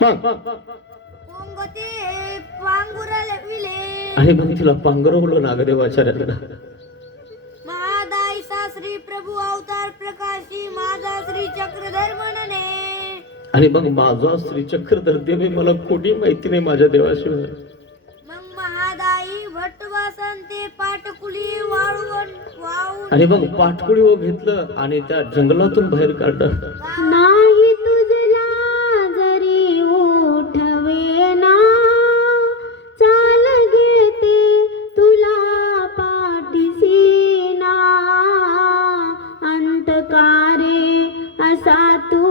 पोंगते पांघुरविले. आणि मग तिला पांघरवलं नागदेवाचार्याला. महादायसा श्री प्रभू अवतार प्रकाशी माझा श्री चक्रधर म्हणणे. आणि मग माझा श्री चक्रधर देव मला कोणी माहिती नाही माझ्या देवाशिवाय. मग महादाई भट्टवासंते पाटकुली वाळवण वाळून. आणि मग पाटकुळी घेतलं आणि त्या जंगलातून बाहेर काढलं. नाही तुझला जरी उठवे ना, चाल घेते तुला पाठीसी ना. अंतकारे असा तू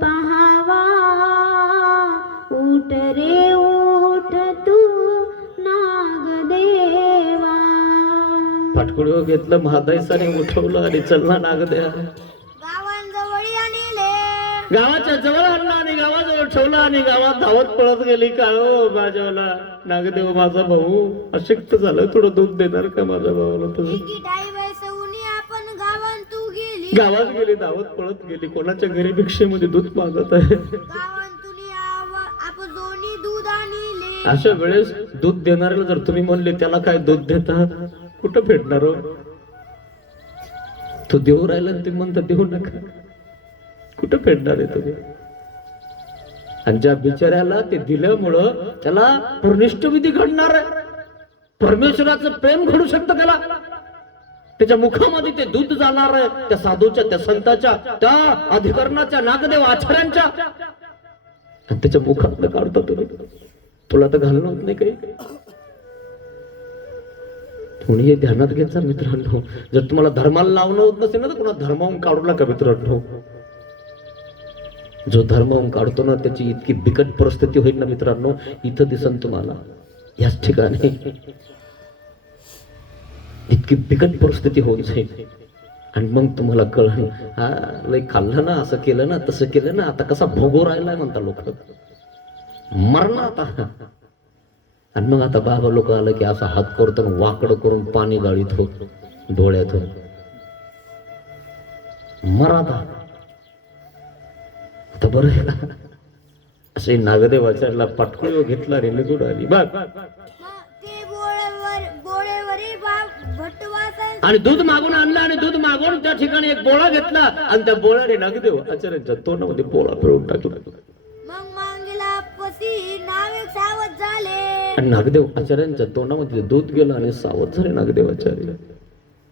पहावा, उठ रे उठ तू नागदेवा. पाटकुळी घेतलं, महादाईसाने उठवलं आणि चलना नागदेवा. गावांजवळी आणले. गावाच्या जवळ आणला आणि गावाजवळ ठेवला आणि गावात धावत पळत गेली. काय हो माझ्याला नागदेव माझा भाऊ अशक्त झालं, थोडं दूध देणार का माझ्या भावाला तुम्ही? एकी डाईवैसवनी आपण गावांतू गेली. गावात गेली, धावत पळत गेली. कोणाच्या घरी भिक्षेमध्ये दूध मागत आहे. गावांतुनी आपण दोन्ही दूध आणले. अशा वेळेस दूध देणाऱ्याला जर तुम्ही म्हणले त्याला काय दूध देता, कुठं भेटणार हो? तो देऊ राहिला आणि ते म्हणता देऊ नका, कुठं भेटणार आहे तुम्ही? आणि ज्या बिचाऱ्याला ते दिल्यामुळं त्याला परनिष्ठ विधी घडणार आहे. परमेश्वराचं प्रेम घडू शकतं त्याला. त्याच्या मुखामध्ये ते दूध जाणार आहे, त्या साधूच्या, त्या संताच्या, त्या अधिकरणाच्या, नागदेव आचार्यांच्या. आणि त्याच्या मुखातलं काढतो तुम्ही. तुला तर घालणं होत नाही काही. म्हणून हे ध्यानात घ्यायचा मित्रांनो. जर तुम्हाला धर्माला लावणं होत नसेल ना तर कोणा धर्माहून काढू नका मित्रांनो. जो धर्माहून काढतो ना त्याची इतकी बिकट परिस्थिती होईल ना मित्रांनो, इथं दिसन तुम्हाला याच ठिकाणी इतकी बिकट परिस्थिती होऊन जाईल. आणि मग तुम्हाला कळलं, हा लय खाल्लं ना, असं केलं ना, तसं केलं ना, आता कसा भोगो राहिलाय म्हणता लोक, मरणं आता. आणि मग आता बाबा लोक आलं की असा हात करतो वाकड करून पाणी गाळीत होत डोळ्यातून. मरा आता बरं आहे का? असे नागदेवाचार्याला पाटकुळीवर घेतला रे निघून आली बघ. ते गोळेवरी भट्टवासन. आणि दूध मागून आणलं आणि दूध मागून त्या ठिकाणी एक बोळा घेतला आणि त्या बोळ्याने नागदेव आचार्यांच्या तोंडामध्ये बोळा पिळून टाकला. मग मांगीला पसी नावे सावध झाले. आणि नागदेव आचार्यांच्या तोंडामध्ये दूध गेलं आणि सावध झाले नागदेवाचार्य.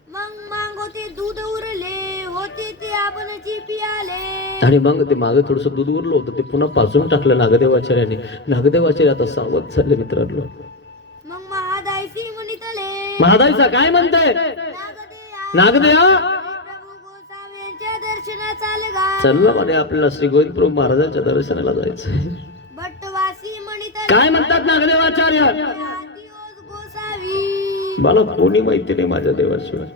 मग मागो ते दूध उरले होते ते आपण पियाले. आणि मग ते मागे थोडस दूध उरलं होतं ते पुन्हा पाजून टाकलं नागदेवाचार्याने. नागदेवाचार्य आता सावध झाले मित्रांनो. मग महादायसी म्हणितले महादाईचा काय म्हणते नागदेवा प्रभू गोसाव्यांच्या दर्शना चालगा. चल म्हणे आपल्याला श्री गोविंद प्रभू महाराजांच्या दर्शनाला जायचं. भट्टवासी म्हणितले काय म्हणतात नागदेवाचार्य दिवस गोसावी. मला कोणी माहिती नाही माझ्या देवाशिवाय.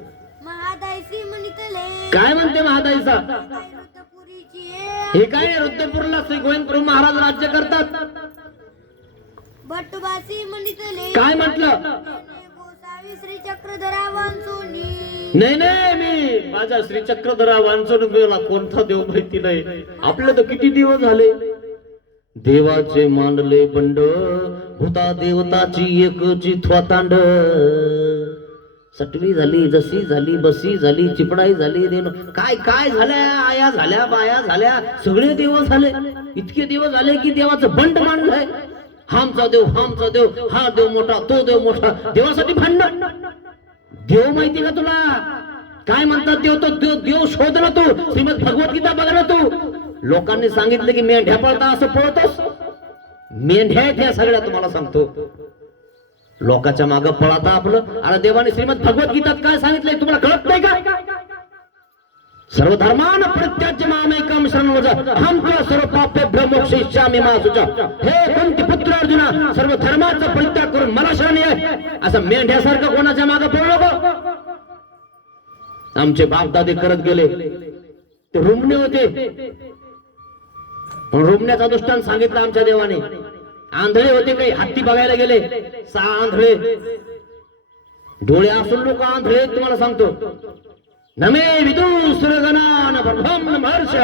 महादायसी म्हणितले काय म्हणते महादाईचा ऋतपुरीची हे काय रुद्रपूरला श्री गोविंद प्रभू महाराज राज्य करतात. भट्टवासी म्हणितले काय म्हटलं गोसावी श्री चक्रधरा वांचोनी. नाही नाही मी माझा श्री चक्रधरा वांचून मला कोणता देव माहिती नाही. आपले तर किती दिवस झाले देवाचे मांडले बंड भूता देवताची एकची थ्वातांड. सटवी झाली जशी झाली बसी झाली चिपडाई झाली देण काय काय झाल्या आया झाल्या बाया झाल्या सगळे देव झाले. इतके दिवस झाले की देवाचं बंड मांडलंय. हामचा देव हा देव मोठा तो देव मोठा देवासाठी भांडण. देव माहिती का तुला काय म्हणतात देव तो देव शोध ना तू. श्रीमद भगवद्गीता बघ ना तू. लोकांनी सांगितलं की मेंढ्या पळता असं पळतोस. मेंढ्या आहेत ह्या सगळ्या तुम्हाला सांगतो. लोकांच्या मागे पळता आपलं. अरे देवाने श्रीमद भगवद्गीतात काय सांगितलंय तुम्हाला कळत नाही का. सर्व धर्मान प्रत्याज्य मामेकम शरणवज हम च सर्व पापेभ्यो मोक्षयिष्यामि मा शुचा. हे कुंती पुत्र अर्जुना सर्व धर्माचा परित्याग करून मला शरण ये. असं मेंढ्यासारखं कोणाच्या मागे पळू नको. आमचे बापदादे करत गेले ते रुमणे होते. रुमण्याचा दृष्टांत सांगितलं आमच्या देवाने. आंधळे होते काही हत्ती बघायला गेले 6 आंधळे. डोळे असून लोक आंधळे तुम्हाला सांगतो. नमे विदुसुरगणान प्रभम महर्ष.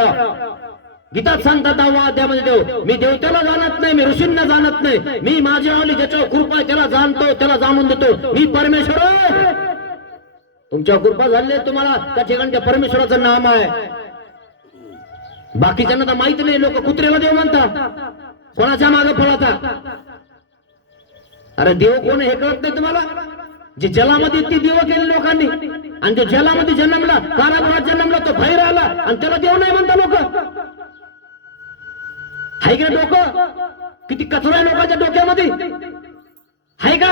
गीतात सांगतात अध्यामध्ये देव मी देवतेला जाणत नाही मी ऋषींना जाणत नाही. मी माझ्या आवली ज्याच्यावर कृपा आहे त्याला जाणतो त्याला जाणून देतो. मी परमेश्वर आहे. तुमच्या कृपा झाली तुम्हाला त्या ठिकाणी त्या परमेश्वराचं नाम आहे. बाकीच्यांना तर माहित नाही. लोक कुत्रेला देव म्हणतात कोणाच्या मागे पळतात. अरे देव कोण हे कळत नाही तुम्हाला. जे जलामध्ये ती देव केले लोकांनी आणि जो जलामध्ये जन्मला कारागृहात जन्मला तो बाहेर आला आणि त्याला देव नाही म्हणता लोक. हाय का डोकं किती कचरा आहे लोकांच्या डोक्यामध्ये हाय का.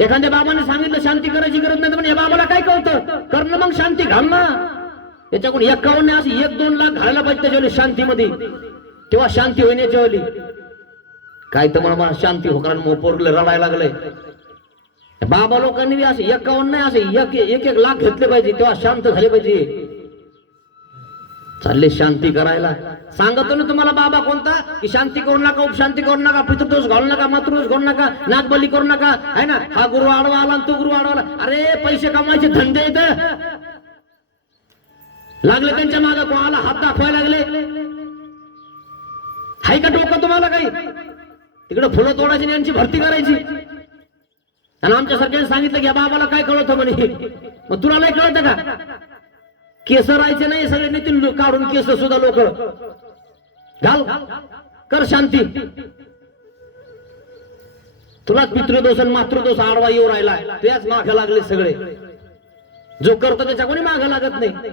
एखाद्या बाबाने सांगितलं शांती करायची गरज नाही पण या बाबाला काय कळतं करणं मग शांती घाल ना. त्याच्याकडून 51 अशी 1-2 लाख घालायला पाहिजे त्याच्यावर शांतीमध्ये. तेव्हा शांती होण्याच्या वेळी काय तर मला शांती हो कारण मोपोरले रडायला लागले. बाबा लोकांनी असे 51 नाही असे 1-1 लाख घेतले पाहिजे तेव्हा शांत झाले पाहिजे. चालले शांती करायला सांगतो ना तुम्हाला बाबा कोणता की शांती करू नका उपशांती करू नका पितृदोष घालू नका मातृदोष घालू नका नागबली करू नका आहे ना. हा गुरु आडवा आला तो गुरु आडवा आला. अरे पैसे कमायचे धंदे येत लागले त्यांच्या मागे कोणाला हात दाखवायला लागले. हाय का डोकं तुम्हाला काही तिकडे फुलं तोडायची यांची भरती करायची. आणि आमच्या सरकारने सांगितलं की या बाबाला काय कळत म्हणे. मग तुला नाही कळत का केस राहायचे नाही सगळे नेतील काढून केस सुद्धा लोक घाल कर शांती. तुला पितृदोष आणि मातृदोष आडवा येऊ राहिला त्याच मागे लागले सगळे. जो करतो त्याच्या कोणी मागे लागत नाही.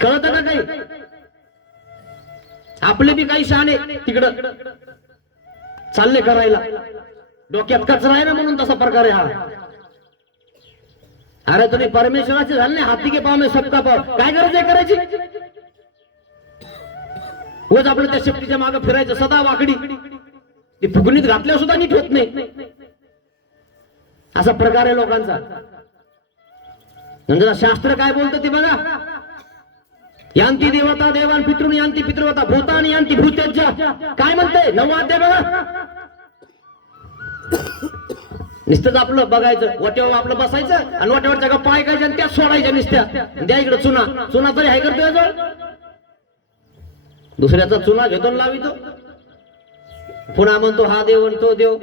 कळत का काही आपले बी काही शहाणे तिकडं चालले करायला. डोक्यात कचरा आहे ना म्हणून तसा प्रकार आहे हा. अरे तुम्ही परमेश्वराचे झाले नाही हाती के पाव में सबका पाव. काय गरज आहे करायची. रोज आपलं त्या शेपटीच्या मागे फिरायचं सदा वाकडी. ती फुगणीत घातल्या सुद्धा नीट होत नाही. असा प्रकार आहे लोकांचा. म्हणजे शास्त्र काय बोलतं ते बघा. यांती देवता देवान पितृन यांती पितृवता भूतानी यांती भूतेज्य. काय म्हणते 9 अध्याय बघा. नुसतंच आपलं बघायचं वाट्यावर आपलं बसायचं आणि वाट्यावरच्या गप्पा ऐकायच्या आणि त्या सोडायच्या नुसत्या. द्या इकडे चुना तरी हाय करतोय जवळ. दुसऱ्याचा चुना घेतो लावितो पुन्हा म्हणतो हा देव आणि तो देव.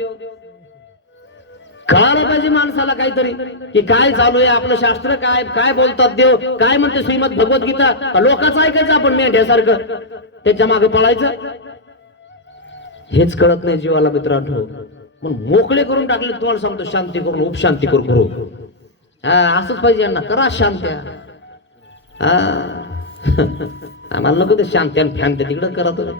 कळायला पाहिजे माणसाला काहीतरी की काय चालू आहे आपलं शास्त्र काय काय बोलतात देव काय म्हणते श्रीमद भगवद्गीता. लोकांचं ऐकायचं आपण मेंढ्यासारखं त्याच्या मागे पळायचं. हेच कळत नाही जीवाला मित्रांनो. म्हणून मोकळे करून टाकले तुम्हाला सांगतो शांती करून उपशांती करू. असंच पाहिजे यांना करा शांत्या. आम्हाला नको ते शांती आणि फॅन ते तिकडं करा तर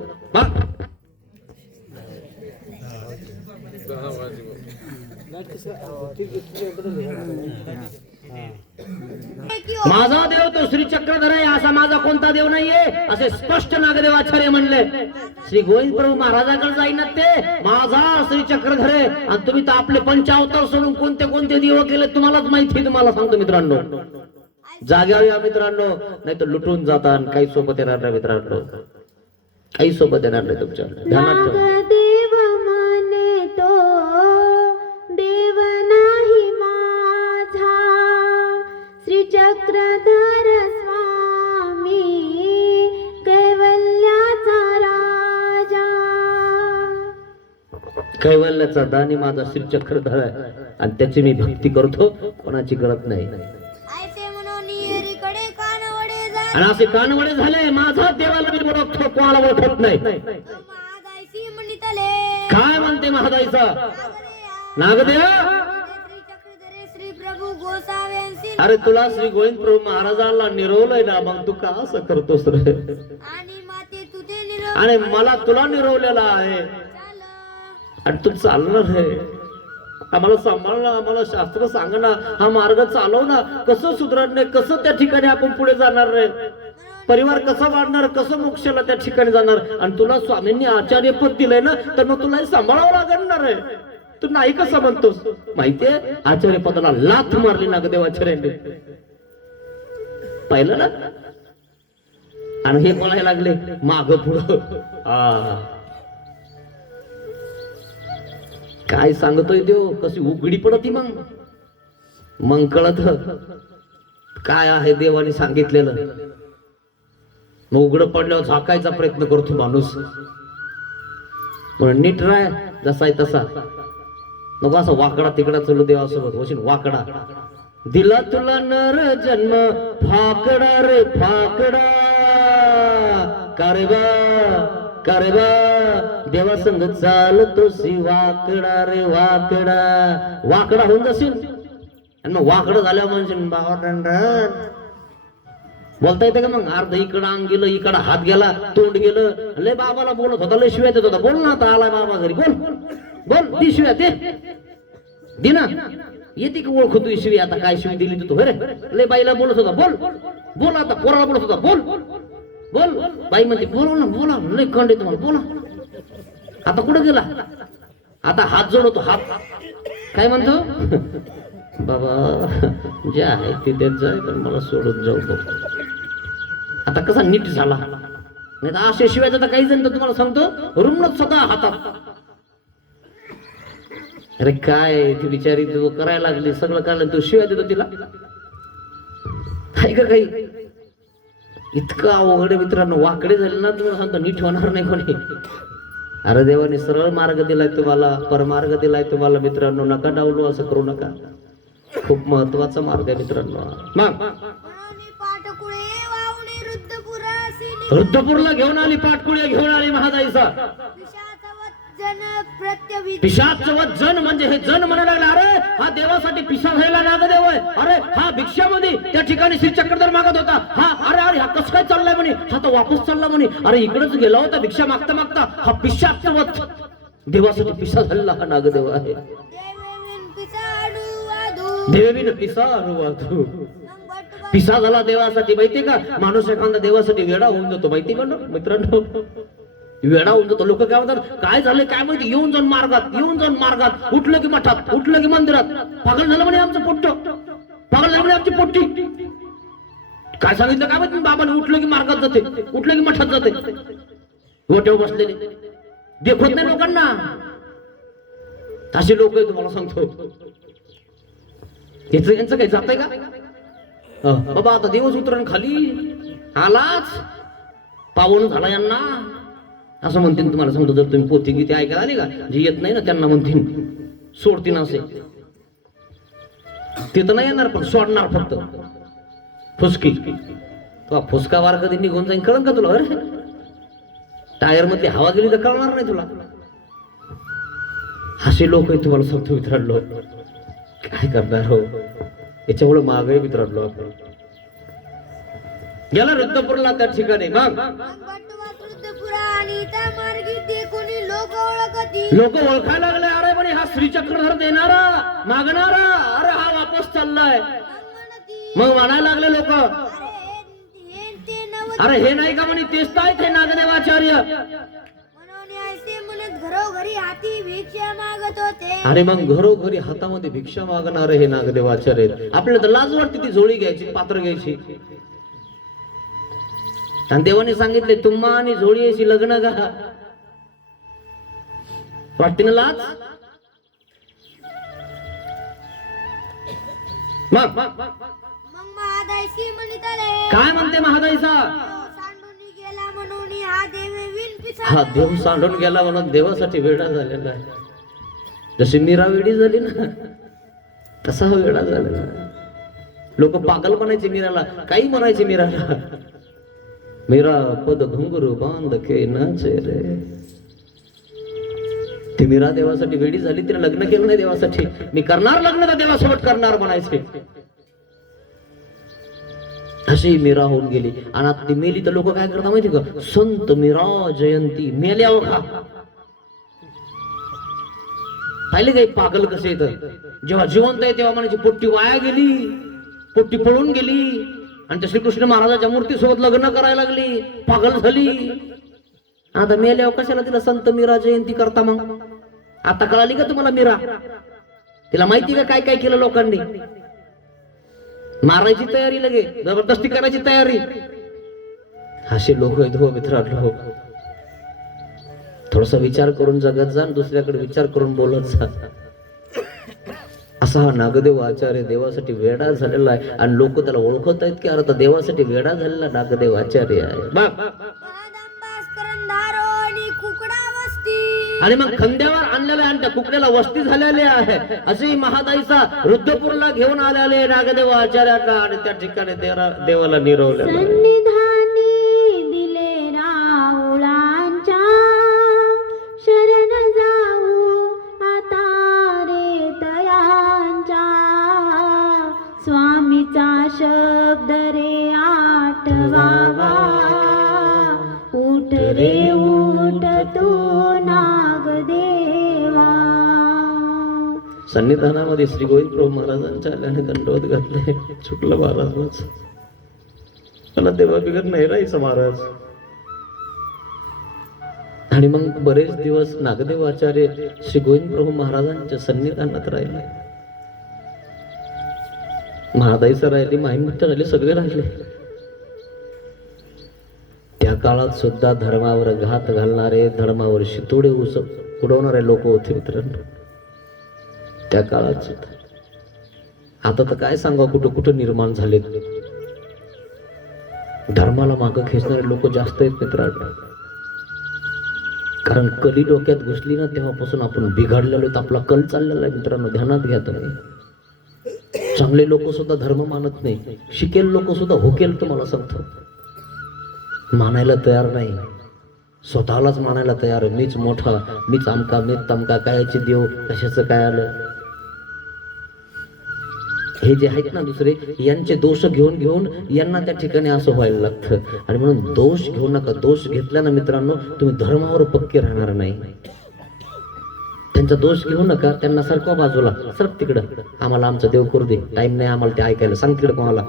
माझा देव तो श्री चक्रधर आहे, असा माझा कोणता देव नाहीये असे स्पष्ट नागदेवाचार्य म्हणले. श्री गोविंद प्रभू महाराजाकडे जाईनात ते, माझा श्री चक्रधर आहे. आणि तुम्ही तर आपले पंचावतार सोडून कोणते कोणते देव केले तुम्हालाच माहिती. तुम्हाला सांगतो मित्रांनो, जाग्यावर या मित्रांनो, नाही तर लुटून जातात. काही सोबत येणार नाही मित्रांनो, काही सोबत येणार नाही तुमच्या ध्यानात ठेवा. नागदेव म्हणे तो देव नाही माझा, श्री चक्रधर स्वामी कैवल्याचा राजा. कैवल्याचा दानी माझा श्री चक्रधर आहे आणि त्याची मी भक्ती करतो, कोणाची करत नाही. ऐसे म्हणून येरीकडे कानवडे झाले. आणि असे कानवडे झाले, माझा देवाला मी ओळखतो, कोणाला ओळखत नाही. महादायसी म्हणितले काय म्हणते महादाईचा नागदेव नागदेव? श्री चक्रधरे श्री प्रभू गोसाव्यांसी अरे तुला श्री गोविंद प्रभू महाराजांना निरवलंय ना, मग तू का असं करतोस रे? आणि माते तुझे निरोप आणि मला तुला निरवलेला आहे झालं. आणि तू चालणार आहे. आम्हाला सांभाळणं, आम्हाला शास्त्र सांगणं, हा मार्ग चालव ना. कसं सुधारणार, कसं त्या ठिकाणी आपण पुढे जाणार रे? परिवार कसा वाढणार, कसं मोक्षाला त्या ठिकाणी जाणार? आणि तुला स्वामींनी आचार्य पद दिलंय ना, तर मग तुला हे सांभाळावं लागणार आहे. तू नाही कसं म्हणतोस? माहितीये, आचार्य पदाला लाथ मारली नागदेवाचार्यांनी, पाहिलं ना. आणि हे बोलायला लागले माग पुढं. काय सांगतोय देव, कशी उघडी पडती मग कळत काय आहे देवाने सांगितलेलं. मग उघड पडल्यावर झाकायचा प्रयत्न करतो माणूस. म्हणून नीट राय, जसा आहे तसा, नको असं वाकडा तिकडा चलू देवासोबत. वशील वाकडा. दिला तुला नर जन्म फाकडा रे फाकडा, कारबा देवा संग चालतो सी वाकडा रे वाकडा. वाकडा होऊन जाशील आणि मग वाकडा झाल्या म्हणजे बोलता येते का? मग अर्ध इकडं अंग गेलं, इकडं हात गेला, तोंड गेलं. लय बाबाला बोलत होता, लय शिव्या देत होता. बोल ना आता, आलाय बाबा घरी, बोल बोल, ती शिव्या ते दे ना. येते की ओळखू तू शिवी? आता काय शिवी दिली तू? रे लय बाईला बोलत होता, बोल बोल. आता पोराला बोलत होता, बोल बोल. बाई म्हणते बोला ना, बोला. लय कंड आहे तुम्हाला, बोला. आता कुठं गेला? आता हात जोडतो, हात काय म्हणतो? बाबा जे आहे ते देत जाय, पण मला सोडून जाऊ नको. आता कसा नीट झाला? नाही तर असे शिवाय तर काही जण तुम्हाला सांगतो रुमणच स्वतः हातात. अरे काय ती बिचारी तू करायला लागली, सगळं करायला, तू शिवाय देतो तिला? आहे का काही? इतकं अवघड मित्रांनो. वाकडे झाले ना, तुम्हाला सांगतो नीट होणार नाही कोणी. अरे देवाने सरळ मार्ग दिलाय तुम्हाला, परमार्ग दिलाय तुम्हाला मित्रांनो. नका डावलो, असं करू नका. खूप महत्वाचा मार्ग आहे मित्रांनो. मग पाठकुळे वावणे रुद्रपुरासी रुद्रपूरला घेऊन आली, पाटकुळ्या घेऊन आली महादाईचा. पिशाचवत जन म्हणजे हे जन म्हणायला लागला. अरे हा देवासाठी पिशा व्हायला नागदेव आहे. अरे हा भिक्षामध्ये त्या ठिकाणी श्री चक्रधर मागत होता. हा अरे अरे हा कसं काय चाललाय म्हणे, हा तर वापस चालला म्हणे. अरे इकडेच गेला होता भिक्षा मागता मागता. हा पिशाचवत देवासाठी पिशा झालेला हा नागदेव आहे. देवीन पिसा अनुवादू पिसा झाला देवासाठी. माहितीये का, माणूस एखादा देवासाठी वेडा होऊन जातो. माहिती मित्रांनो, वेडा होऊन जातो. लोक काय म्हणतात, काय झालंय काय माहिती, येऊन जाऊन मार्गात, येऊन जाऊन मार्गात, उठलं की मठात, उठलं की मंदिरात. पागल झालं म्हणे आमचं पोट्ट, पागल झालं म्हणे आमची पोट्टी. काय सांगितलं काय माहिती बाबाने? उठलं की मार्गात जाते, उठलं की मठात जाते. गोट्यावर बसलेले देखत नाही लोकांना. असे लोक तुम्हाला सांगतो. यांचं काही जातंय का? बाबा आता देवच उतरण खाली आलाच, पावन झाला यांना असं म्हणतील. तुम्हाला सांगतो, जर तुम्ही पोथी गीते ऐकायला आली का, जे येत नाही ना त्यांना म्हणतील सोडतील असे. ते तर नाही येणार, पण सोडणार फक्त फुसकी. तो फुसका वार कधी निघून जाईल कळन का तुला? अरे टायर मध्ये हवा गेली तर कळणार नाही तुला. असे लोक आहेत तुम्हाला सांगतो मित्रांनो. काय करणार हो, याच्यामुळे माग आहे मित्रांनो आपण. गेला रुद्रपूरला त्या ठिकाणी. मग बटवास रुद्रपुरा आणि त्या मार्गी ते कोणी लोक ओळखती. लोक ओळखायला लागले, अरे म्हणे हा श्रीचक्रधर देणारा मागणारा, अरे हा वापस चाललाय. मग म्हणायला लागले लोक, अरे हे नाही का म्हणे तेच तर आहेत हे नागदेवाचार्य. म्हणून असे म्हणत घरोघरी हाती भिक्षा मागत होते. आणि मग घरोघरी हातामध्ये भिक्षा मागणारे हे नागदेवाचार्य. आपल्याला तर लाज वाटते ती झोळी घ्यायची, पात्र घ्यायची. आणि देवाने सांगितले तुम्हा आणि झोळी याची लग्न करा. वाटते ना लाज. मग मग महादायसी म्हणत आले, काय म्हणते महादाईचा? सांडून गेला म्हणून हा देव विण हा पिसा. देव सांडून गेला म्हणून देवासाठी वेडा झालेला आहे. जशी मीरा वेडी झाली ना तसा हा वेडा झालेला. लोक पागल म्हणायचे मीराला, काही म्हणायचे मीराला. मीरा पद घुंगरू बांध के नाचे रे. ती मीरा देवासाठी वेडी झाली, तिने लग्न केलं नाही देवासाठी. मी करणार लग्न तर देवासोबत करणार म्हणायचे. अशी मीरा होऊन गेली. आणि आता ती मेली तर लोक काय करतात माहिती का? संत मीरा जयंती. मेल्यावर का पाहिले काही पागल कसे येतं. जेव्हा जिवंत आहे तेव्हा म्हणायची पोट्टी वाया गेली, पोट्टी पळून गेली. आणि त्या श्रीकृष्ण महाराजाच्या मूर्तीसोबत लग्न करायला लागली, पागल झाली. आता मेल्यावर कशाला तिला संत मीरा जयंती करता? मग आता कळाली का तुम्हाला मीरा? तिला माहिती का काय काय केलं लोकांनी? मारायची तयारी, लगे जबरदस्ती करायची तयारी. असे लोक आहेत हो मित्रांनो. थोडासा विचार करून जगत जा, दुसऱ्याकडे विचार करून बोलत जा. असा हा नागदेव आचार्य देवासाठी वेडा झालेला आहे. आणि लोक त्याला ओळखत आहेत की अरे देवासाठी वेडा झालेला नागदेव आचार्य आहे. आणि मग खंद्यावर आणलेला आणि त्या कुकड्याला वस्ती झालेली आहे. अशी महादाईचा रुद्रपूरला घेऊन आलेले नागदेव आचार्याला आणि त्या ठिकाणी देवाला निरवले. सन्निधानी दिले राहुळांच्या, शरण जाऊ आता रे तयांच्या. स्वामीचा शब्द रे आठवावा, उठ रे उठ तू नागदेवा. सन्निधानामध्ये श्री गोविंद प्रभू महाराजांच्या आल्याने दंडवत घातले. चुकलं महाराज, मला देवा बिगर नाही राहायचं महाराज. आणि मग बरेच दिवस नागदेव आचार्य श्री गोविंद प्रभू महाराजांच्या सन्निधानात राहिले. महादाईचं राहिले, माहिमत राहिले, सगळे राहिले. त्या काळात सुद्धा धर्मावर घात घालणारे, धर्मावर शितोडे उडवणारे लोक होते मित्रांनो. त्या काळात सुद्धा. आता तर काय सांगा कुठं कुठं निर्माण झालेत. धर्माला मागं खेचणारे लोक जास्त आहेत मित्रांनो. कारण कली डोक्यात घुसली ना तेव्हापासून आपण बिघडलेलो. आपला कल चाललेला आहे मित्रांनो, ध्यानात घ्या तुम्ही. चांगले लोक सुद्धा धर्म मानत नाही. शिकेल लोक सुद्धा होकेल तुम्हाला सांगतो, मानायला तयार नाही. स्वतःलाच मानायला तयार आहे. मीच मोठा, मीच आमका, मीच तमका, कायची देव, कशाचं काय आलं. हे जे आहेत ना दुसरे, यांचे दोष घेऊन घेऊन यांना त्या ठिकाणी असं व्हायला लागतं. आणि म्हणून दोष घेऊ नका. दोष घेतल्यानं मित्रांनो तुम्ही धर्मावर पक्के राहणार नाही. त्यांचा दोष घेऊ नका. त्यांना सरकवा बाजूला, सरक तिकडं, आम्हाला आमचा देव करू दे, टाइम नाही आम्हाला ते ऐकायला, सांग तिकडं कोणाला.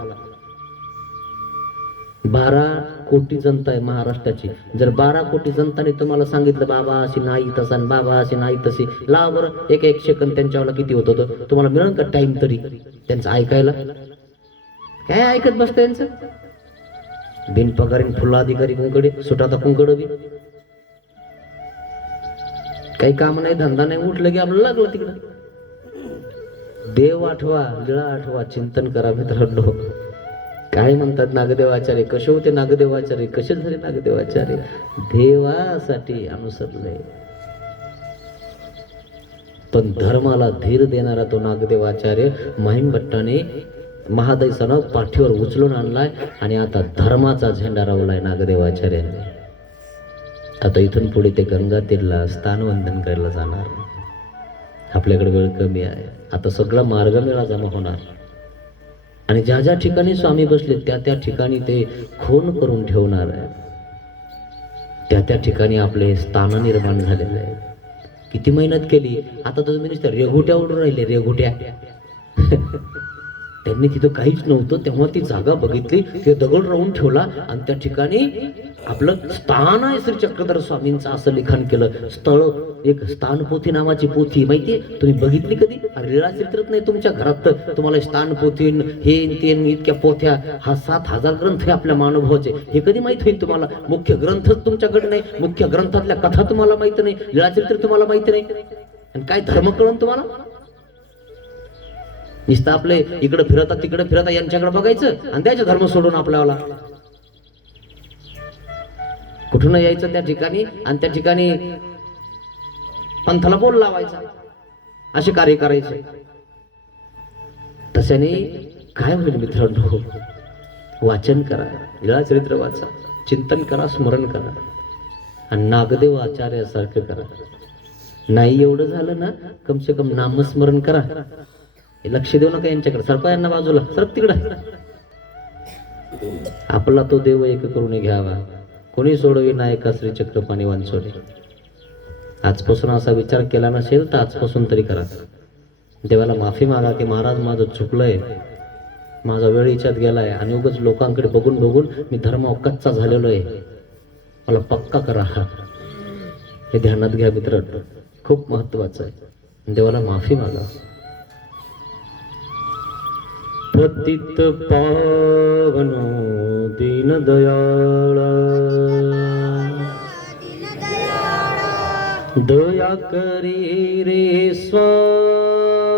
12 कोटी जनता आहे महाराष्ट्राची. जर 12 कोटी जनताने तुम्हाला सांगितलं बाबा अशी नाही तसा, बाबा अशी नाही तशी, लावा बरं एक सेकंद त्यांच्यावर किती होत होतं. तुम्हाला मिळेल का टाइम तरी त्यांचं ऐकायला? काय ऐकत बसतं यांचं? बिनपगारी फुला अधिकारी कुंकडे, सुटाता कुंकड बी काही काम नाही, धंदा नाही, उठलं की आपलं लागलं तिकडं. देव आठवा, लीळा आठवा, चिंतन करा मित्रांनो. काय म्हणतात नागदेवाचार्य? कसे होते नागदेवाचार्य? कसे झाले नागदेवाचार्य? देवासाठी अनुसरले. पण धर्माला धीर देणारा तो नागदेवाचार्य माहीम भट्टाने महादैसानं पाठीवर उचलून आणलाय आणि आता धर्माचा झेंडा रावलाय नागदेवाचार्याने. आता इथून पुढे ते गंगा तीरला स्थानवंदन करायला जाणार. आपल्याकडे वेळ कमी आहे. आता सगळा मार्गमेळा जमा होणार. आणि ज्या ज्या ठिकाणी स्वामी बसले त्या त्या ठिकाणी ते खून करून ठेवणार आहे. त्या त्या ठिकाणी आपले स्थान निर्माण झालेले आहे. किती मेहनत केली. आता तुम्ही नुसतं रेघोट्या उडून राहिले, रेघोट्या. त्यांनी तिथं काहीच नव्हतं तेव्हा ती जागा बघितली, ते दगड राहून ठेवला आणि त्या ठिकाणी आपलं स्थान आहे श्री चक्रधर स्वामींचं असं लिखाण केलं. स्थळ एक स्थानपोथी नावाची पोथी माहितीये, तुम्ही बघितली कधी? लीळा चरित्रात नाही तुमच्या घरात तर तुम्हाला स्थानपोथी हे तेन इतक्या पोथ्या, हा 7,000 ग्रंथ आहे आपल्या महानुभवाचे. हे कधी माहित होईल तुम्हाला? मुख्य ग्रंथच तुमच्याकडे नाही, मुख्य ग्रंथातल्या कथा तुम्हाला माहित नाही, लीळा चरित्र तुम्हाला माहिती नाही, आणि काय धर्म कळून तुम्हाला? नुसतं आपले इकडे फिरता तिकडे फिरता यांच्याकडे बघायचं आणि द्यायचं धर्म सोडून आपल्याला. कुठून यायचं त्या ठिकाणी आणि त्या ठिकाणी पंथाला बोल लावायचा, असे कार्य करायचे. तशाने काय होईल मित्रांनो? वाचन करा, लीळा चरित्र वाचा, चिंतन करा, स्मरण करा आणि नागदेव आचार्यासारखं करा. नाही एवढं झालं ना, कम से कम नामस्मरण करा. लक्ष देऊ नका यांच्याकडे, सरपा यांना बाजूला, सरप तिकडं. आपला तो देव एक करून घ्यावा, कोणी सोडवी नायका श्री चक्रपाणी वानसोडे. आजपासून असा विचार केला नसेल तर आजपासून तरी करा. देवाला माफी मागा की महाराज माझं चुकलंय, माझा वेळ हिच्यात गेलाय आणि उगाच लोकांकडे बघून बघून मी धर्म कच्चा झालेलो आहे, मला पक्का करा. हे ध्यानात घ्या मित्रांनो, खूप महत्वाचं आहे. देवाला माफी मागा. पतित पावनो दीनदयाळा, दया करी रे स्वामी,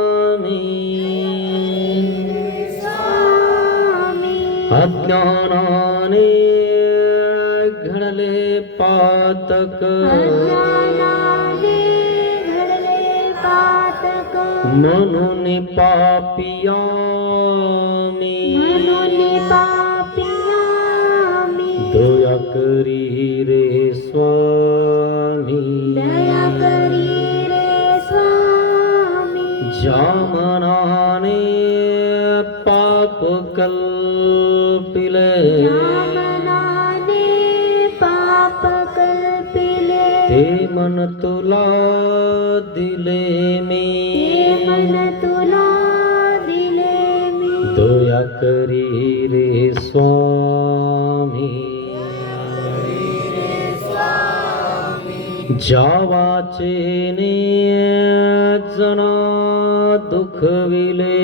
अज्ञानाने घडले पातक, म्हणून पापिया दया करी रे स्वामी, ज्या मनाने पाप कल्पिले, ते मन तुला दिले मी, दया करी रे स्वामी, ज्या वाचेने जना दुखविले,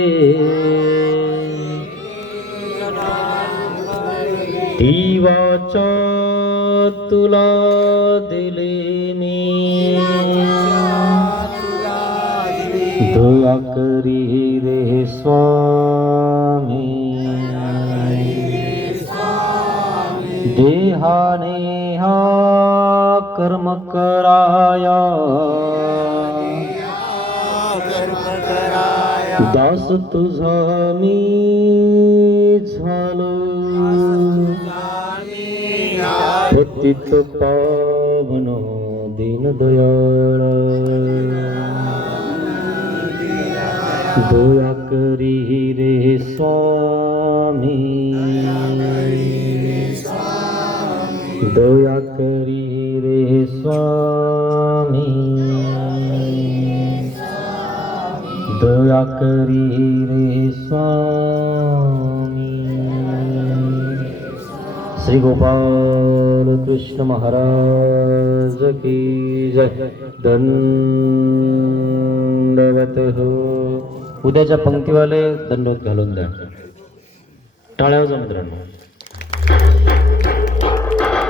ती वाचा तुला दिले मी, दया करी रे स्वामी, देहाने हा कर्म कराया, दास तुझा मी झालो, पतित पावन दीनदयाळ, दया करी रे स्वामी, दया करी रे स्वामी, दया करी रे स्वामी. श्री गोपाल कृष्ण महाराज की जय. दंडवत हो. उद्याच्या पंक्तीवाले दंडवत घालून द्या. टाळ्या वाजवा मित्रांनो.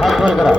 हात वर करा.